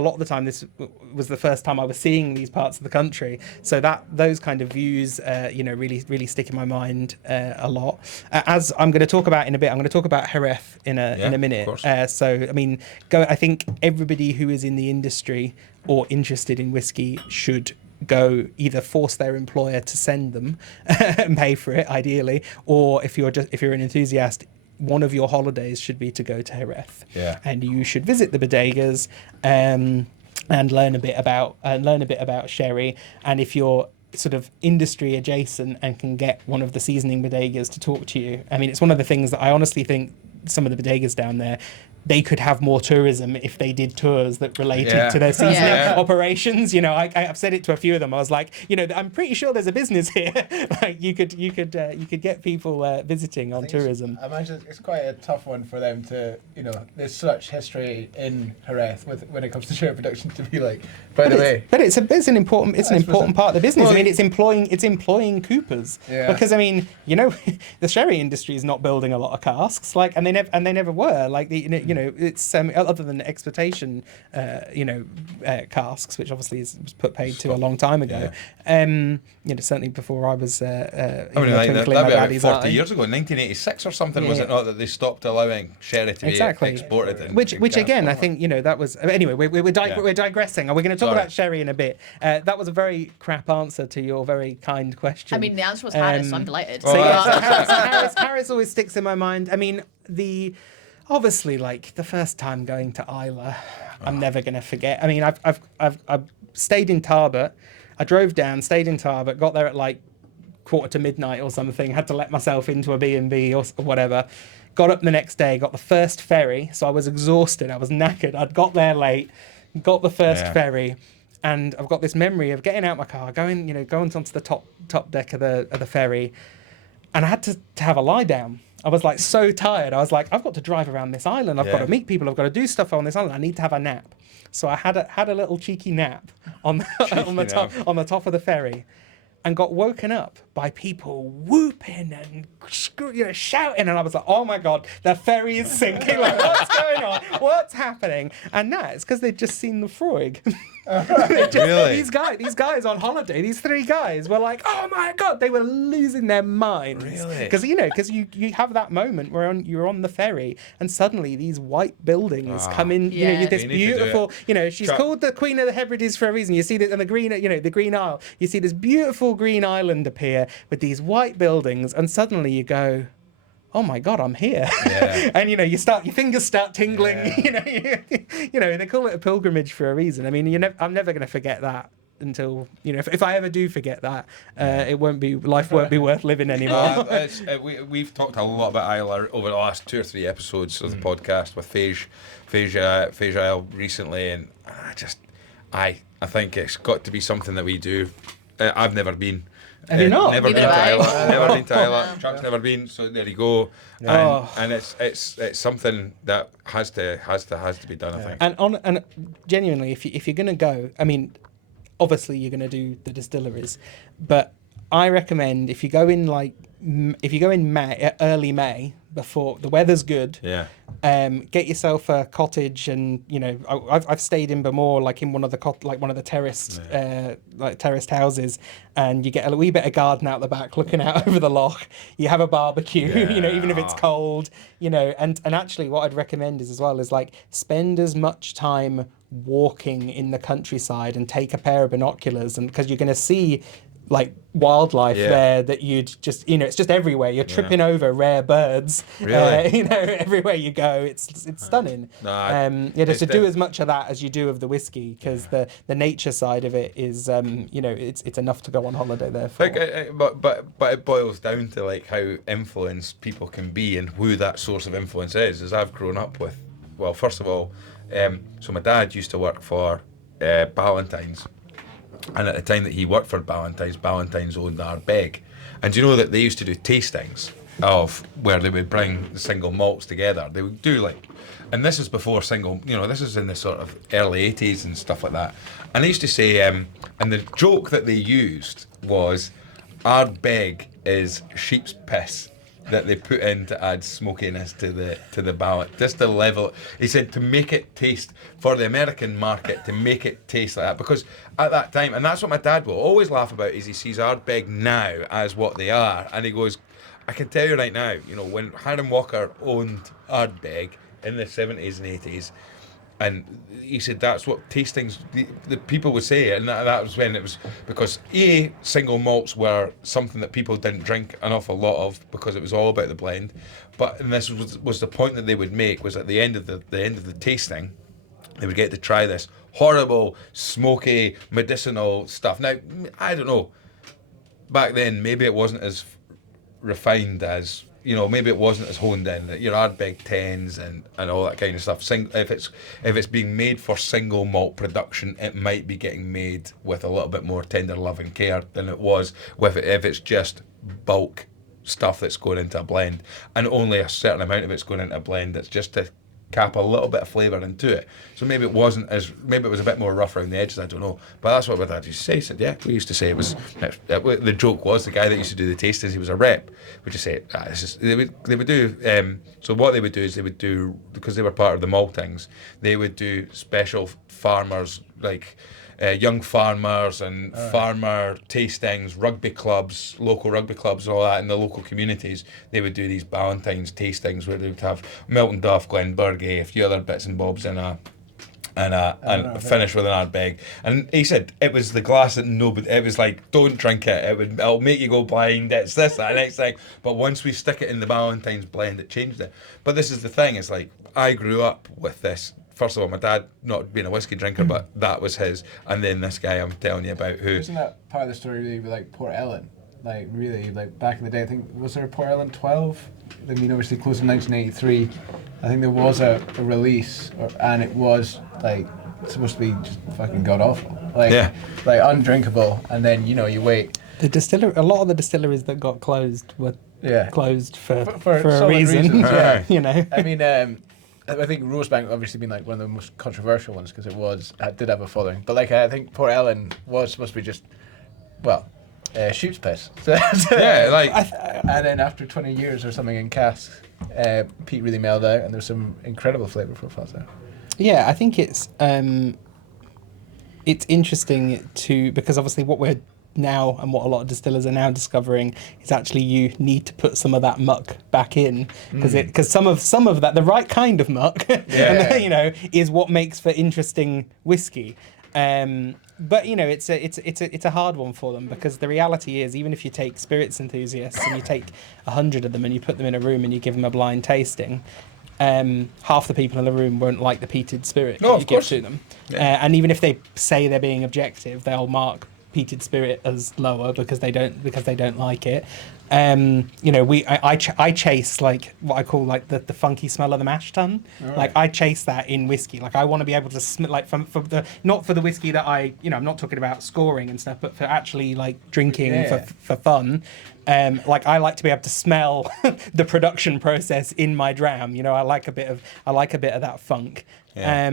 lot of the time this was the first time I was seeing these parts of the country. So those kind of views, really, really stick in my mind a lot. As I'm going to talk about in a bit, I'm going to talk about Jerez in a minute. I think everybody who is in the industry or interested in whiskey should go either force their employer to send them and pay for it ideally, or if you're an enthusiast, one of your holidays should be to go to Jerez. Yeah. And you should visit the bodegas and learn a bit about sherry. And if you're sort of industry adjacent and can get one of the seasoning bodegas to talk to you, it's one of the things that I honestly think some of the bodegas down there they could have more tourism if they did tours that related to their seasoning operations. You know, I've said it to a few of them. I was like, you know, I'm pretty sure there's a business here. Like you could get people visiting on tourism. I imagine it's quite a tough one for them to, you know, there's such history in Jerez when it comes to sherry production to be like, by the way. But it's an important part of the business. Well, I mean, it's employing coopers because I mean, you know, the sherry industry is not building a lot of casks, like, and they never were. Like the you know it's other than exportation, casks, which obviously was paid to a long time ago. You know, certainly before I was. I mean, like that was 40 years ago, 1986 or something, was it not, that they stopped allowing sherry to be exported? Which again, I think, you know, that was anyway. We're digressing. Are we going to talk about sherry in a bit? That was a very crap answer to your very kind question. I mean, the answer was Harris, so I'm delighted. Harris always sticks in my mind. I mean, obviously, like the first time going to Islay, I'm never going to forget. I mean, I've stayed in Tarbert. I drove down, stayed in Tarbert, got there at like 1:45 or something, had to let myself into a B&B or whatever. Got up the next day, got the first ferry, so I was exhausted, I was knackered. I'd got there late, got the first ferry, and I've got this memory of getting out my car, going onto the top deck of the ferry, and I had to have a lie down. I was like so tired. I was like, I've got to drive around this island. I've got to meet people. I've got to do stuff on this island. I need to have a nap. So I had a little cheeky nap on the top of the ferry, and got woken up by people whooping and shouting, and I was like, "Oh my god, the ferry is sinking! Like, what's going on? What's happening?" And it's because they'd just seen the Freud. Really? These guys on holiday, these three guys were like, "Oh my god!" They were losing their minds. Really? Because you have that moment where you're on the ferry, and suddenly these white buildings come in. You know, this beautiful. You know, she's called the Queen of the Hebrides for a reason. You see this in the green. You know, the Green Isle. You see this beautiful green island appear with these white buildings, and suddenly you go, "Oh my god, I'm here!" And your fingers start tingling. You know, they call it a pilgrimage for a reason. I mean, I'm never going to forget that until, you know, if I ever do forget that, life won't be worth living anymore. We've talked a lot about Islay over the last 2 or 3 episodes of the podcast with Phage Isle recently, and I think it's got to be something that we do. I've never been. Have you not? Never been to Islay. Never been to Islay. Chuck's never been, so there you go. And it's something that has to be done. I think. And genuinely, if you're gonna go, I mean, obviously you're gonna do the distilleries, but I recommend if you go in May, early May, before the weather's good. Get yourself a cottage, and you know, I've stayed in Bamore, like in one of the terraced terraced houses, and you get a wee bit of garden out the back, looking out over the loch. You have a barbecue, you know, even if it's cold, you know, and actually what I'd recommend is like spend as much time walking in the countryside and take a pair of binoculars, and because you're going to see like wildlife there that you'd just, you know, it's just everywhere. You're tripping over rare birds, really? You know, everywhere you go. It's stunning. To do as much of that as you do of the whiskey, because the nature side of it is, you know, it's enough to go on holiday there for. But it boils down to like how influenced people can be and who that source of influence is. As I've grown up with, well, first of all, so my dad used to work for Ballantyne's. And at the time that he worked for Ballantyne's owned Ardbeg. And do you know that they used to do tastings of where they would bring the single malts together? They would do like, and this is before single, you know, this is in the sort of early 80s and stuff like that. And they used to say, and the joke that they used was, Ardbeg is sheep's piss that they put in to add smokiness to the ballot. Just the level, he said, to make it taste, for the American market, to make it taste like that. Because at that time, and that's what my dad will always laugh about, is he sees Ardbeg now as what they are. And he goes, I can tell you right now, you know, when Hiram Walker owned Ardbeg in the 70s and 80s, and he said that's what tastings, the people would say, and that was when it was, because single malts were something that people didn't drink an awful lot of because it was all about the blend. But and this was the point that they would make, was at the end of the tasting, they would get to try this horrible, smoky, medicinal stuff. Now, I don't know, back then maybe it wasn't as refined as maybe it wasn't as honed in. That your Ardbeg 10s and all that kind of stuff. If it's being made for single malt production, it might be getting made with a little bit more tender love and care than it was if it's just bulk stuff that's going into a blend, and only a certain amount of it's going into a blend that's just to cap a little bit of flavour into it. So maybe it was a bit more rough around the edges, I don't know. But that's what my dad used to say. He said, yeah, we used to say it was, the joke was the guy that used to do the tastings, he was a rep, would just say, they would do, so what they would do is because they were part of the maltings, they would do special farmers, like young farmers and farmer tastings, rugby clubs, local rugby clubs and all that in the local communities. They would do these Valentine's tastings where they would have Milton Duff, Glenburgie, a few other bits and bobs and finish with an Ardbeg. And he said it was the glass that it was like, don't drink it, it'll make you go blind, it's this, that, next thing. But once we stick it in the Valentine's blend, it changed it. But this is the thing, it's like, I grew up with this. First of all, my dad not being a whiskey drinker, but that was his. And then this guy I'm telling you about who... Isn't that part of the story really with like Port Ellen? Like really, like back in the day, I think, was there a Port Ellen 12? I mean, obviously closed in 1983. I think there was a release, and it was like supposed to be just fucking god awful. Like undrinkable, and then, you wait. A lot of the distilleries that got closed were closed for a reason. Reasons, I mean, I think Rosebank obviously been like one of the most controversial ones because it did have a following. But like I think Port Ellen was supposed to be just, shoot's piss. And then after 20 years or something in casks, Pete really mailed out, and there's some incredible flavour profiles there. Yeah, I think it's interesting because obviously what we're now and what a lot of distillers are now discovering is actually you need to put some of that muck back in because some of that, the right kind of muck, is what makes for interesting whiskey. But it's a hard one for them, because the reality is, even if you take spirits enthusiasts and you take 100 of them and you put them in a room and you give them a blind tasting, half the people in the room won't like the peated spirit that you give to them. And even if they say they're being objective, they'll mark peated spirit as lower because they don't like it. I chase like what I call like the funky smell of the mash tun. Right. Like I chase that in whiskey. Like I want to be able to smell like not for the whiskey that I'm not talking about scoring and stuff, but for actually like drinking for fun. Like I like to be able to smell the production process in my dram. I like a bit of that funk. Yeah.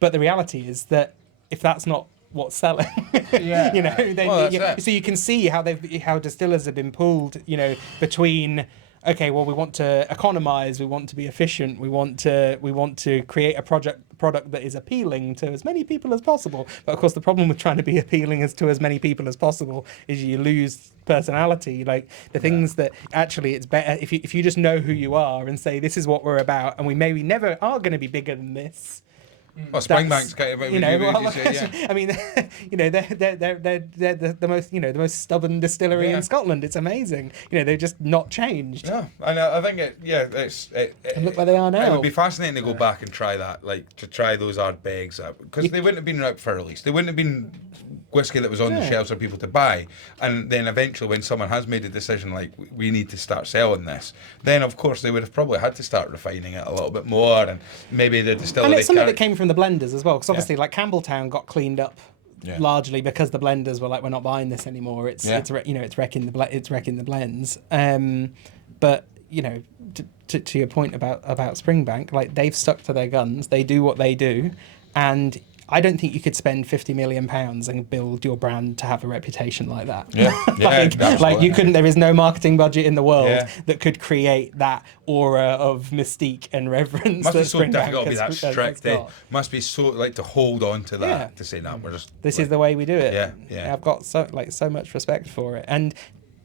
But the reality is that if that's not what's selling, so you can see how distillers have been pulled, between, okay, well, we want to economize, we want to be efficient, we want to create a product that is appealing to as many people as possible. But of course, the problem with trying to be appealing to as many people as possible is you lose personality. Like the things that actually it's better if you just know who you are and say, this is what we're about, and we maybe never are going to be bigger than this. Well, Springbank's kind of, I mean, they're the most stubborn distillery in Scotland. It's amazing. They've just not changed. Yeah, and I think and look where they are now. It would be fascinating to go back and try that, like to try those Ardbegs, because they wouldn't have been out for release. They wouldn't have been whiskey that was on the shelves for people to buy. And then eventually, when someone has made a decision like we need to start selling this, then of course they would have probably had to start refining it a little bit more, and maybe the distillery. And it's something that came from the blenders as well, because obviously like Campbelltown got cleaned up largely because the blenders were like, we're not buying this anymore. It's wrecking the blends. But to your point about Springbank, like they've stuck to their guns. They do what they do, and I don't think you could spend £50 million and build your brand to have a reputation like that. Like you couldn't. There is no marketing budget in the world that could create that aura of mystique and reverence. Must be so difficult to be that strict. Must be so like to hold on to that to say no, we're just. This is the way we do it. Yeah. I've got so much respect for it. And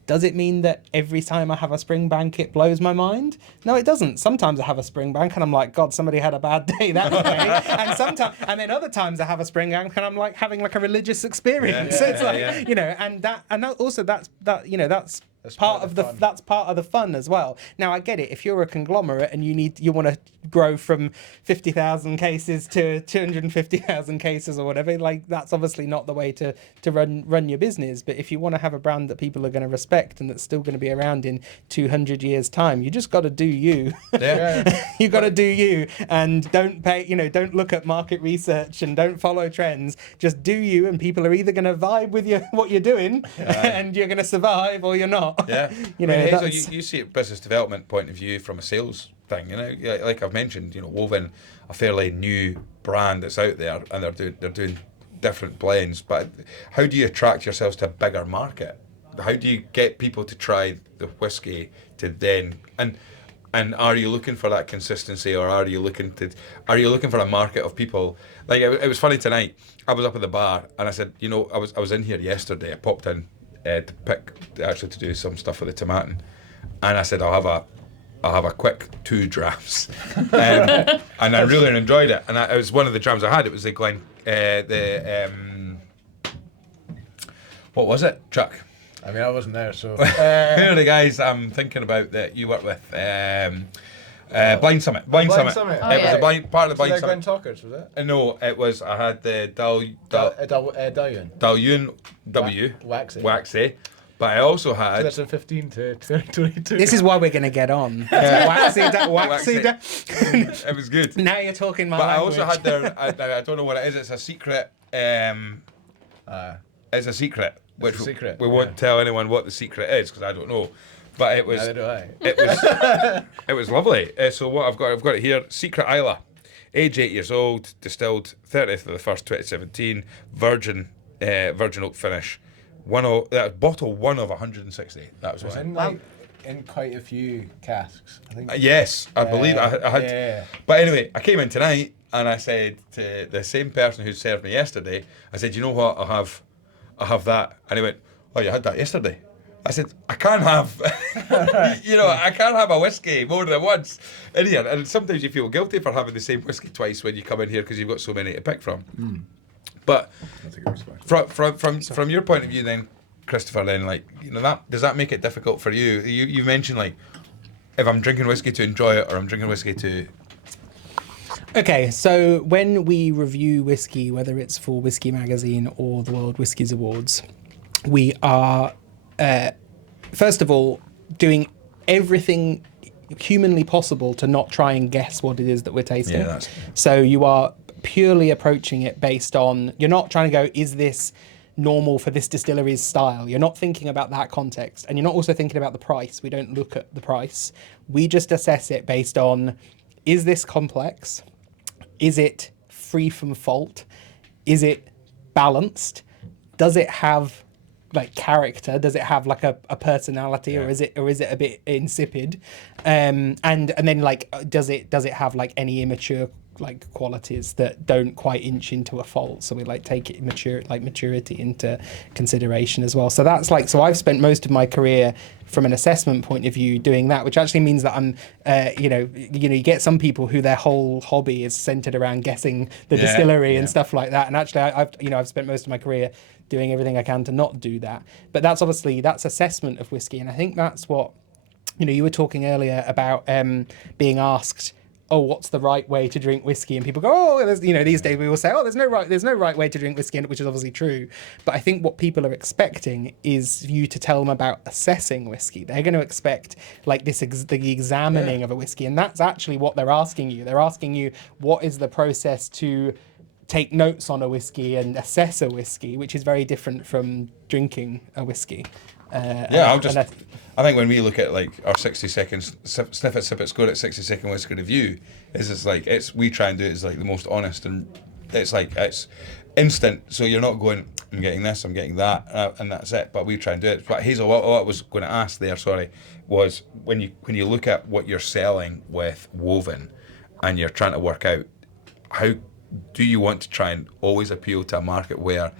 does it mean that every time I have a Springbank it blows my mind? No, it doesn't. Sometimes I have a Springbank and I'm like, God, somebody had a bad day that day. And then other times I have a Springbank and I'm like having like a religious experience. So it's like, and that's that's part of the fun as well. Now I get it. If you're a conglomerate and you want to grow from 50,000 cases to 250,000 cases or whatever, like that's obviously not the way to run your business. But if you want to have a brand that people are going to respect and that's still going to be around in 200 years time, you just got to do you. Yeah. You got to do you, and don't look at market research and don't follow trends. Just do you, and people are either going to vibe with what you're doing, and you're going to survive, or you're not. Yeah. Hazel, you see it business development point of view from a sales thing. Like I've mentioned, Woven, a fairly new brand that's out there, and they're doing different blends. But how do you attract yourselves to a bigger market? How do you get people to try the whiskey to then and are you looking for that consistency, or are you looking for a market of people? Like it was funny tonight. I was up at the bar and I said, I was in here yesterday. I popped in to do some stuff with the tomatin, and I said I'll have a quick 2 drams, and I really enjoyed it. And it was one of the drams I had. It was the what was it, Chuck? I mean, I wasn't there, so. Who are the guys I'm thinking about that you work with? Blind Summit. Blind Summit. Oh, It was yeah. part of the Blind Glen Summit. Talkers, was it? No, it was. I had the Dalyun W. Waxy. But I also had. 2015 to 2022. This is why we're going to get on. Waxy. It was good. Now you're talking my But language. I also had their. I don't know what it is. It's a secret. It's a secret. Which a secret, we won't tell anyone what the secret is because I don't know. But it was. Neither do I. It was lovely. So what I've got it here. Secret Isla, age 8 years old, distilled 30th of the 1st, 2017, virgin oak finish. Bottle 1 of 160. That was It was what. in quite a few casks, I think. Yes, I believe I had. Yeah. But anyway, I came in tonight and I said to the same person who served me yesterday, I said, you know what, I'll have that. And he went, oh, you had that yesterday? I said, I can't have, I can't have a whiskey more than once in here. And sometimes you feel guilty for having the same whiskey twice when you come in here because you've got so many to pick from. But from your point of view then, Christopher, then that does that make it difficult for you? You mentioned if I'm drinking whiskey to enjoy it or I'm drinking whiskey to. Okay, so when we review whiskey, whether it's for Whisky Magazine or the World Whiskies Awards, we are first of all doing everything humanly possible to not try and guess what it is that we're tasting. Yeah, so you are purely approaching it based on, you're not trying to go, is this normal for this distillery's style? You're not thinking about that context, and you're not also thinking about the price. We don't look at the price. We just assess it based on, is this complex? Is it free from fault? Is it balanced? Does it have character? Does it have a personality, or is it a bit insipid? And then does it have any immature qualities that don't quite inch into a fault? So we take it maturity into consideration as well. So that's so I've spent most of my career from an assessment point of view doing that, which actually means that I'm you get some people who their whole hobby is centered around guessing the distillery and stuff like that, and actually I've spent most of my career doing everything I can to not do that. But that's assessment of whiskey, and I think that's what you were talking earlier about being asked, oh, what's the right way to drink whiskey? And people go, oh, these days we will say, oh, there's no right way to drink whiskey, which is obviously true. But I think what people are expecting is you to tell them about assessing whiskey. They're going to expect the examining of a whiskey, and that's actually what they're asking you. They're asking you, what is the process to take notes on a whiskey and assess a whiskey, which is very different from drinking a whiskey. I think when we look at our 60 seconds sniff it, sip it, score it 60-second whiskey review, we try and do it as the most honest, and it's instant. So you're not going, I'm getting this, I'm getting that, and that's it. But we try and do it. But Hazel, what I was going to ask there, was when you look at what you're selling with Woven, and you're trying to work out how do you want to try and always appeal to a market where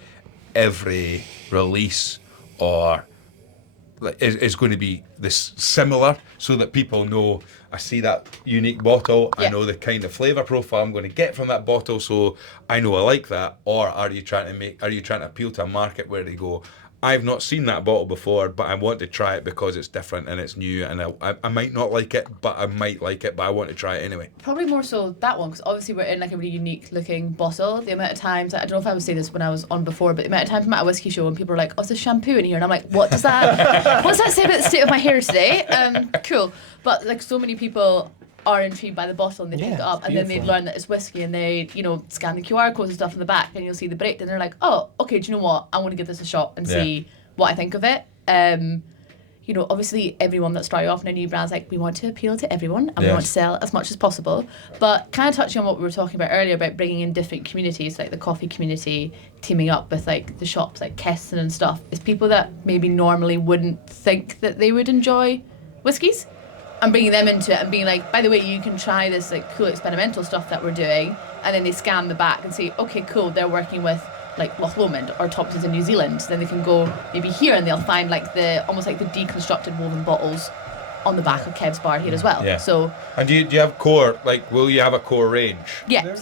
every release or is going to be this similar, so that people know, I see that unique bottle, I know the kind of flavour profile I'm going to get from that bottle, so I know I like that? Or are you trying to appeal to a market where they go, I've not seen that bottle before, but I want to try it because it's different and it's new, and I might not like it, but I might like it, but I want to try it anyway. Probably more so that one, because obviously we're in like a really unique looking bottle. The amount of times, I don't know if I was saying this when I was on before, but the amount of times I'm at a whiskey show and people are like, oh, it's a shampoo in here, and I'm like, what does that, what does that say about the state of my hair today? Cool. But like so many people are intrigued by the bottle and they pick it up, and then they learn that it's whiskey, and they, you know, scan the QR codes and stuff in the back, and you'll see the breakdown, and they're like, oh, okay, do you know what? I want to give this a shot and see what I think of it. You know, obviously everyone that's starting off in a new brand's like, we want to appeal to everyone and we want to sell as much as possible. But kind of touching on what we were talking about earlier about bringing in different communities, like the coffee community, teaming up with like the shops like Keston and stuff, is people that maybe normally wouldn't think that they would enjoy whiskies, and bringing them into it and being like, by the way, you can try this like cool experimental stuff that we're doing, and then they scan the back and say, okay, cool, they're working with like Loch Lomond or Thompson's in New Zealand. Then they can go maybe here and they'll find like the almost like the deconstructed woven bottles on the back of Kev's bar here as well. Yeah. So. And do you have core, like, will you have a core range? Yeah.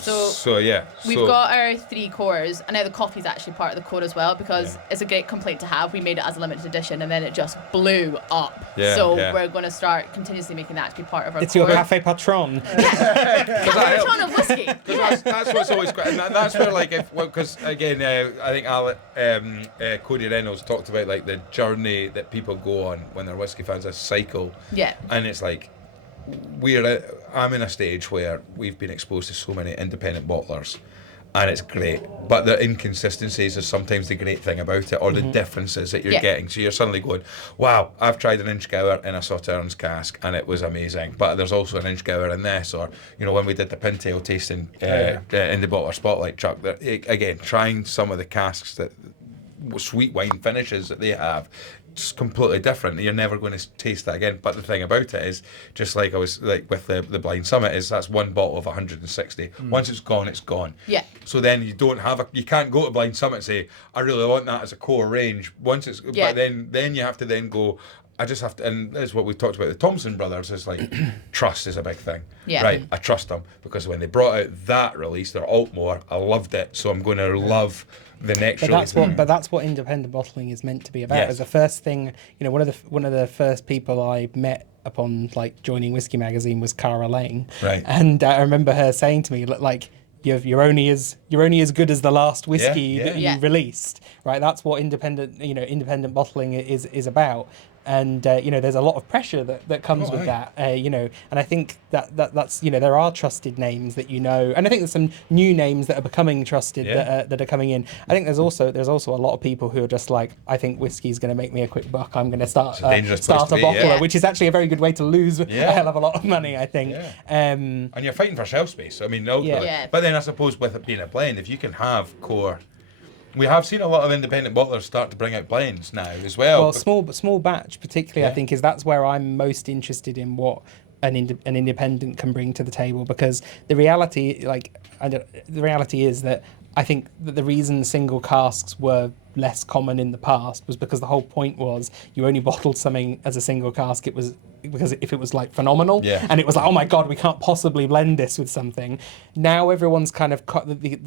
We've got our 3 cores, and now the coffee's actually part of the core as well, because it's a great complaint to have. We made it as a limited edition and then it just blew up. We're going to start continuously making that to be part of our It's core. your Cafe Patron. Cafe Patron of whiskey. That's what's always great. And that's where, like, because again, I think Cody Reynolds talked about like the journey that people go on when they're whiskey fans, a cycle. Yeah. And it's like, I'm in a stage where we've been exposed to so many independent bottlers, and it's great. But the inconsistencies is sometimes the great thing about it, or the differences that you're getting. So you're suddenly going, wow, I've tried an Inchgour in a Sauternes cask and it was amazing, but there's also an Inchgour in this. Or, you know, when we did the Pintail tasting in the Bottler Spotlight truck, again, trying some of the casks that sweet wine finishes that they have, it's completely different. You're never going to taste that again. But the thing about it is, just like I was like with the Blind Summit, is that's one bottle of 160. Once it's gone, it's gone. Yeah. So then you can't go to Blind Summit and say, I really want that as a core range. Once it's, but then you have to then go, I just have to, and that's what we talked about. The Thompson brothers is like, trust is a big thing. Yeah. Right, I trust them, because when they brought out that release, their Altmore, I loved it. So I'm going to love the next release. But that's what independent bottling is meant to be about. Yes. As the first thing, you know, one of the first people I met upon like joining Whisky Magazine was Cara Lane. Right. And I remember her saying to me, like, you're only as good as the last whiskey that you released, right? That's what independent bottling is about. And you know, there's a lot of pressure that comes with that, you know, and I think that's, you know, there are trusted names that, you know, and I think there's some new names that are becoming trusted that are coming in. I think there's also a lot of people who are just like, I think whiskey's going to make me a quick buck, I'm going to start a bottler, which is actually a very good way to lose a hell of a lot of money, I think. And you're fighting for shelf space. I mean, but then I suppose with it being a blend, if you can have core. We have seen a lot of independent bottlers start to bring out blends now as well. Well, small batch particularly, I think, that's where I'm most interested in what an independent can bring to the table, because the reality is that I think that the reason single casks were less common in the past was because the whole point was you only bottled something as a single cask. It was because if it was like phenomenal, and it was like, oh my god, we can't possibly blend this with something. Now everyone's kind of the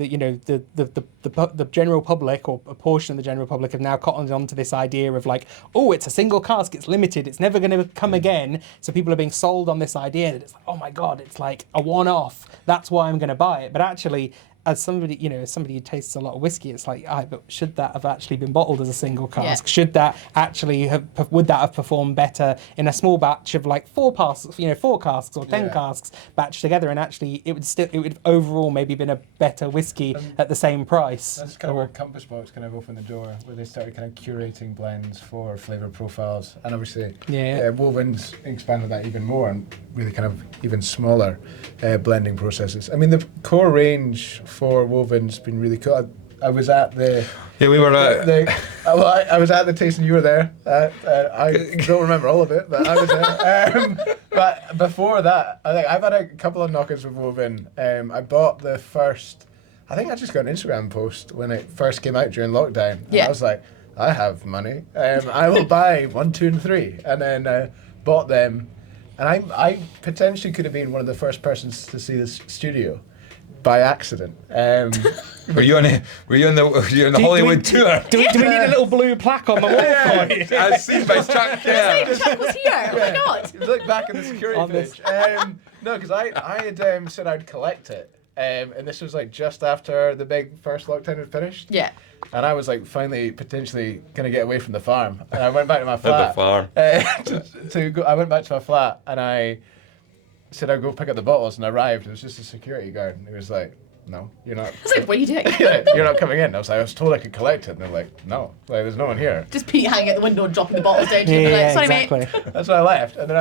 general public, or a portion of the general public, have now cottoned onto this idea of like, oh, it's a single cask, it's limited, it's never going to come again. So people are being sold on this idea that it's like, oh my god, it's like a one-off. That's why I'm going to buy it. But actually, as somebody who tastes a lot of whiskey, it's like, but should that have actually been bottled as a single cask? Should that actually would that have performed better in a small batch of like 4 casks or 10 casks batched together, and actually it would overall maybe been a better whiskey at the same price. That's kind of where Compass Box kind of opened the door, where they started kind of curating blends for flavour profiles, and obviously Woven's expanded that even more and really kind of even smaller blending processes. I mean, the core range for Woven's been really cool. I was at the I was at the tasting. You were there. I don't remember all of it, but I was there. But before that, I think I've had a couple of knockers with Woven. I bought the first. I think I just got an Instagram post when it first came out during lockdown. And I was like, I have money. I will buy 1, 2, and 3, and then bought them. And I potentially could have been one of the first persons to see this studio. by accident. Were you on the Hollywood tour? Do we need a little blue plaque on the wall for you? As seen by Chuck. Yeah. Chuck was here. Oh my God. Look back in the security page. No, because I had said I'd collect it. And this was like just after the big first lockdown had finished. Yeah. And I was like finally potentially gonna get away from the farm. And I went back to my flat. the farm. I went back to my flat and I said I'd go pick up the bottles, and I arrived. It was just a security guard, and he was like, "No, you're not." I was like, "What are you doing?" You're not coming in. I was told I could collect it, and they're like, "No, like there's no one here." Just Pete hanging out the window and dropping the bottles down to you. Like, sorry, exactly. mate. That's why I left, and then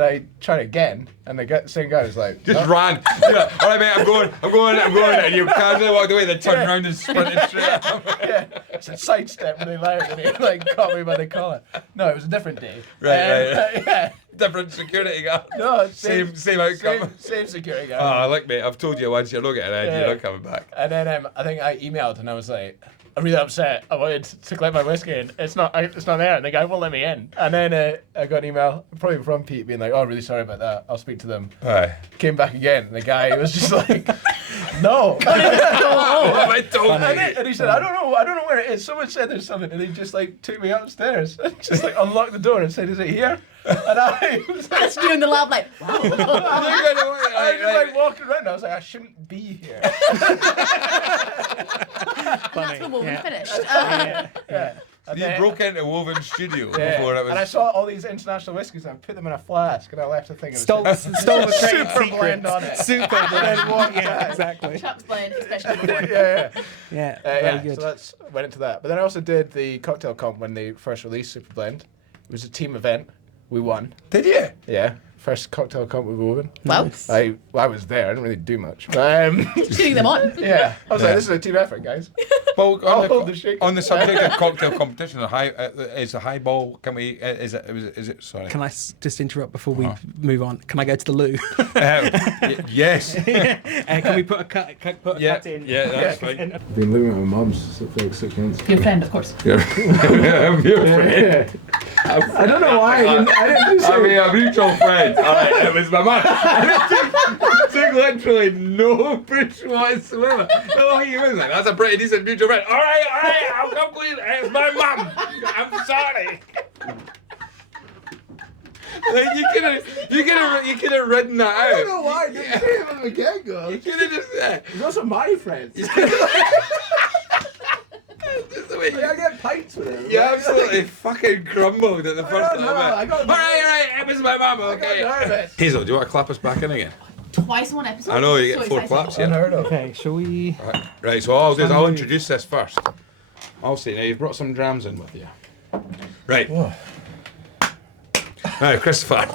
I tried again, and the same guy was like, Just ran. All right, mate, I'm going. And you casually walked away, then turned around and sprinted straight up. Yeah, it's a sidestep when they left, and he like caught me by the collar. No, it was a different day. Right. Yeah. Different security guard. No, same outcome. Same security guard. Oh, look, mate, I've told you once, you're not getting in, you're not coming back. And then I think I emailed and I was like, I'm really upset. I wanted to collect my whiskey and it's not there, and the guy won't let me in. And then I got an email, probably from Pete, being like, "Oh, really sorry about that. I'll speak to them." Aye. Came back again, and the guy was just like, "No." And he said, "I don't know where it is. Someone said there's something," and he just like took me upstairs and just like unlocked the door and said, "Is it here?" And I was like, That's you in the lab, like, wow. I was just like walking around. I was like, I shouldn't be here. That's when Woven finished. And You then- broke into Woven Studio Yeah. before it was. And I saw all these international whiskies and I put them in a flask and I left a thing. Stole the trade super secrets. blend on it. Super And then blend. walked Yeah, out. exactly. Chuck's blend, especially before. Yeah, Yeah, very good. so went into that. But then I also did the cocktail comp when they first released Super Blend. It was a team event. We won. Did you? Yeah. First cocktail comp with Woven. Well, I was there. I didn't really do much. But, cheating them on. yeah. I was like, this is a team effort, guys. Well, I'll hold the shake. on the subject of cocktail competition, is the highball? Can we? Is it? Sorry. Can I just interrupt before we move on? Can I go to the loo? Yes. Can we put a cut in? Yeah, that's fine. Been living with my mum's for like 6 months. Your friend, of course. I'm your friend. I don't know why I didn't I mean, a mutual friend. All right, it was my mum. It took literally no push whatsoever. Oh, he was like, that's a pretty decent mutual friend. All right, I'll come clean. It's my mum. I'm sorry. Like you could have written that out. I don't know why I didn't say it from the get-go. You could have just He's also my friend. just the way I get pints with him. you absolutely fucking crumbled at the first don't little know, bit. I got All right, it was my mum. Okay. nervous. Hazel, do you want to clap us back in again? Twice in one episode. I know you So get 4 exciting. claps here. Unheard of. Okay, shall we? Right, so all I'll do is I'll introduce this first. I'll say, now you've brought some drams in with you. Right. Whoa. Now, Christopher,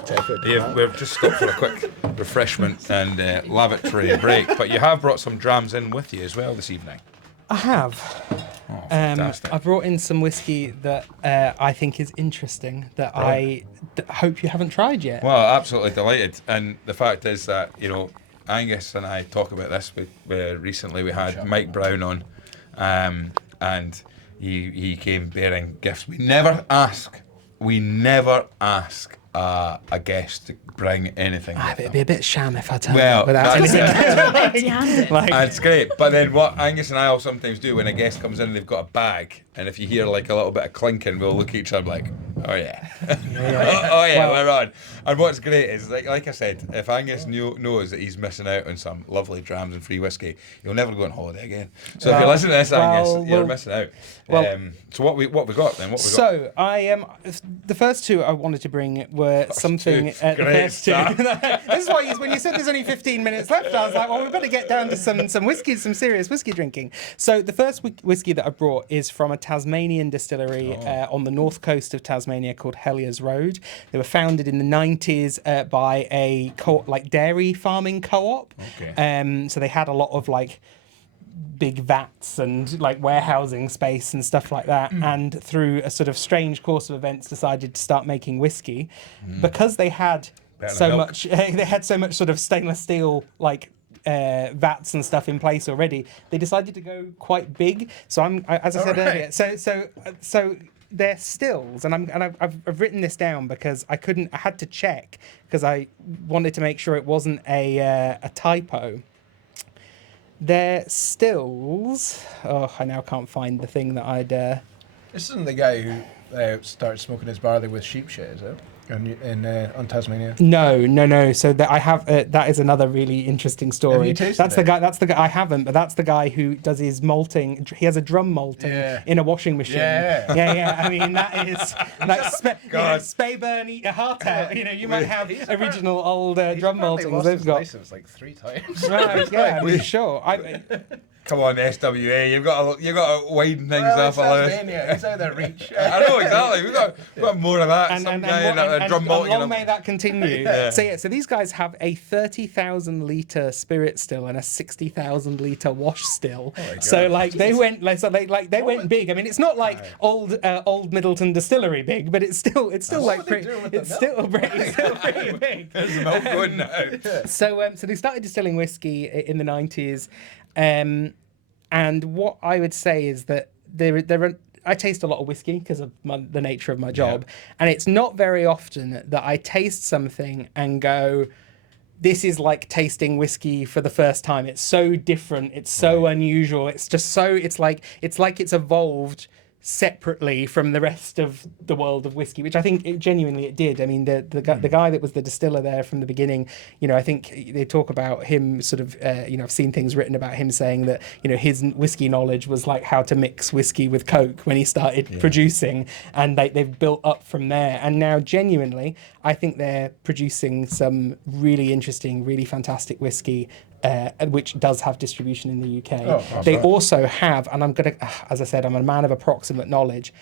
we've just stopped for a quick refreshment and lavatory break, but you have brought some drams in with you as well this evening. I have. Oh, fantastic. I brought in some whiskey that I think is interesting that I hope you haven't tried yet. Well, absolutely delighted. And the fact is that, Angus and I talk about this. Recently we had Mike Brown on, and he came bearing gifts. We never ask a guest to bring anything with It'd them. be a bit sham if I turned Well, up without that's- anything. That's great. But then what Angus and I will sometimes do when a guest comes in, they've got a bag, and if you hear like a little bit of clinking, we'll look at each other like, oh yeah, oh yeah, Well- we're on. And what's great is like I said, if Angus knows that he's missing out on some lovely drams and free whiskey, he'll never go on holiday again. So if you listen to this, Angus, you're missing out. So what we got then? So I the first two I wanted to bring were something. two. The Great first two. start. This is why when you said there's only 15 minutes left, I was like, well, we've got to get down to some whiskey, some serious whiskey drinking. So the first whiskey that I brought is from a Tasmanian distillery on the north coast of Tasmania called Hellier's Road. They were founded in the 90s by a dairy farming co-op. Okay. So they had a lot of big vats and warehousing space and stuff like that, and through a sort of strange course of events decided to start making whiskey because they had so much sort of stainless steel vats and stuff in place already. They decided to go quite big. So as I said earlier, so they're stills, and I've written this down because I had to check because I wanted to make sure it wasn't a typo. Their stills. Oh, I now can't find the thing that I'd. This isn't the guy who started smoking his barley with sheep shit, is it? On Tasmania. No. So that I have that is another really interesting story. Have you tasted That's the it? guy. That's the guy. I haven't, but that's the guy who does his malting. He has a drum malting in a washing machine. Yeah. I mean, that is like spay burn, eat your heart out. You know, you might have original old drum maltings. They've got license like 3 times. right. Yeah, I mean, sure. Come on, SWA, you've got to widen things up a little. It's out of reach. I know exactly. We've got more of that. Some guy in a drum malting. Long may that continue. So these guys have a 30,000 litre spirit still and a 60,000 litre wash still. Oh so like they went went big. I mean, it's not like old Middleton Distillery big, but it's still like pretty. It's still pretty big. There's the milk going now. So they started distilling whiskey in the 90s. And what I would say is that I taste a lot of whiskey because of the nature of my job. And it's not very often that I taste something and go, this is like tasting whiskey for the first time. It's so different. It's so unusual. It's just so, it's like it's evolved separately from the rest of the world of whiskey, which I think it did. I mean, the guy that was the distiller there from the beginning, you know, I think they talk about him sort of, you know, I've seen things written about him saying that, you know, his whiskey knowledge was like how to mix whiskey with Coke when he started producing, and they've built up from there. And now genuinely, I think they're producing some really interesting, really fantastic whiskey, which does have distribution in the UK. They also have, and I'm going to, as I said, I'm a man of approximate knowledge.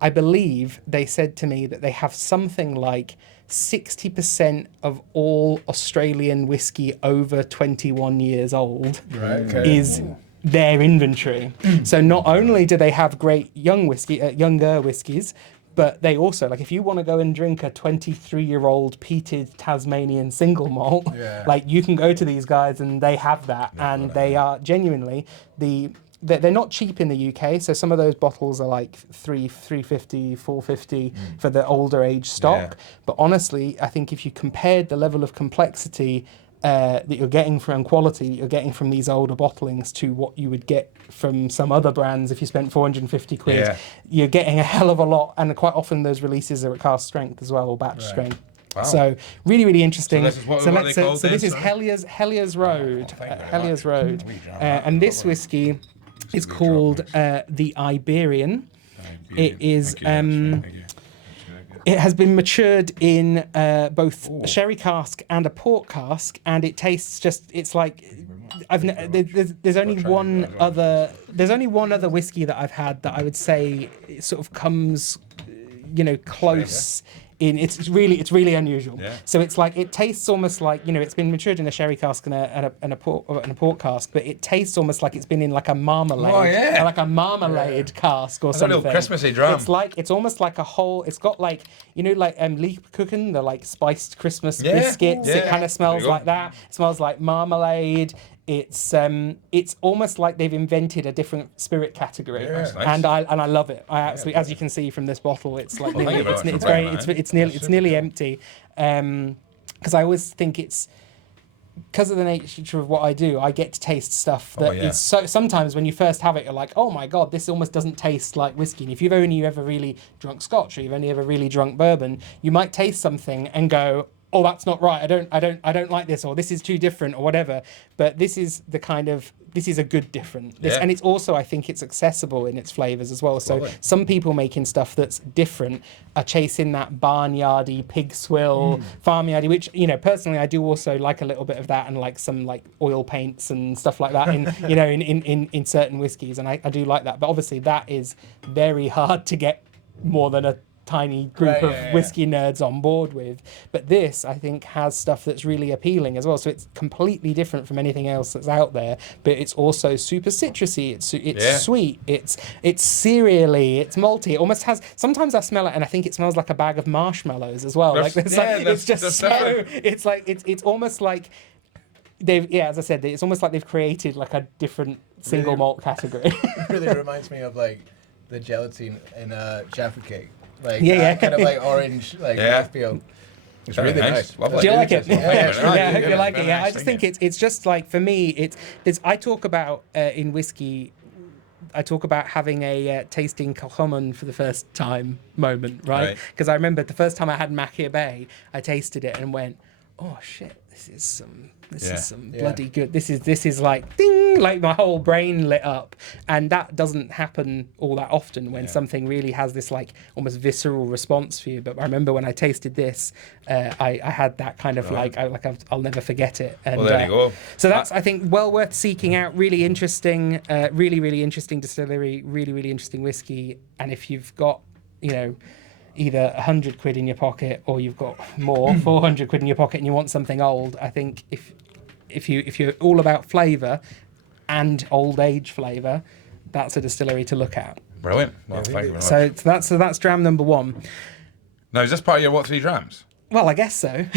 I believe they said to me that they have something like 60% of all Australian whiskey over 21 years old is their inventory. So not only do they have great younger whiskies, but they also, like, if you want to go and drink a 23-year-old peated Tasmanian single malt, like, you can go to these guys and they have that, and they are genuinely they're not cheap in the UK. So some of those bottles are like $350, $450 for the older age stock. But honestly, I think if you compared the level of complexity that you're getting from quality that you're getting from these older bottlings to what you would get from some other brands if you spent 450 quid, you're getting a hell of a lot, and quite often those releases are at cask strength as well, or batch strength. Wow. So really, really interesting. So this is Hellier's Road. Hellier's Road. And this whiskey is called the Iberian. It is. It has been matured in both a sherry cask and a port cask, and it tastes just. It's like there's only one other whiskey that I've had that I would say it sort of comes, you know, close. It's really unusual. So it's like, it tastes almost like, you know, it's been matured in a sherry cask and a port cask, but it tastes almost like it's been in like a marmalade, like a marmalade cask or something. A little Christmassy drum. It's almost like a whole. It's got like, you know, like Lebkuchen, the like spiced Christmas biscuits. It kind of smells like that. It smells like marmalade. It's almost like they've invented a different spirit category, and I love it. I absolutely, as you can see from this bottle, it's like it's nearly empty, because I always think it's because of the nature of what I do. I get to taste stuff that is so. Sometimes when you first have it, you're like, oh my god, this almost doesn't taste like whiskey. And if you've only ever really drunk Scotch, or you've only ever really drunk bourbon, you might taste something and go, oh, that's not right. I don't like this, or this is too different, or whatever. But this is a good different. And it's also, I think it's accessible in its flavours as well. So some people making stuff that's different are chasing that barnyardy, pig swill, farmyardy, which, you know, personally I do also like a little bit of that, and like some like oil paints and stuff like that in you know in certain whiskies, and I do like that. But obviously that is very hard to get more than a tiny group of whiskey nerds on board with. But this, I think, has stuff that's really appealing as well. So it's completely different from anything else that's out there, but it's also super citrusy. It's sweet. It's cereally. It's malty. It almost has. Sometimes I smell it and I think it smells like a bag of marshmallows as well. It's almost like they've, as I said, it's almost like they've created like a different single malt category. It really reminds me of like the gelatine in Jaffa cake. Like kind of like orange, like mouthfeel. It's really nice. Lovely. Do you like it? Yeah, I hope you like it. Yeah, I just think it's just like, for me, I talk about in whiskey, I talk about having a tasting Kilchoman for the first time moment, right? Because I remember the first time I had Machir Bay, I tasted it and went, oh shit, this is some bloody good. This is like ding, like my whole brain lit up, and that doesn't happen all that often when something really has this like almost visceral response for you. But I remember when I tasted this, I had that kind of I'll never forget it. And, well, there you go. So that's, I think, well worth seeking out. Really interesting, really interesting distillery, really interesting whiskey. And if you've got, either 100 quid in your pocket or you've got more, 400 quid in your pocket, and you want something old, I think if you're all about flavour and old age flavour, that's a distillery to look at. Brilliant. Well, thank you very much. So that's dram number 1. Now, is this part of your what 3 drams? Well, I guess so. Right.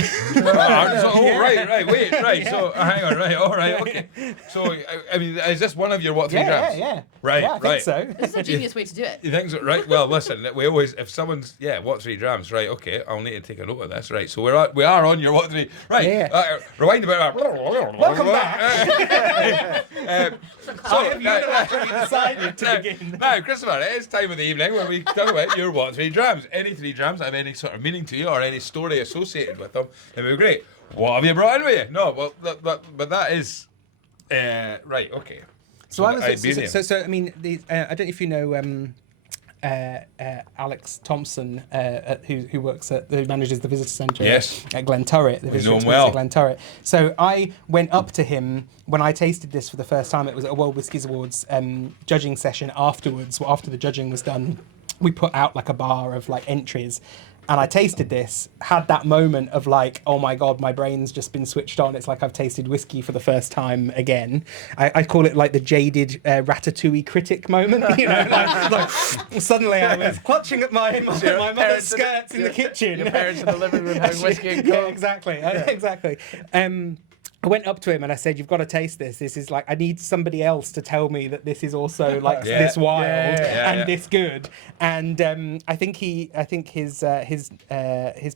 So, hang on, right, all right, okay. So, I mean, is this one of your what 3 drams? Yeah. Right, I think so. This is a genius way to do it. You think so? Right. Well, listen, we always, if someone's, what 3 drams, right, okay, I'll need to take a note of this, right. So we are on your what 3, right. Yeah. Rewind a bit. Welcome back. So, Decided to begin. Now, Christopher, it is time of the evening when we talk about your what 3 drams. Any 3 drams that have any sort of meaning to you or any story associated with them, it would be great. What have you brought in with you? No, well, but that is right. Okay. So I mean, I don't know if you know Alex Thompson, who manages the visitor centre at Glenturret. The visitor experience at Glenturret. So I went up to him when I tasted this for the first time. It was at a World Whiskies Awards judging session afterwards. Well, after the judging was done, we put out like a bar of like entries. And I tasted this, had that moment of like, oh my God, my brain's just been switched on. It's like I've tasted whiskey for the first time again. I call it like the jaded Ratatouille critic moment. Like suddenly I was clutching at my mother's skirts in the kitchen. Your parents in the living room having whiskey and coke. Yeah, exactly. I went up to him and I said, you've got to taste this. This is like, I need somebody else to tell me that this is also like this wild and this good. And I think his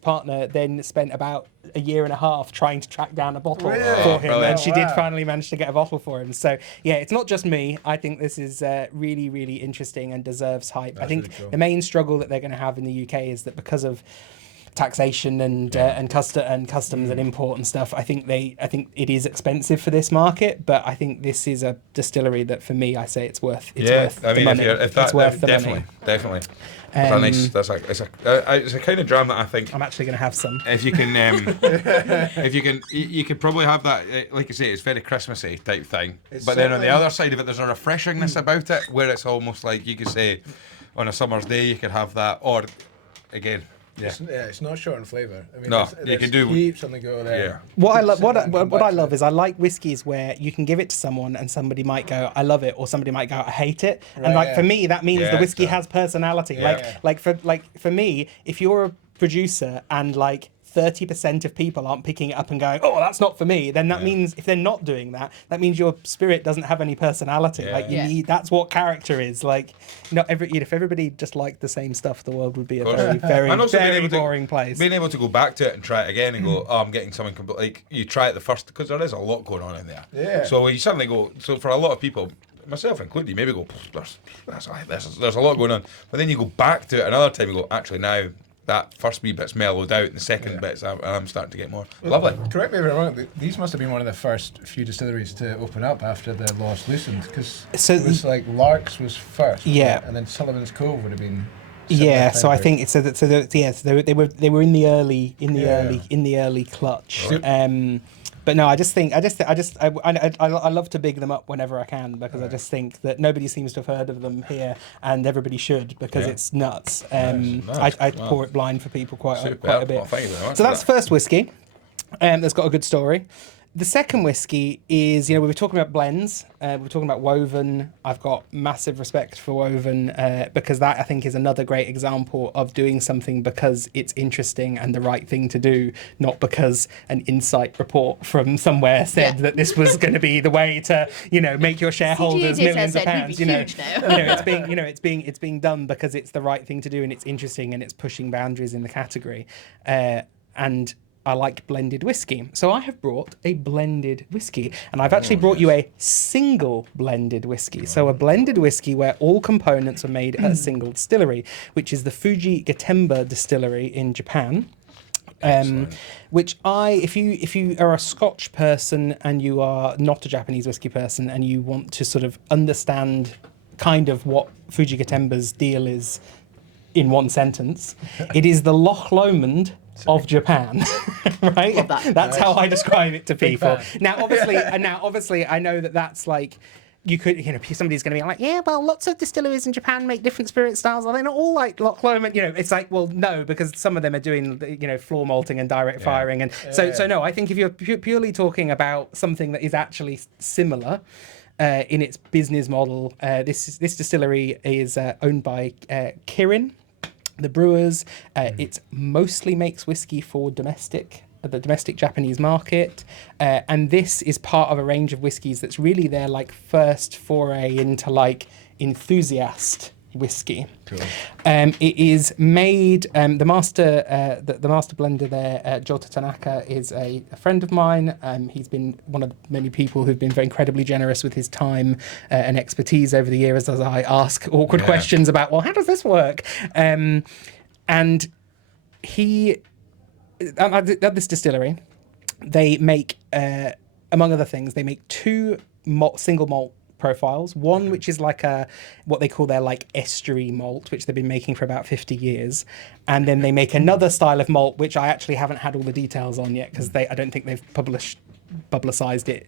partner then spent about a year and a half trying to track down a bottle for him. And she did finally manage to get a bottle for him. So yeah, it's not just me. I think this is really interesting and deserves hype. That's I think really cool. The main struggle that they're going to have in the UK is that because of taxation and customs and import and stuff, I think it is expensive for this market, but I think this is a distillery that for me, I say it's worth the money. It's worth the money. Definitely. It's a kind of dram that I think I'm actually going to have some. If you can, you could probably have that. Like you say, it's very Christmassy type thing. But then on the other side of it, there's a refreshingness about it, where it's almost like you could say, on a summer's day, you could have that, or again. Yeah. It's not short in flavour. I mean, you can do heaps on the go there. Yeah. What I love is I like whiskies where you can give it to someone and somebody might go, I love it, or somebody might go, I hate it. And for me, that means the whiskey has personality. Yeah. Like for me, if you're a producer and like 30% of people aren't picking it up and going, oh, that's not for me, then that means if they're not doing that, that means your spirit doesn't have any personality. You need, that's what character is. Like, if everybody just liked the same stuff, the world would be a very boring place. Being able to go back to it and try it again and go, oh, I'm getting something complete. Like, you try it the first, because there is a lot going on in there. Yeah. So you suddenly go, so for a lot of people, myself included, you maybe go, there's a lot going on. But then you go back to it another time and go, actually now, that first wee bit's mellowed out and the second bit's I'm starting to get more. Lovely. Correct me if I'm wrong, these must have been one of the first few distilleries to open up after the Lost Loosened, because it was like Lark's was first, and then Sullivan's Cove would have been. So I think they were in the early clutch. But no, I love to big them up whenever I can, because I just think that nobody seems to have heard of them here, and everybody should, because it's nuts. I pour it blind for people quite a bit. Well, thank you very much. So that's the first whiskey. That's got a good story. The second whiskey is, we were talking about blends. We were talking about Woven. I've got massive respect for Woven because that, I think, is another great example of doing something because it's interesting and the right thing to do, not because an insight report from somewhere said that this was going to be the way to, make your shareholders millions of pounds. It's being done because it's the right thing to do and it's interesting and it's pushing boundaries in the category. And I like blended whiskey. So I have brought a blended whiskey, and I've actually brought you a single blended whiskey. So a blended whiskey where all components are made at a single distillery, which is the Fuji Gatemba distillery in Japan. Which if you are a Scotch person and you are not a Japanese whiskey person and you want to sort of understand kind of what Fuji Gatemba's deal is in one sentence, it is the Loch Lomond of Japan, right? Love that. That's how I describe it to people. Now, obviously, I know that that's like. You could, somebody's going to be like, yeah, well, lots of distilleries in Japan make different spirit styles. Are they not all like Loch Lomond? It's like, well, no, because some of them are doing, floor malting and direct firing. And so no, I think if you're purely talking about something that is actually similar in its business model, this distillery is owned by Kirin, the brewers. It mostly makes whiskey for the domestic Japanese market, and this is part of a range of whiskies that's really their like first foray into like enthusiast whiskey. Cool. It is made. The master blender there, Jota Tanaka, is a friend of mine. He's been one of the many people who've been very incredibly generous with his time and expertise over the years as I ask awkward questions about, well, how does this work? And he. At this distillery, they make, among other things, they make two single malt profiles. One which is like what they call their like estuary malt, which they've been making for about 50 years, and then they make another style of malt which I actually haven't had all the details on yet because I don't think they've publicized it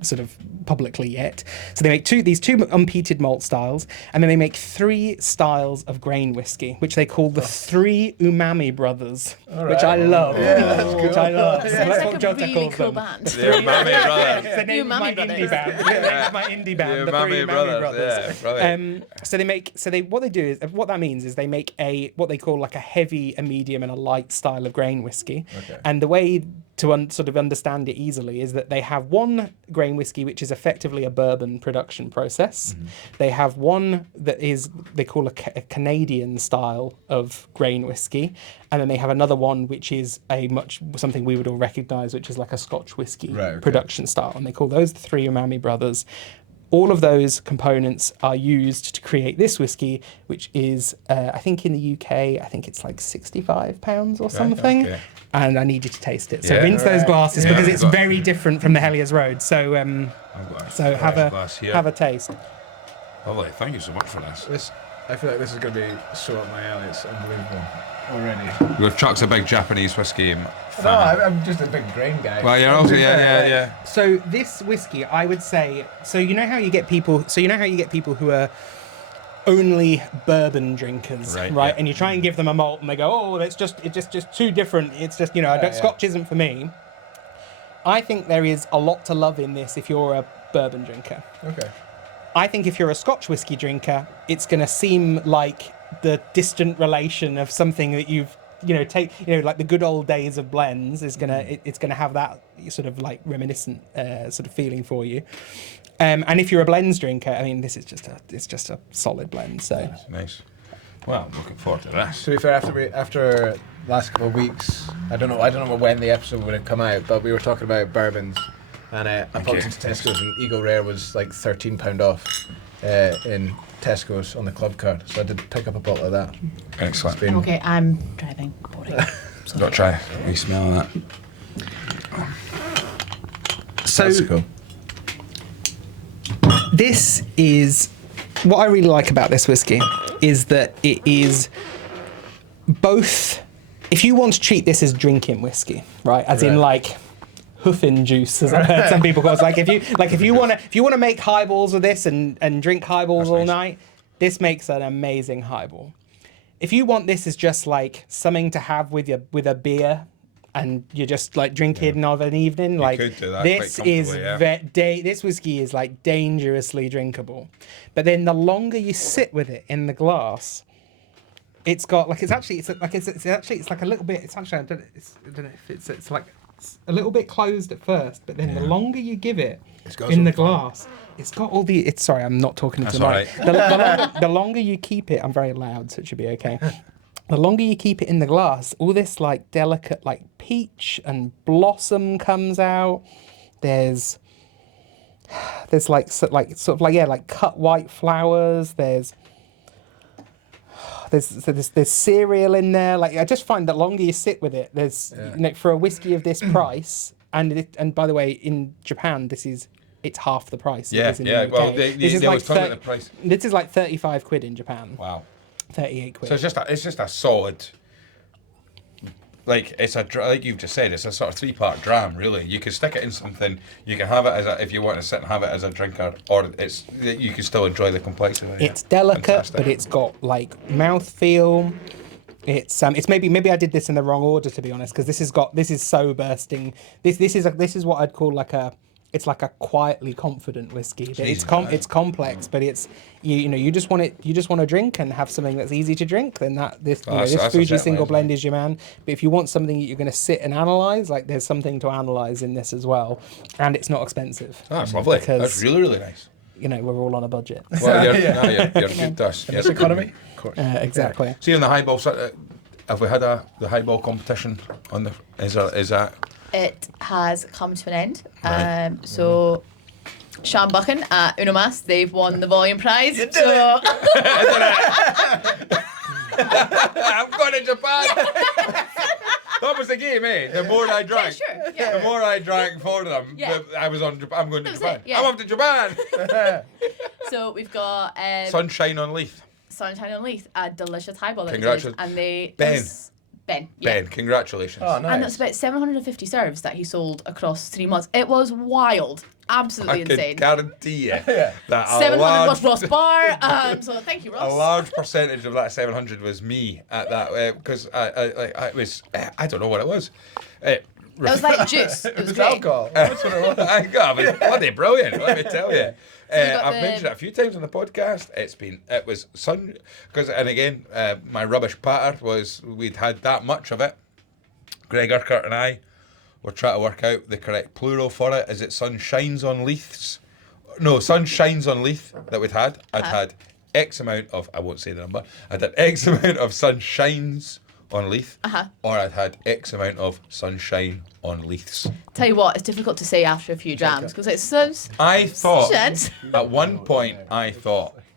sort of publicly yet. So they make these two unpeated malt styles, and then they make 3 styles of grain whiskey, which they call the 3 Umami Brothers, which I love. Which I love. Sounds That's like what a Jota really calls cool them. band. The Umami Brothers. It's the name of my Umami indie Brothers. band. The name of my indie band, the 3 Umami Brothers. Yeah, What they do is, what that means is they make what they call like a heavy, a medium, and a light style of grain whiskey. Okay. And the way to sort of understand it easily is that they have one grain whiskey which is effectively a bourbon production process. They have one that they call a Canadian style of grain whiskey, and then they have another one which is something we would all recognise, which is like a Scotch whisky production style, and they call those the 3 Umami Brothers. All of those components are used to create this whiskey, which is, I think in the UK, I think it's like £65 or something. Okay. And I need you to taste it. So rinse those glasses because it's very different from the Hellier's Road. So have a taste. Lovely. Thank you so much for this. I feel like this is going to be so up my alley. It's unbelievable already. Well, Chuck's a big Japanese whiskey fan. No, I'm just a big grain guy. Well, you're also yeah. So this whiskey, I would say, you know how you get people who are only bourbon drinkers, right? Yeah. And you try and give them a malt, and they go, "Oh, it's just too different. It's just Scotch isn't for me." I think there is a lot to love in this if you're a bourbon drinker. Okay. I think if you're a Scotch whisky drinker, it's going to seem like the distant relation of something that you've like the good old days of blends is it's gonna have that sort of like reminiscent sort of feeling for you. And if you're a blends drinker, I mean, it's just a solid blend. So nice. Well, I'm looking forward to this. To be fair, after last couple of weeks, I don't know when the episode would have come out, but we were talking about bourbons, and I popped into Tesco's, and Eagle Rare was like £13 off in Tesco's on the club card, so I did pick up a bottle of that. Excellent. Okay, I'm driving. Boring. Got to try. We smell that. So that's cool. This is what I really like about this whiskey is that it is both. If you want to treat this as drinking whiskey, right, as in like huffing juice, as I've heard some people call it. Like if you want to make highballs with this and drink highballs all night, this makes an amazing highball. If you want this as just like something to have with a beer, and you're just like drinking of an evening, like this whiskey is like dangerously drinkable. But then the longer you sit with it in the glass, it's got like it's like a little bit. It's actually I don't know if it's like a little bit closed at first, but then the longer you give it in the glass, it's got all the. Sorry, I'm not talking into the mic. The longer you keep it, I'm very loud, so it should be okay. the longer you keep it in the glass, all this like delicate like peach and blossom comes out. There's like cut white flowers. There's cereal in there. Like I just find the longer you sit with it, for a whiskey of this price, and by the way, in Japan it's half the price. Yeah, it is in the UK. Well, they was talking about the price. This is like 35 quid in Japan. Wow. 38 quid. So it's just a solid. Like like you've just said, it's a sort of 3-part dram. Really, you can stick it in something. You can have it if you want to sit and have it as a drinker, or you can still enjoy the complexity. It's delicate, but it's got like mouthfeel. It's maybe I did this in the wrong order, to be honest, because this is so bursting. This is what I'd call it's like a quietly confident whiskey. It's complex, but it's you just want to drink and have something that's easy to drink. Then this Fuji single blend is your man. But if you want something that you're going to sit and analyze, like there's something to analyze in this as well, and it's not expensive. Oh, that's lovely. That's really, really nice. We're all on a budget. Well, you're good to us. Yes, economy. Of course. Exactly. Yeah. See, on the highball, have we had the highball competition on the? Is that? It has come to an end. Right. So Sean Buchan at Unomas, they've won the volume prize. So I'm going to Japan. That was the game, eh? The more I drank, the more I drank for them. I'm going to Japan. I'm off to Japan. So we've got Sunshine on Leith. Sunshine on Leith, a delicious highball. Congratulations. And Ben. Ben, congratulations. Oh, nice. And that's about 750 serves that he sold across 3 months. It was wild. Absolutely insane. I can guarantee you that 700 was Ross Barr. So thank you, Ross. A large percentage of that 700 was me at that, because I was, I don't know what it was. It was like juice. It was great. Alcohol. That's what it was. I was bloody brilliant, let me tell you. I've mentioned it a few times on the podcast. It was sun, and again, my rubbish patter was we'd had that much of it. Greg Urquhart and I were trying to work out the correct plural for it. Is it sun shines on Leiths? No, sun shines on Leith that we'd had. I'd had X amount of, I won't say the number, I'd had X amount of sun shines on Leith, or I'd had X amount of sunshine on Leiths. Tell you what, it's difficult to say after a few drams because it's so. I thought at one point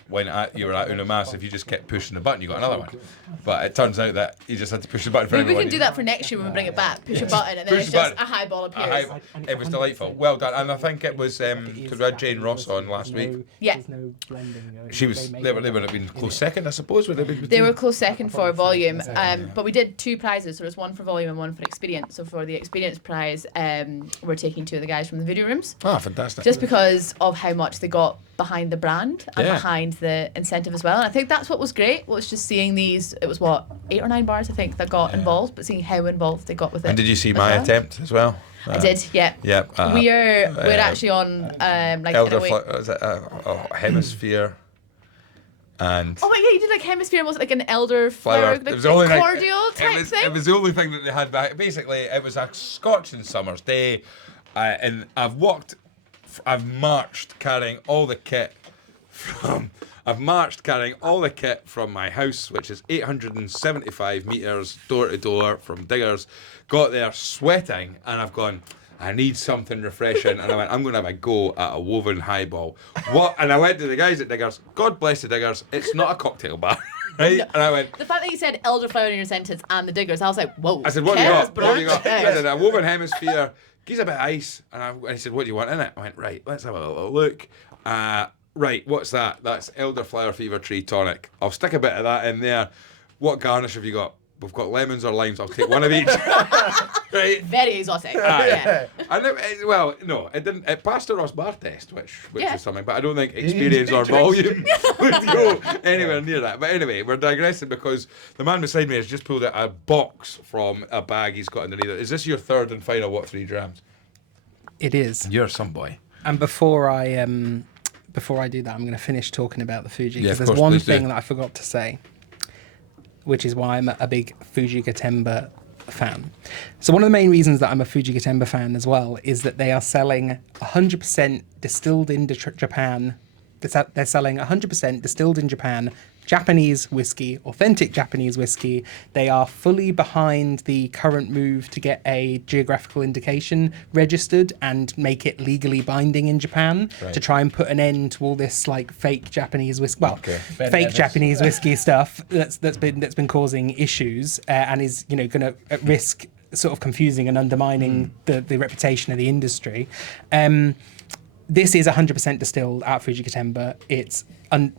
when you were at Unomas, if you just kept pushing the button, you got another one. But it turns out that you just had to push the button for everyone. We can do that for next year when we bring it back. Push a button and then it's just a highball appears. It was delightful. Well done. And I think it was because we had Jane Ross on last week. Yeah. There's no blending. She was. They would have been close second, I suppose. They were close second for volume. But we did 2 prizes. So there was one for volume and one for experience. So for the experience prize, we're taking 2 of the guys from the video rooms. Ah, fantastic. Just because of how much they got behind the brand and behind the incentive as well. And I think that's what was great, was just seeing these, it was 8 or 9 bars I think that got involved, but seeing how involved they got with it. And did you see my attempt as well? I did, yeah. Yeah. We're actually on hemisphere. And oh my god, you did like hemisphere, was it like an elder flower, like, it was only cordial type thing? It was the only thing that they had back. Basically, it was a Scotch and summer's day, and I've marched carrying all the kit from my house, which is 875 metres door to door from Diggers. Got there sweating, and I've gone, I need something refreshing. And I went, I'm going to have a go at a Woven highball. What? And I went to the guys at Diggers. God bless the Diggers. It's not a cocktail bar. Right? No. And I went, the fact that you said elderflower in your sentence and the Diggers, I was like, whoa. I said, what have you got? What have you got? I said, a Woven hemisphere. Gives a bit of ice. And I said, what do you want in it? I went, right, let's have a little look. Right, what's that? That's elderflower fever tree tonic. I'll stick a bit of that in there. What garnish have you got? We've got lemons or limes. I'll take one of each. Right. Very exotic. Yeah. And it didn't. It passed the Ross Bar test, which is something. But I don't think experience or volume would go anywhere near that. But anyway, we're digressing because the man beside me has just pulled out a box from a bag he's got underneath it. Is this your third and final 3 drams? It is. You're some boy. And before I do that, I'm going to finish talking about the Fuji because of there's course, one please thing do. that I forgot to say, which is why I'm a big Fuji Gatemba fan. So one of the main reasons that I'm a Fuji Gatemba fan as well is that they are selling 100% distilled in Japan. They're selling 100% distilled in Japan Japanese whiskey, authentic Japanese whiskey. They are fully behind the current move to get a geographical indication registered and make it legally binding in Japan to try and put an end to all this like fake Japanese whiskey, fake Japanese whiskey stuff that's been causing issues and is going to risk sort of confusing and undermining the reputation of the industry. This is 100% distilled out of Fujigatemba. It's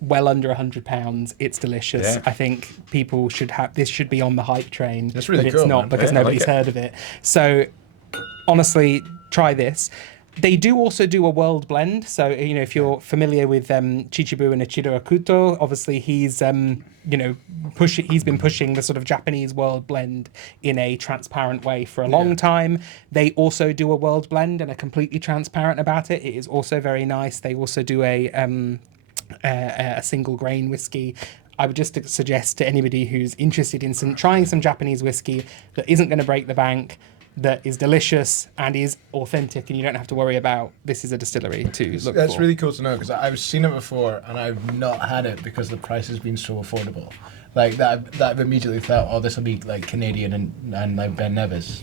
well under £100. It's delicious. I think people should have this. Should be on the hype train. That's really but cool, it's not man. because Yeah, I nobody's like it. heard of it. So honestly, try this. They do also do a world blend. So if you're familiar with Chichibu and Ichiro Akuto, obviously he's he's been pushing the sort of Japanese world blend in a transparent way for a long time. They also do a world blend and are completely transparent about it. It is also very nice. They also do a single grain whiskey. I would just suggest to anybody who's interested in trying some Japanese whiskey that isn't going to break the bank, that is delicious and is authentic, and you don't have to worry about this is a distillery to look for. That's really cool to know, because I've seen it before and I've not had it because the price has been so affordable. Like that I've immediately thought, oh, this will be like Canadian and like Ben Nevis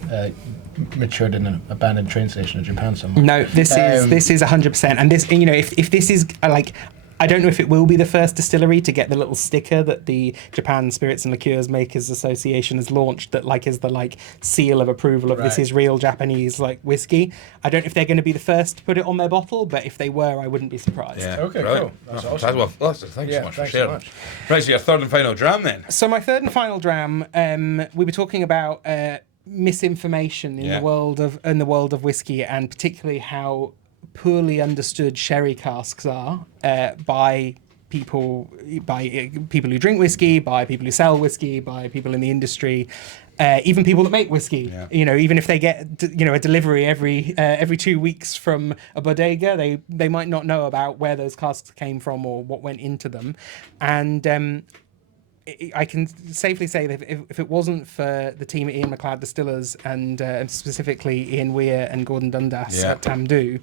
matured in an abandoned train station in Japan somewhere. No, this is 100%, and this if this is like. I don't know if it will be the first distillery to get the little sticker that the Japan Spirits and Liqueurs Makers Association has launched that like is the like seal of approval of this is real Japanese like whiskey. I don't know if they're going to be the first to put it on their bottle, but if they were, I wouldn't be surprised. Yeah, okay, brilliant. cool. That's awesome. Well, thank you so much for thanks sharing. so much. Right, so your third and final dram then. So my third and final dram, we were talking about misinformation in the world of whiskey, and particularly how poorly understood sherry casks are by people who drink whiskey, by people who sell whiskey, by people in the industry, even people that make whiskey. Even if they get a delivery every 2 weeks from a bodega, they might not know about where those casks came from or what went into them. And I can safely say that if it wasn't for the team at Ian MacLeod Distillers and specifically Ian Weir and Gordon Dundas at Tamdhu,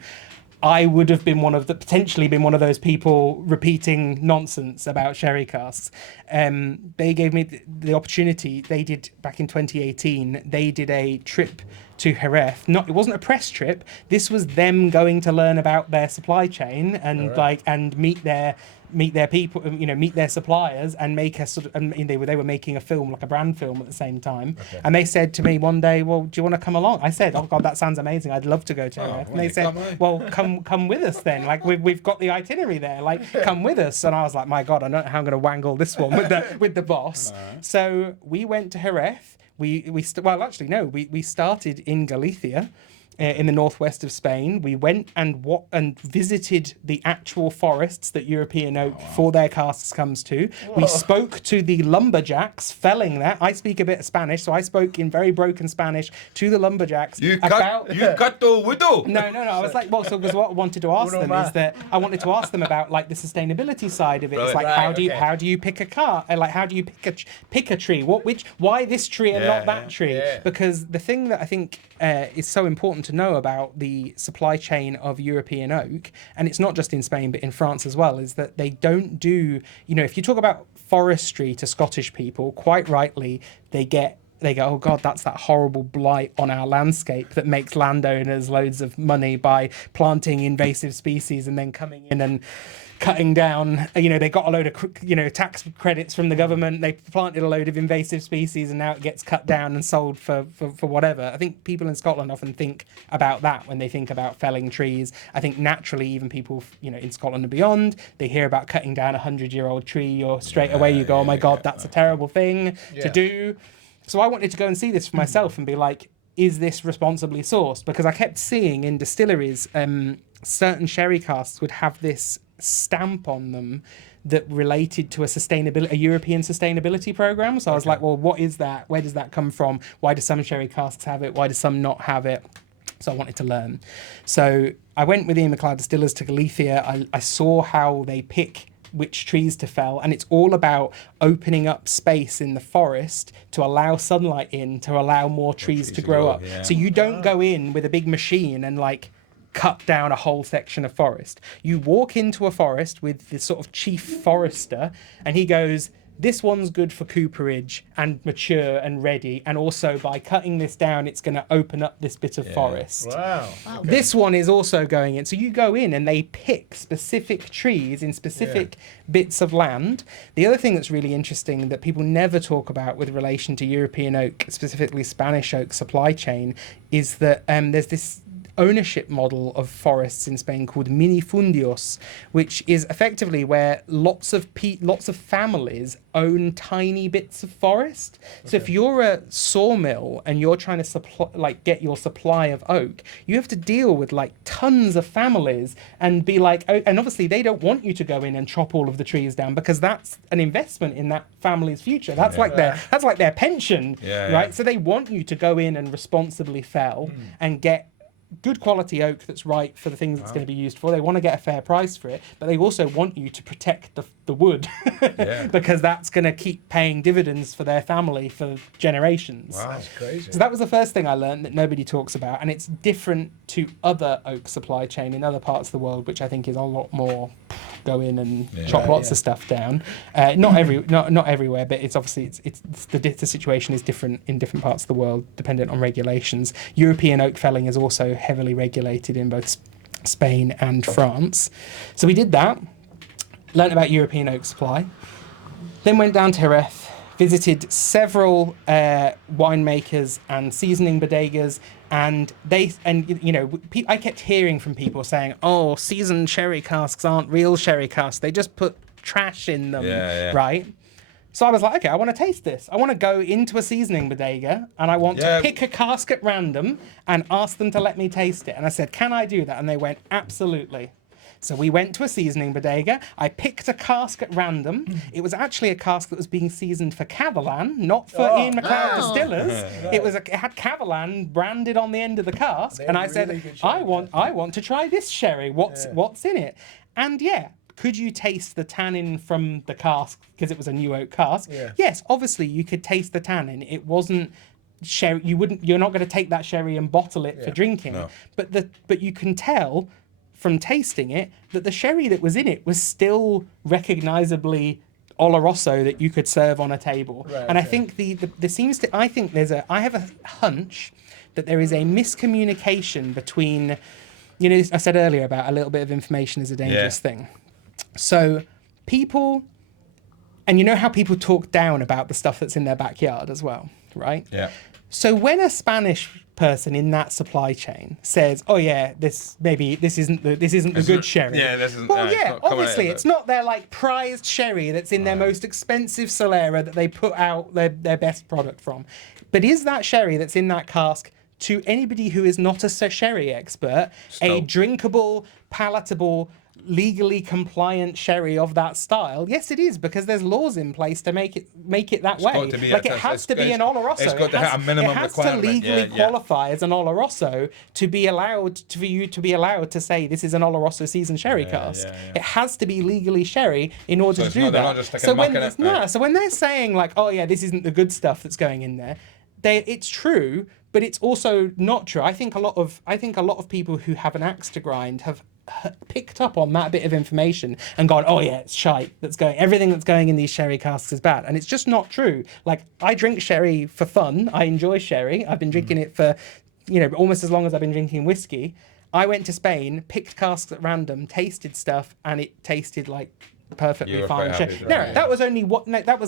I would have been potentially been one of those people repeating nonsense about sherry casks. They gave me the opportunity. They did back in 2018. They did a trip to Jerez. It wasn't a press trip. This was them going to learn about their supply chain and and meet their people, meet their suppliers, and make a sort of. And they were making a film, like a brand film, at the same time. Okay. And they said to me one day, "Well, do you want to come along?" I said, "Oh God, that sounds amazing. I'd love to go to Jerez." And they said, "Well, come with us then. Like we've got the itinerary there. Like come with us." And I was like, "My God, I don't know how I'm going to wangle this one with the boss." So we went to Jerez. We started in Galicia. In the northwest of Spain. We went and visited the actual forests that European oak for their casks comes to. We spoke to the lumberjacks felling that. I speak a bit of Spanish, so I spoke in very broken Spanish to the lumberjacks You cut the widow. No. I was like, because what I wanted to ask them is that I wanted to ask them about like the sustainability side of it. It's like how do you pick a car? Like how do you pick a tree? Why this tree and not that tree? Yeah. Because the thing that I think is so important to know about the supply chain of European oak, and it's not just in Spain but in France as well, is that they don't do, if you talk about forestry to Scottish people, quite rightly they go, oh God, that's that horrible blight on our landscape that makes landowners loads of money by planting invasive species and then coming in and cutting down, they got a load of, tax credits from the government. They planted a load of invasive species and now it gets cut down and sold for whatever. I think people in Scotland often think about that when they think about felling trees. I think naturally, even people, in Scotland and beyond, they hear about cutting down a 100-year-old tree, or straight away you go, oh my God, that's a terrible thing to do. So I wanted to go and see this for myself and be like, is this responsibly sourced? Because I kept seeing in distilleries, certain sherry casks would have this stamp on them that related to a European sustainability program. So I was like, well, what is that? Where does that come from? Why do some sherry casks have it? Why do some not have it? So I wanted to learn. So I went with Ian MacLeod Distillers to Galicia. I saw how they pick which trees to fell, and it's all about opening up space in the forest to allow sunlight in, to allow more trees to grow up. So you don't go in with a big machine and like cut down a whole section of forest. You walk into a forest with this sort of chief forester, and he goes, this one's good for cooperage and mature and ready, and also by cutting this down, it's going to open up this bit of forest. Wow. Okay. This one is also going in. So you go in and they pick specific trees in specific bits of land. The other thing that's really interesting that people never talk about with relation to European oak, specifically Spanish oak supply chain, is that there's this ownership model of forests in Spain called minifundios, which is effectively where lots of families own tiny bits of forest. So if you're a sawmill and you're trying to get your supply of oak, you have to deal with like tons of families and be like, and obviously they don't want you to go in and chop all of the trees down because that's an investment in that family's future. That's like their pension, right? So they want you to go in and responsibly fell and get good quality oak that's right for the things it's going to be used for. They want to get a fair price for it, but they also want you to protect the wood because that's going to keep paying dividends for their family for generations. Wow, that's crazy. So that was the first thing I learned that nobody talks about, and it's different to other oak supply chain in other parts of the world, which I think is a lot more go in and chop lots of stuff down. Not everywhere, but it's obviously the situation is different in different parts of the world, dependent on regulations. European oak felling is also heavily regulated in both Spain and France. So we did that, learnt about European oak supply, then went down to Jerez, visited several winemakers and seasoning bodegas, and I kept hearing from people saying, "Oh, seasoned sherry casks aren't real sherry casks. They just put trash in them, right?" So I was like, okay, I want to taste this. I want to go into a seasoning bodega and I want to pick a cask at random and ask them to let me taste it. And I said, "Can I do that?" And they went, "Absolutely." So we went to a seasoning bodega. I picked a cask at random. It was actually a cask that was being seasoned for Cavalan, not for Ian MacLeod distillers. It had Cavalan branded on the end of the cask. And I said, I want to try this sherry. What's in it? And could you taste the tannin from the cask because it was a new oak cask? Yes, obviously you could taste the tannin. It wasn't sherry. You're not going to take that sherry and bottle it for drinking. No. But you can tell from tasting it that the sherry that was in it was still recognizably Oloroso that you could serve on a table. Right, and I think I have a hunch that there is a miscommunication between, I said earlier about a little bit of information is a dangerous thing. So people, and you know how people talk down about the stuff that's in their backyard as well, right? Yeah. So when a Spanish person in that supply chain says, "Oh yeah, this isn't the good sherry." Yeah, this isn't. Well, obviously it's not their like prized sherry that's in their most expensive Solera that they put out their best product from. But is that sherry that's in that cask, to anybody who is not a sherry expert, a drinkable, palatable, legally compliant sherry of that style? Yes, it is, because there's laws in place to make it that way. It has to be an Oloroso. It's got to have a minimum requirement. It has to legally qualify as an Oloroso to be allowed for you to be allowed to say this is an Oloroso seasoned sherry cask. It has to be legally sherry in order to do that. So when they're saying like, "Oh yeah, this isn't the good stuff that's going in there," it's true, but it's also not true. I think a lot of people who have an axe to grind have picked up on that bit of information and gone, "Oh yeah, it's shite. Everything that's going in these sherry casks is bad," and it's just not true. Like, I drink sherry for fun. I enjoy sherry. I've been drinking it for, almost as long as I've been drinking whiskey. I went to Spain, picked casks at random, tasted stuff, and it tasted like perfectly fine. That was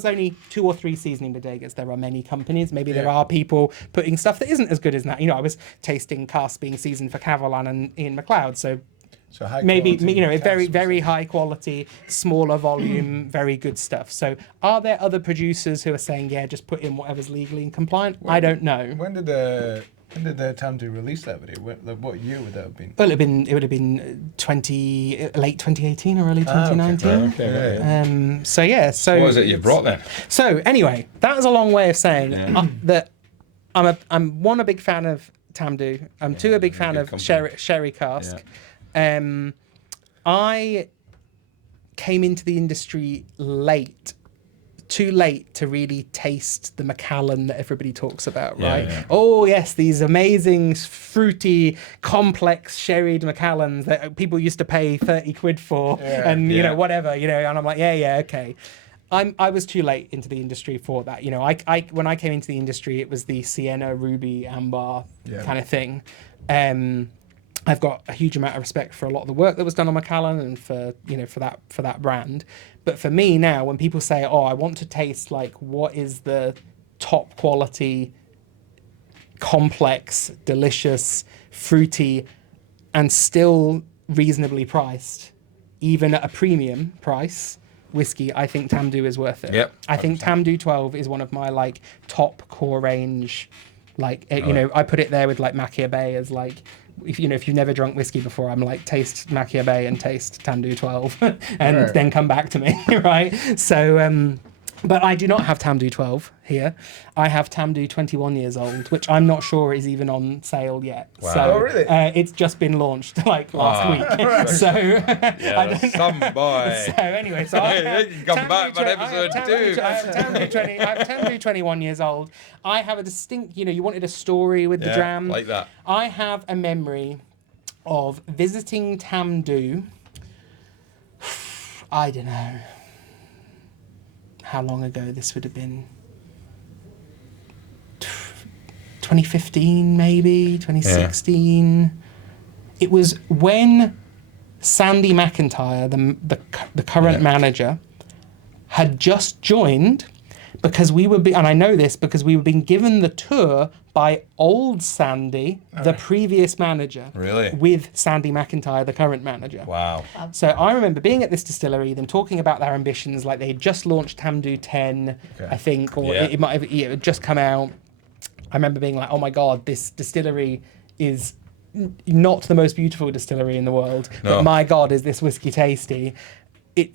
only 2 or 3 seasoning bodegas. There are many companies. Maybe there are people putting stuff that isn't as good as that. I was tasting casks being seasoned for Cavalan and Ian MacLeod, so maybe very, very high quality, smaller volume, very good stuff. So are there other producers who are saying, just put in whatever's legally and compliant? I don't know. When did the Tamdhu release that video? What year would that have been? Well, it would have been late 2018 or early 2019. So what was it you brought then? So anyway, that was a long way of saying that I'm one, a big fan of Tamdhu. I'm two, a big fan of sherry cask. I came into the industry late too late to really taste the Macallan that everybody talks about, right? Yeah. Oh yes, these amazing, fruity, complex sherried Macallans that people used to pay 30 quid for, and you know, whatever, you know. And I'm like, yeah, okay. I was too late into the industry for that. You know, I when I came into the industry, it was the Sienna, Ruby, Amber kind of thing. I've got a huge amount of respect for a lot of the work that was done on Macallan and for, you know, for that brand. But for me now, when people say, "Oh, I want to taste like what is the top quality, complex, delicious, fruity, and still reasonably priced, even at a premium price, whiskey," I think Tamdhu is worth it. Yep. I think Tamdhu 12 is one of my like top core range. Like, you know, I put it there with like Makia Bay as like, if you've never drunk whiskey before, I'm like, taste Makia Bay and taste Tamdhu 12 and then come back to me, right? So, but I do not have Tamdhu 12 here. I have Tamdhu 21 years old, which I'm not sure is even on sale yet. Wow. So really? It's just been launched like last week. So I don't some boy. So anyway, so You can come back for episode 2. I have Tamdhu 21 years old. I have a distinct, you know, you wanted a story with the dram. like that. I have a memory of visiting Tamdhu. I don't know how long ago this would have been. 2015 maybe, 2016. It was when Sandy McIntyre, the current manager, had just joined, because we were and I know this because we were being given the tour by old Sandy, the previous manager. Really? With Sandy McIntyre, the current manager. Wow. So I remember being at this distillery, them talking about their ambitions, like they had just launched Tamdhu 10, I think, or it might have it had just come out. I remember being like, oh my God, this distillery is not the most beautiful distillery in the world, but my God, is this whiskey tasty.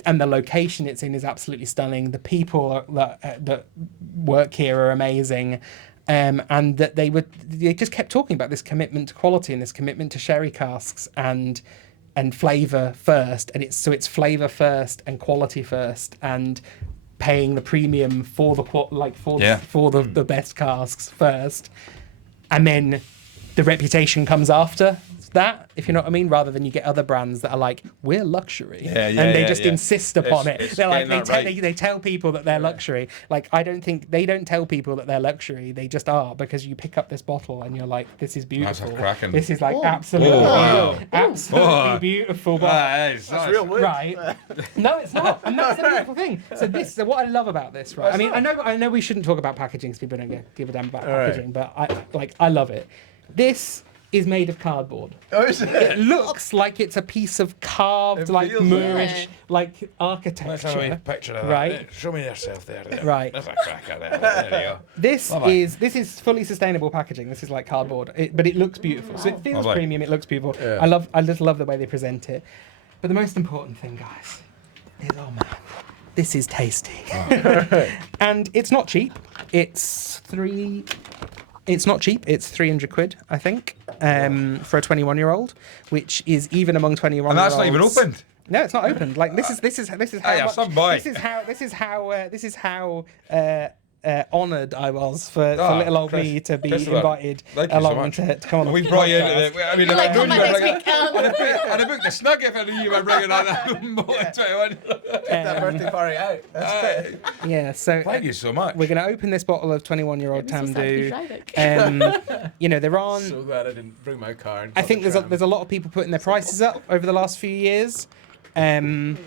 And the location it's in is absolutely stunning. The people that work here are amazing. And that they just kept talking about this commitment to quality and this commitment to sherry casks and flavour first. And it's flavour first and quality first, and paying the premium for the best casks first, and then the reputation comes after that, if you know what I mean, rather than you get other brands that are like, we're luxury, and they just insist upon it. They're like, they tell people that they're luxury. Like, I don't think they don't tell people that they're luxury. They just are, because you pick up this bottle and you're like, this is beautiful. This is like absolutely beautiful. That's real wood. Right? No, it's not, and that's the beautiful thing. So what I love about this, right? I mean, I know we shouldn't talk about packaging, because people don't give a damn about packaging, but I love it. This is made of cardboard. Oh, is it? It looks like it's a piece of carved, like Moorish, like architecture. Let's have a picture of that. Right. Show me yourself there. Right. That's a cracker there. There you go. This is fully sustainable packaging. This is like cardboard, but it looks beautiful. So it feels premium. It looks beautiful. Yeah. I just love the way they present it. But the most important thing, guys, is this is tasty, and it's not cheap. It's not cheap. It's 300 quid, I think, for a 21-year-old, which is even among 21-year-olds. And that's not even opened. No, it's not opened. Like this is how honoured I was for little old me to be invited along to come on. We brought you into it. I mean, You're like, come on next week. and I booked the snug if I knew you were bringing on that 21. That birthday party out. That's great. Yeah, so thank you so much. We're going to open this bottle of 21-year-old Tamdhu. You know, there aren't. So glad I didn't bring my car. I think there's a lot of people putting their prices up over the last few years, and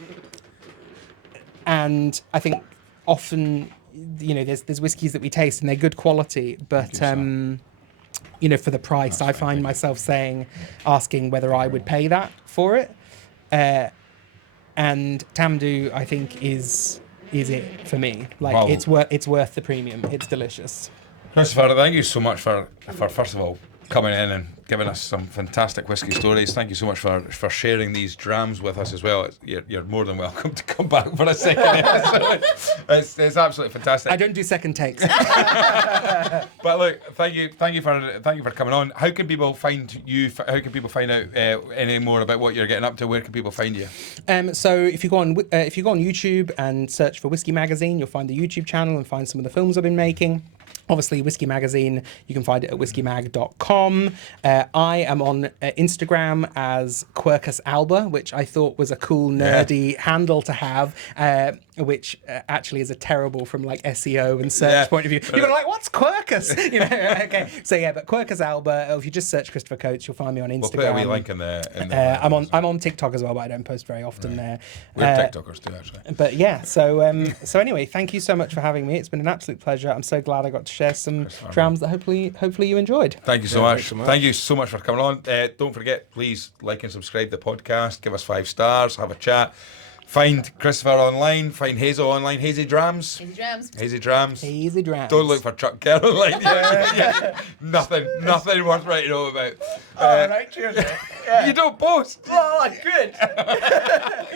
I think often, you know, there's whiskies that we taste and they're good quality, but you know, for the price, I find myself asking whether I would pay that for it. And Tamdhu, I think, is it for me. Like, it's worth the premium. It's delicious. Christopher, thank you so much for first of all coming in and giving us some fantastic whiskey stories. Thank you so much for sharing these drams with us as well. You're more than welcome to come back for a second episode. It's absolutely fantastic. I don't do second takes. But look, thank you for coming on. How can people find you? How can people find out any more about what you're getting up to? Where can people find you? So if you go on YouTube and search for Whisky Magazine, you'll find the YouTube channel and find some of the films I've been making. Obviously, Whisky Magazine, you can find it at whiskymag.com. I am on Instagram as Quercus Alba, which I thought was a cool, nerdy handle to have, which actually is a terrible from like SEO and search point of view. People are like, what's Quercus? Okay. So yeah, but Quercus Alba, if you just search Christopher Coates, you'll find me on Instagram. We'll put a wee link in the I'm on TikTok as well, but I don't post very often there. We're TikTokers too, actually. But yeah, so anyway, thank you so much for having me. It's been an absolute pleasure. I'm so glad I got to share some drams that hopefully you enjoyed. Thank you so much. Thank you so much for coming on. Don't forget, please like and subscribe the podcast. Give us 5 stars. Have a chat. Find Christopher online. Find Hazel online. Hazy Drams. Hazy Drams. Hazy Drams. Don't look for Chuck Kerr online. Nothing worth writing home about. Right, cheers. Yeah. You don't post. Oh, good.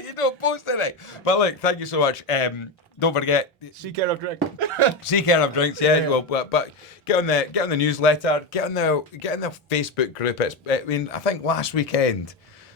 You don't post anything. But look, thank you so much. Don't forget. See care of drinks. See care of drinks. Yeah. Well, but get on the newsletter. Get on the Facebook group. I think last weekend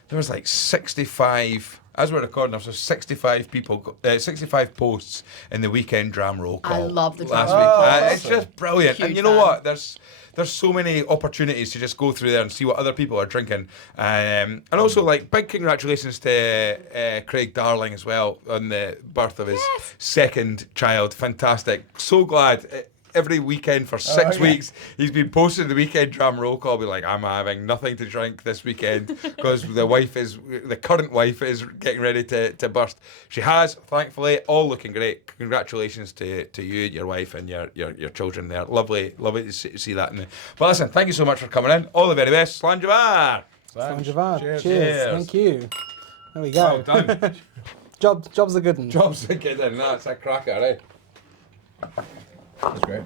there was like 65. As we're recording, there was 65 people, 65 posts in the weekend dram roll call. I love the last dram week. roll call. It's just brilliant. Huge And you know fan. what? There's so many opportunities to just go through there and see what other people are drinking. And also, like, big congratulations to Craig Darling as well on the birth of his second child. Fantastic. So glad. Every weekend for 6 weeks, he's been posting the weekend dram roll call, be like, I'm having nothing to drink this weekend because the current wife is getting ready to burst. She has, thankfully, all looking great. Congratulations to you, your wife, and your children there. Lovely to see that. But listen, thank you so much for coming in. All the very best. Slán Javar. Slán Javar. Cheers. Cheers. Thank you. There we go. Well done. Job's a good one. Job's a good one. That's a cracker, eh? That's great.